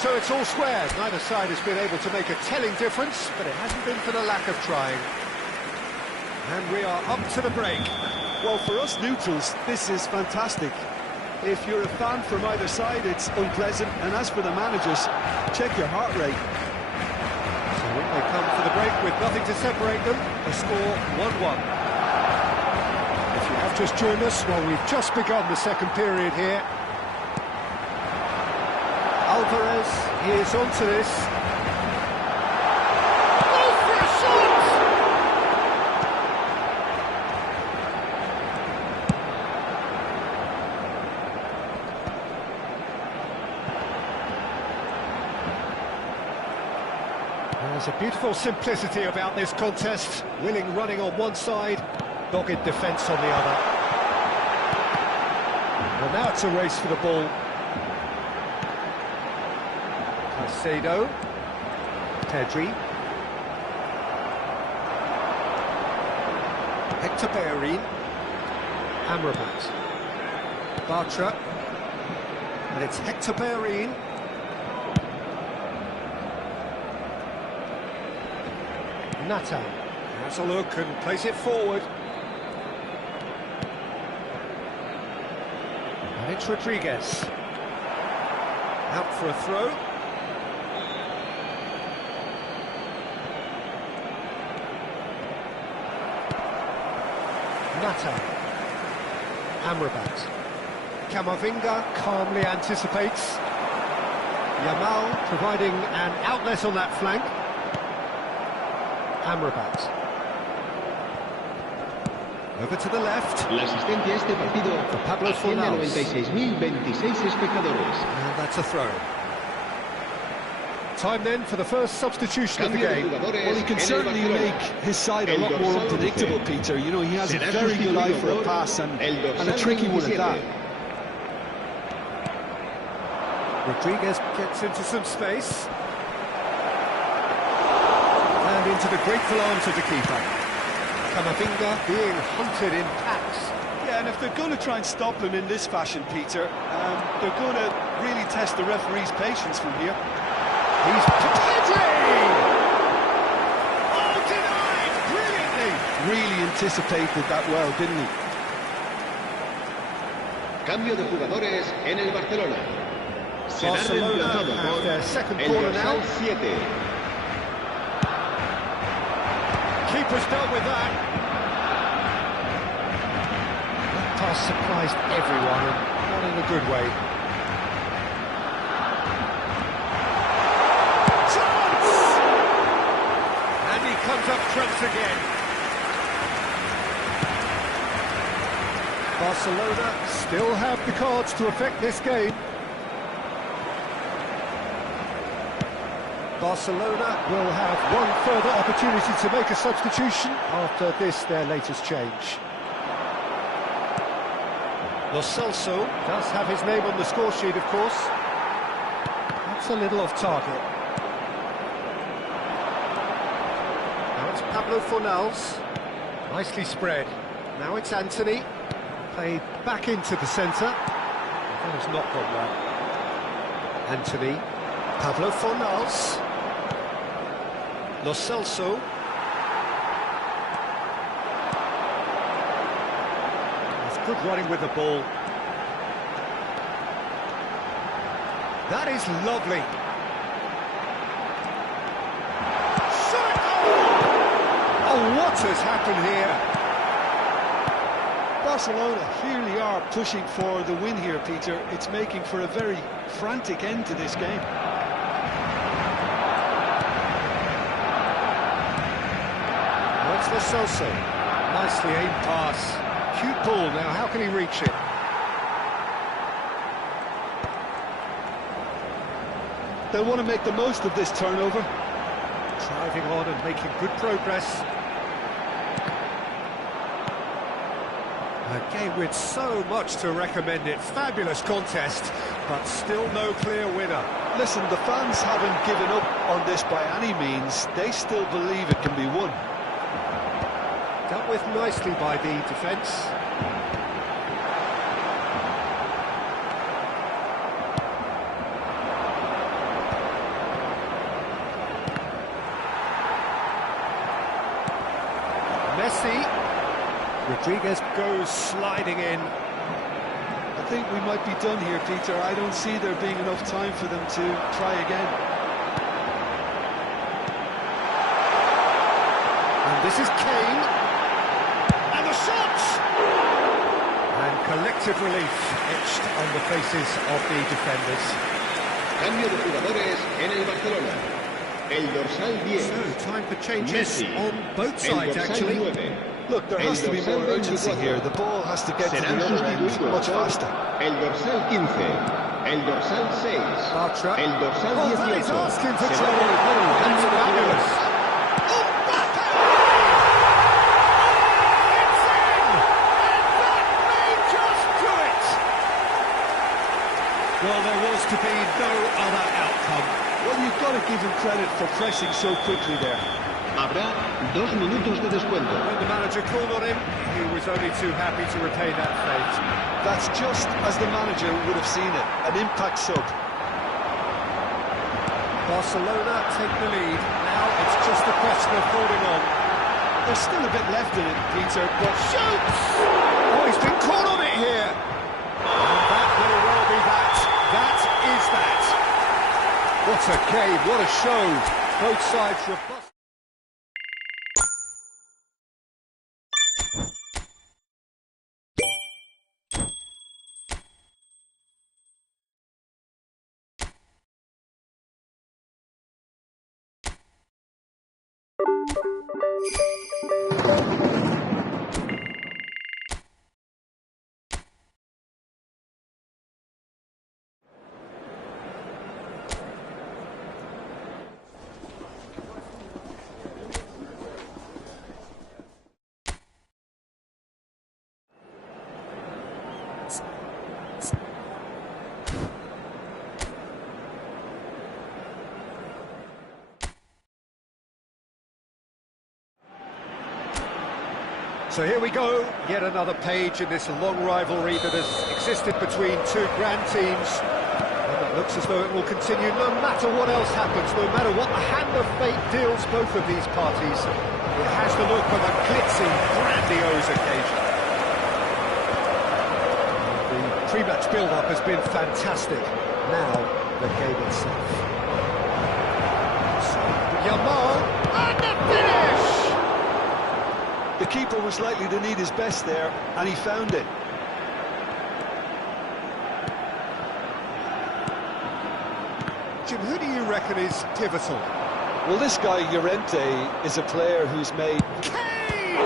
So it's all square. Neither side has been able to make a telling difference, but it hasn't been for the lack of trying. And we are up to the break. Well, for us neutrals, this is fantastic. If you're a fan from either side, it's unpleasant. And as for the managers, check your heart rate. So in they come for the break with nothing to separate them. The score 1-1. If you have just joined us, well, we've just begun the second period here. Alvarez is onto this. Oh, for a shot! There's a beautiful simplicity about this contest. Willing running on one side, dogged defence on the other. Well, now it's a race for the ball. Caicedo. Pedri. Hector Bellerin. Amrabat. Bartra. And it's Hector Bellerin. Nathan has a look and plays it forward. And it's Rodriguez. Out for a throw. Nathan. Amrabat. Camavinga calmly anticipates. Yamal providing an outlet on that flank. Amrabat. Over to the left. La asistencia a este partido Pablo asciende a Fornals. 96.026 espectadores. And that's a throw. Time then for the first substitution of the game. Well, he can certainly make his side a lot more unpredictable, Peter. You know, he has a very good eye for a pass and a tricky one at that. Rodriguez gets into some space. And into the grateful arms of the keeper. Camavinga being hunted in packs. Yeah, and if they're going to try and stop him in this fashion, Peter, they're going to really test the referee's patience from here. He's Pedri! Oh, denied brilliantly! Really anticipated that well, didn't he? Cambio de jugadores en el Barcelona. Será Barcelona reemplazado have por their second el corner dorsal now. 7. Keeper's dealt with that. That pass surprised everyone, and not in a good way. Chance! And he comes up trumps again. Barcelona still have the cards to affect this game. Barcelona will have one further opportunity to make a substitution after this, their latest change. Lo Celso does have his name on the score sheet, of course. That's a little off target. Now it's Pablo Fornals. Nicely spread. Now it's Anthony. Played back into the centre. That has not gone well. Anthony. Pablo Fornals. Lo Celso. It's good running with the ball. That is lovely. Shot! Oh, what has happened here? Barcelona clearly are pushing for the win here, Peter. It's making for a very frantic end to this game. Lo Celso, nicely aimed pass. Cute ball now, how can he reach it? They'll want to make the most of this turnover. Driving on and making good progress. A game with so much to recommend it. Fabulous contest, but still no clear winner. Listen, the fans haven't given up on this by any means. They still believe it can be won. Dealt with nicely by the defence. Messi. Rodriguez goes sliding in. I think we might be done here, Peter. I don't see there being enough time for them to try again. And this is Kane. And the shot! And collective relief etched on the faces of the defenders. Cambio de jugadores en el Barcelona. El dorsal 10. So, time for changes Messi. on both sides, El dorsal actually. 9. Look, there has to be more urgency here. The ball has to get to Serán the other end sustituidos much por faster. el dorsal 15, el dorsal 6, Bartra. el dorsal Oh, 18. that is asking for Será trouble. reemplazado por That's el fabulous. jugador. Mbappe! It's in! And that may just do it! Well, there was to be no other outcome. Well, you've got to give him credit for pressing so quickly there. Habrá 2 minutos de descuento. When the manager called on him, he was only too happy to repay that fate. That's just as the manager would have seen it, an impact sub. Barcelona take the lead. Now it's just a question of holding on. There's still a bit left in it, Peter, but Shoots! Oh, he's been caught on it here. And that may well be that. That is that. What a game, what a show. Both sides robust. So here we go, yet another page in this long rivalry that has existed between two grand teams. And it looks as though it will continue no matter what else happens, no matter what the hand of fate deals both of these parties. It has the look of a glitzy, grandiose occasion. The pre-match build-up has been fantastic. Now, the game itself. So, Yamal, and the finish! The keeper was likely to need his best there, and he found it. Jim, who do you reckon is pivotal? Well, this guy, Llorente, is a player who's made... Kane!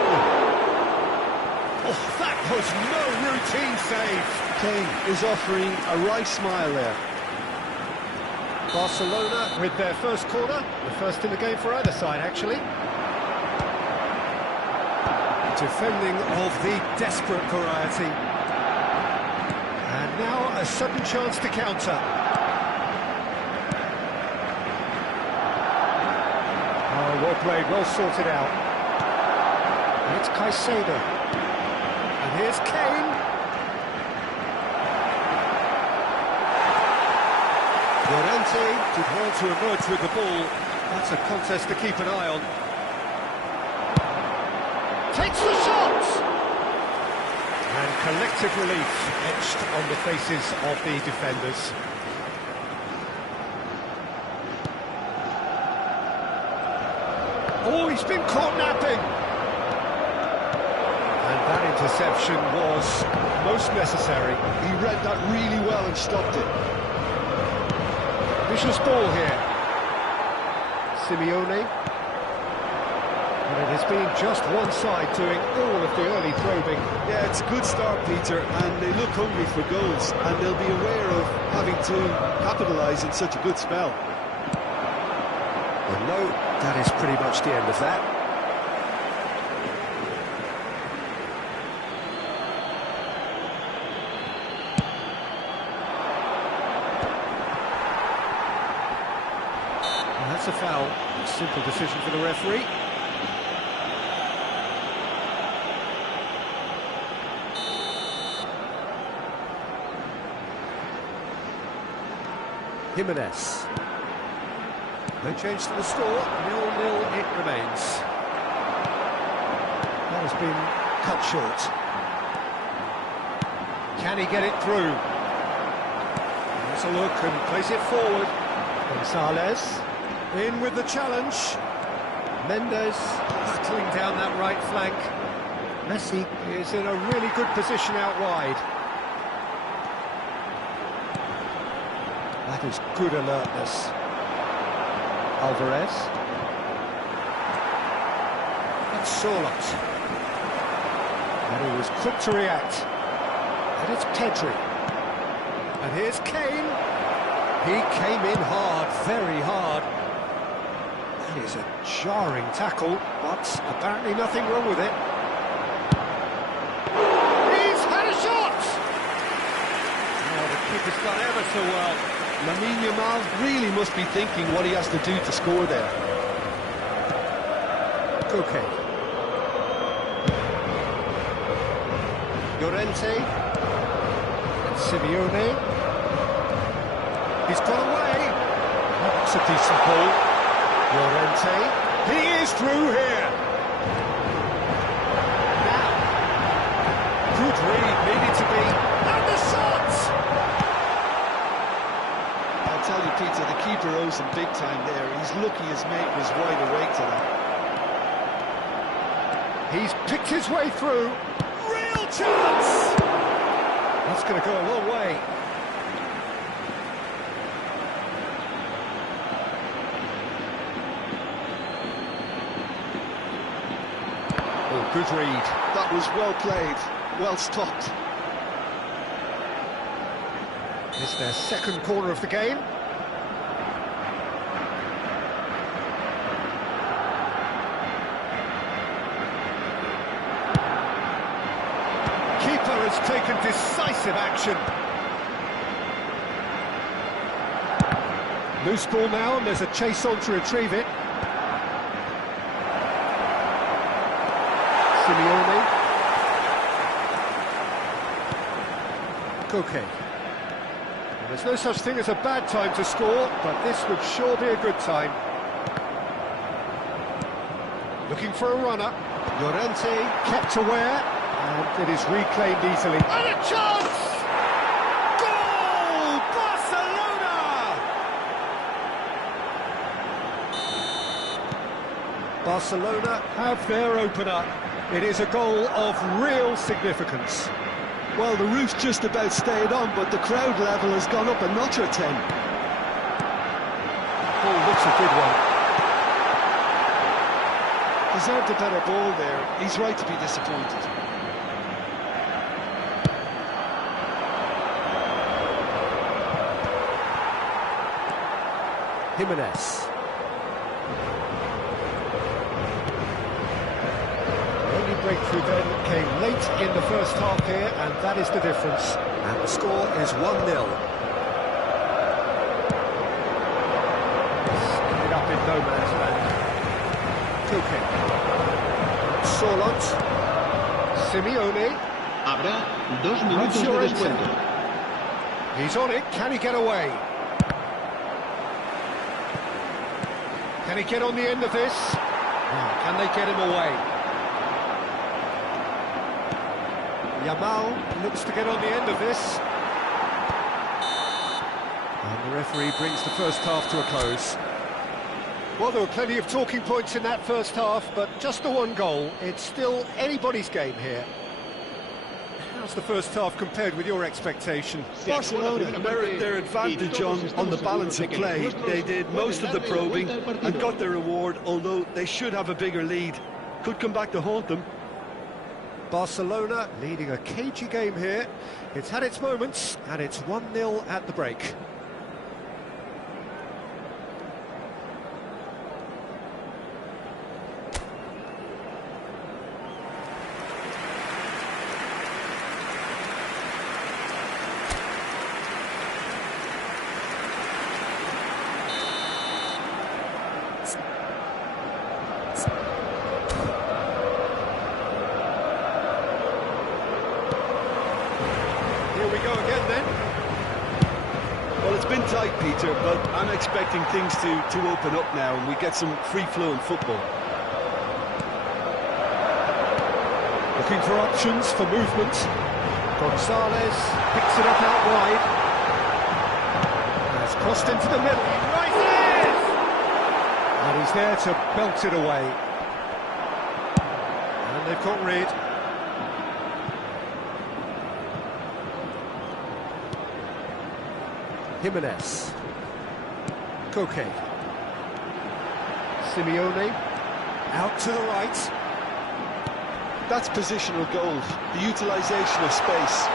Oh, that was no routine save. Kane is offering a wry smile there. Barcelona with their first corner, the first in the game for either side, actually. Defending of the desperate variety. And now a sudden chance to counter. Oh, well played, well sorted out. And it's Caicedo. And here's Kane. Llorente did well to emerge with the ball. That's a contest to keep an eye on. Takes the shot! And collective relief etched on the faces of the defenders. Oh, he's been caught napping! And that interception was most necessary. He read that really well and stopped it. Vicious ball here. Simeone. And it has been just one side doing all of the early probing. Yeah, it's a good start, Peter, and they look hungry for goals, and they'll be aware of having to capitalise in such a good spell. And no, that is pretty much the end of that. And that's a foul. A simple decision for the referee. Jimenez. No change to the score, 0-0 it remains. That has been cut short. Can he get it through? Let's a look and place it forward. Gonzalez in with the challenge. Mendes battling down that right flank. Messi is in a really good position out wide. That is good alertness. Alvarez. And Sorloth. And he was quick to react. And it's Pedri. And here's Kane. He came in hard, very hard. That is a jarring tackle, but apparently nothing wrong with it. He's had a shot! Oh, the keeper's done ever so well. Lamine Yamal really must be thinking what he has to do to score there. Okay. Llorente. And Simeone. He's got away. That's a decent ball. Llorente. He is through here. Now. Good read, needed to be. And the shot! I'll tell you, Peter, the keeper owes him big time there. He's lucky his mate was wide awake to that. He's picked his way through. Real chance! That's going to go a long way. Oh, good read. That was well played, well stopped. It's their second corner of the game. Keeper has taken decisive action. Loose ball now, and there's a chase on to retrieve it. Simeone. Koke. And there's no such thing as a bad time to score, but this would sure be a good time. Looking for a runner. Llorente kept aware, and it is reclaimed easily. And a chance! Goal! Barcelona! Barcelona have their opener. It is a goal of real significance. Well, the roof just about stayed on, but the crowd level has gone up a notch or 10. Oh, looks a good one. Deserved a better ball there. He's right to be disappointed. Jimenez. The only breakthrough then came late in the first half here, and that is the difference. And the score is 1-0. Ended up in no man's land. Koke. Solot. Simeone. Habrá 2 minutos de descuento. He's on it. Can he get away? Can he get on the end of this? Can they get him away? Yamal looks to get on the end of this. And the referee brings the first half to a close. Well, there were plenty of talking points in that first half, but just the one goal. It's still anybody's game here. How's the first half compared with your expectation? Barcelona merit their advantage on the balance of play. They did most of the probing and got their reward, although they should have a bigger lead. Could come back to haunt them. Barcelona leading a cagey game here. It's had its moments, and it's 1-0 at the break. Here we go again then. Well, it's been tight, Peter, but I'm expecting things to open up now and we get some free-flowing football. Looking for options for movement. Gonzalez picks it up out wide. Has crossed into the middle. He rises! And he's there to belt it away. And they've got rid. Jimenez. Koke. Simeone. Out to the right. That's positional goals, the utilisation of space.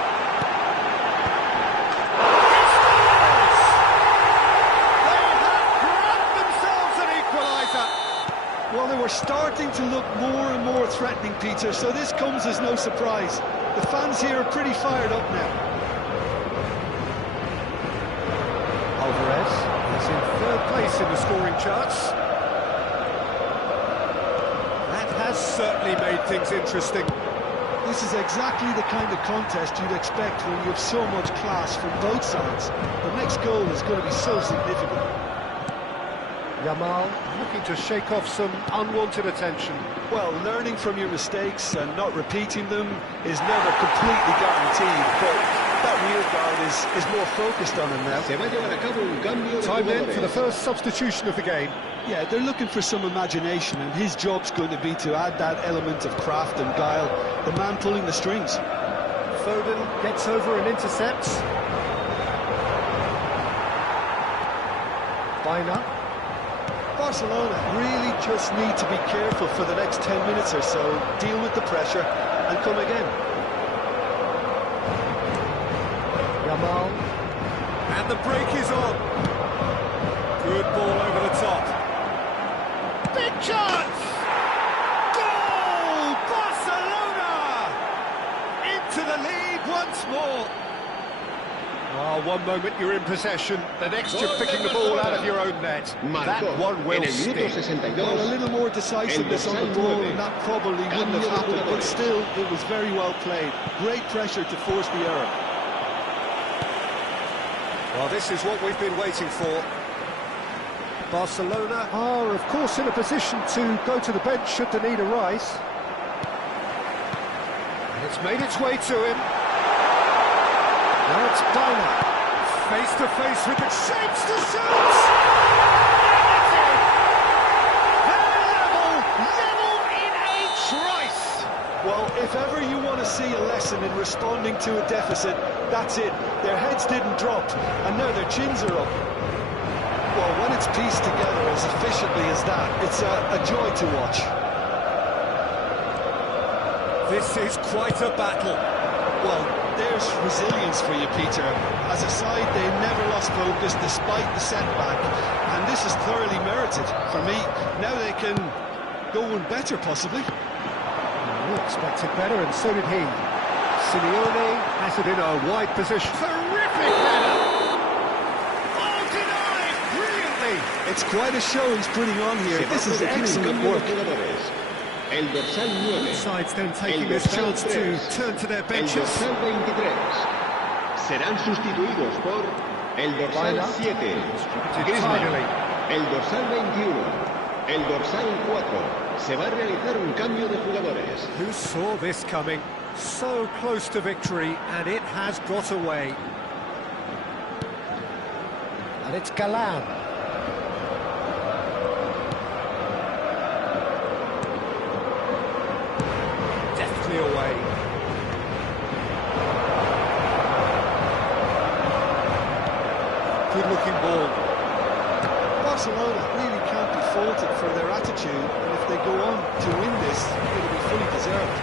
They have grabbed themselves an equaliser. Well, they were starting to look more and more threatening, Peter, so this comes as no surprise. The fans here are pretty fired up now. Alvarez is in third place in the scoring charts. That has certainly made things interesting. This is exactly the kind of contest you'd expect when you have so much class from both sides. The next goal is going to be so significant. Yamal looking to shake off some unwanted attention. Well, learning from your mistakes and not repeating them is never completely guaranteed, but that real guard is more focused on him now. Se va a llevar a cabo un cambio de Time then for the jugadores. first substitution of the game. Yeah, they're looking for some imagination, and his job's going to be to add that element of craft and guile, the man pulling the strings. Foden gets over and intercepts. Baina. Barcelona really just need to be careful for the next 10 minutes or so, deal with the pressure and come again. Yamal. And the break is on. Good ball over the top. Big chance! Goal! Barcelona! Into the lead once more. Oh, one moment you're in possession, the next you're picking the ball out of your own net. That Marcó one will en el minuto sting. 62. Well, a little more decisiveness on the ball, and that probably wouldn't have happened, but still, it was very well played. Great pressure to force the error. Well, this is what we've been waiting for. Barcelona are, of course, in a position to go to the bench should the need arise. And it's made its way to him. Now it's Dina. Face to face with the shapes to shoot! Level in a trice! Well, if ever you want to see a lesson in responding to a deficit, that's it. Their heads didn't drop, and now their chins are up. Well, when it's pieced together as efficiently as that, it's a joy to watch. This is quite a battle. Well, there's resilience for you, Peter. As a side, they never lost focus despite the setback, and this is thoroughly merited for me. Now they can go one better, possibly. We expected better, and so did he. Simeone has it in a wide position. Terrific header! Oh, denied! Brilliantly! It's quite a show he's putting on here. This is excellent work. El dorsal 9. Sides then taking this chance to turn to their El benches. dorsal 23. Serán sustituidos por el dorsal 7. Griezmann. El dorsal 21. El dorsal 4. Se va a realizar un cambio de jugadores. Who saw this coming? So close to victory, and it has got away. And it's Galan. Deftly away. Good-looking ball. Barcelona really can't be faulted for their attitude, and if they go on to win this, it'll be fully deserved.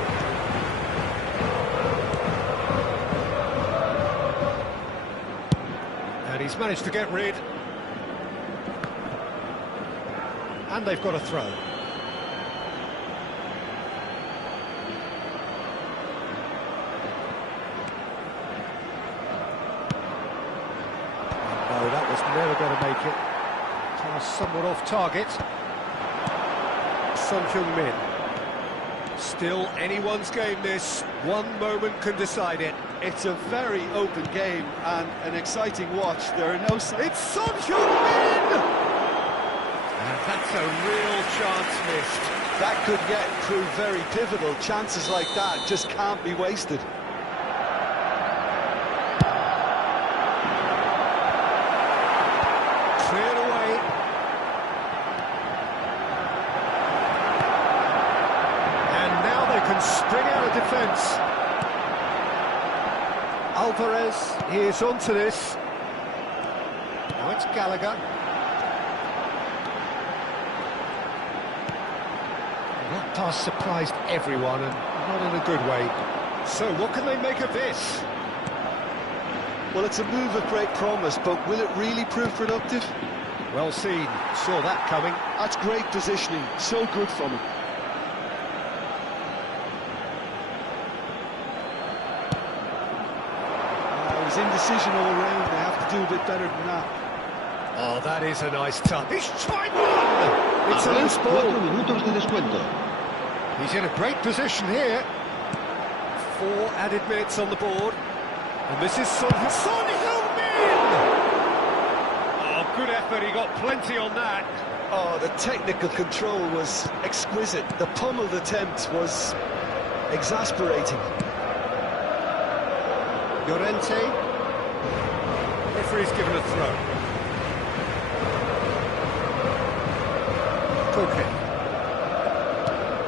And he's managed to get rid. And they've got a throw. No, that was never going to make it. Pass somewhat off target. Son Heung-min. Still anyone's game this. One moment can decide it. It's a very open game and an exciting watch. There are no... It's Son Heung-min! And that's a real chance missed. That could prove very pivotal. Chances like that just can't be wasted. Cleared away. And now they can spring out of defence. Alvarez, he is onto this. Now it's Gallagher. That pass surprised everyone, and not in a good way. So what can they make of this? Well, it's a move of great promise, but will it really prove productive? Well seen, saw that coming. That's great positioning, so good from him. His indecision all round. They have to do a bit better than that. Oh, that is a nice touch. He's tried one! It's a loose ball. 4 minutos de descuento. He's in a great position here. 4 added minutes on the board. And this is Son Heung-min! Oh, good effort, he got plenty on that. Oh, the technical control was exquisite. The pummeled attempt was exasperating. Llorente. Referee's given a throw. Koke.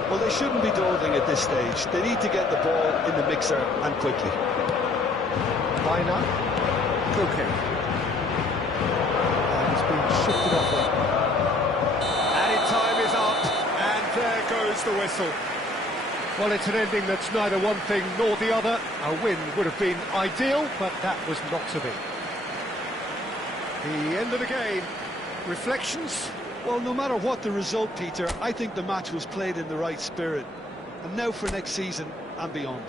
Well, they shouldn't be dawdling at this stage. They need to get the ball in the mixer, and quickly. Baina. Koke. And he's been shifted off there. Added time is up, and there goes the whistle. Well, it's an ending that's neither one thing nor the other. A win would have been ideal, but that was not to be. The end of the game. Reflections? Well, no matter what the result, Peter, I think the match was played in the right spirit. And now for next season and beyond.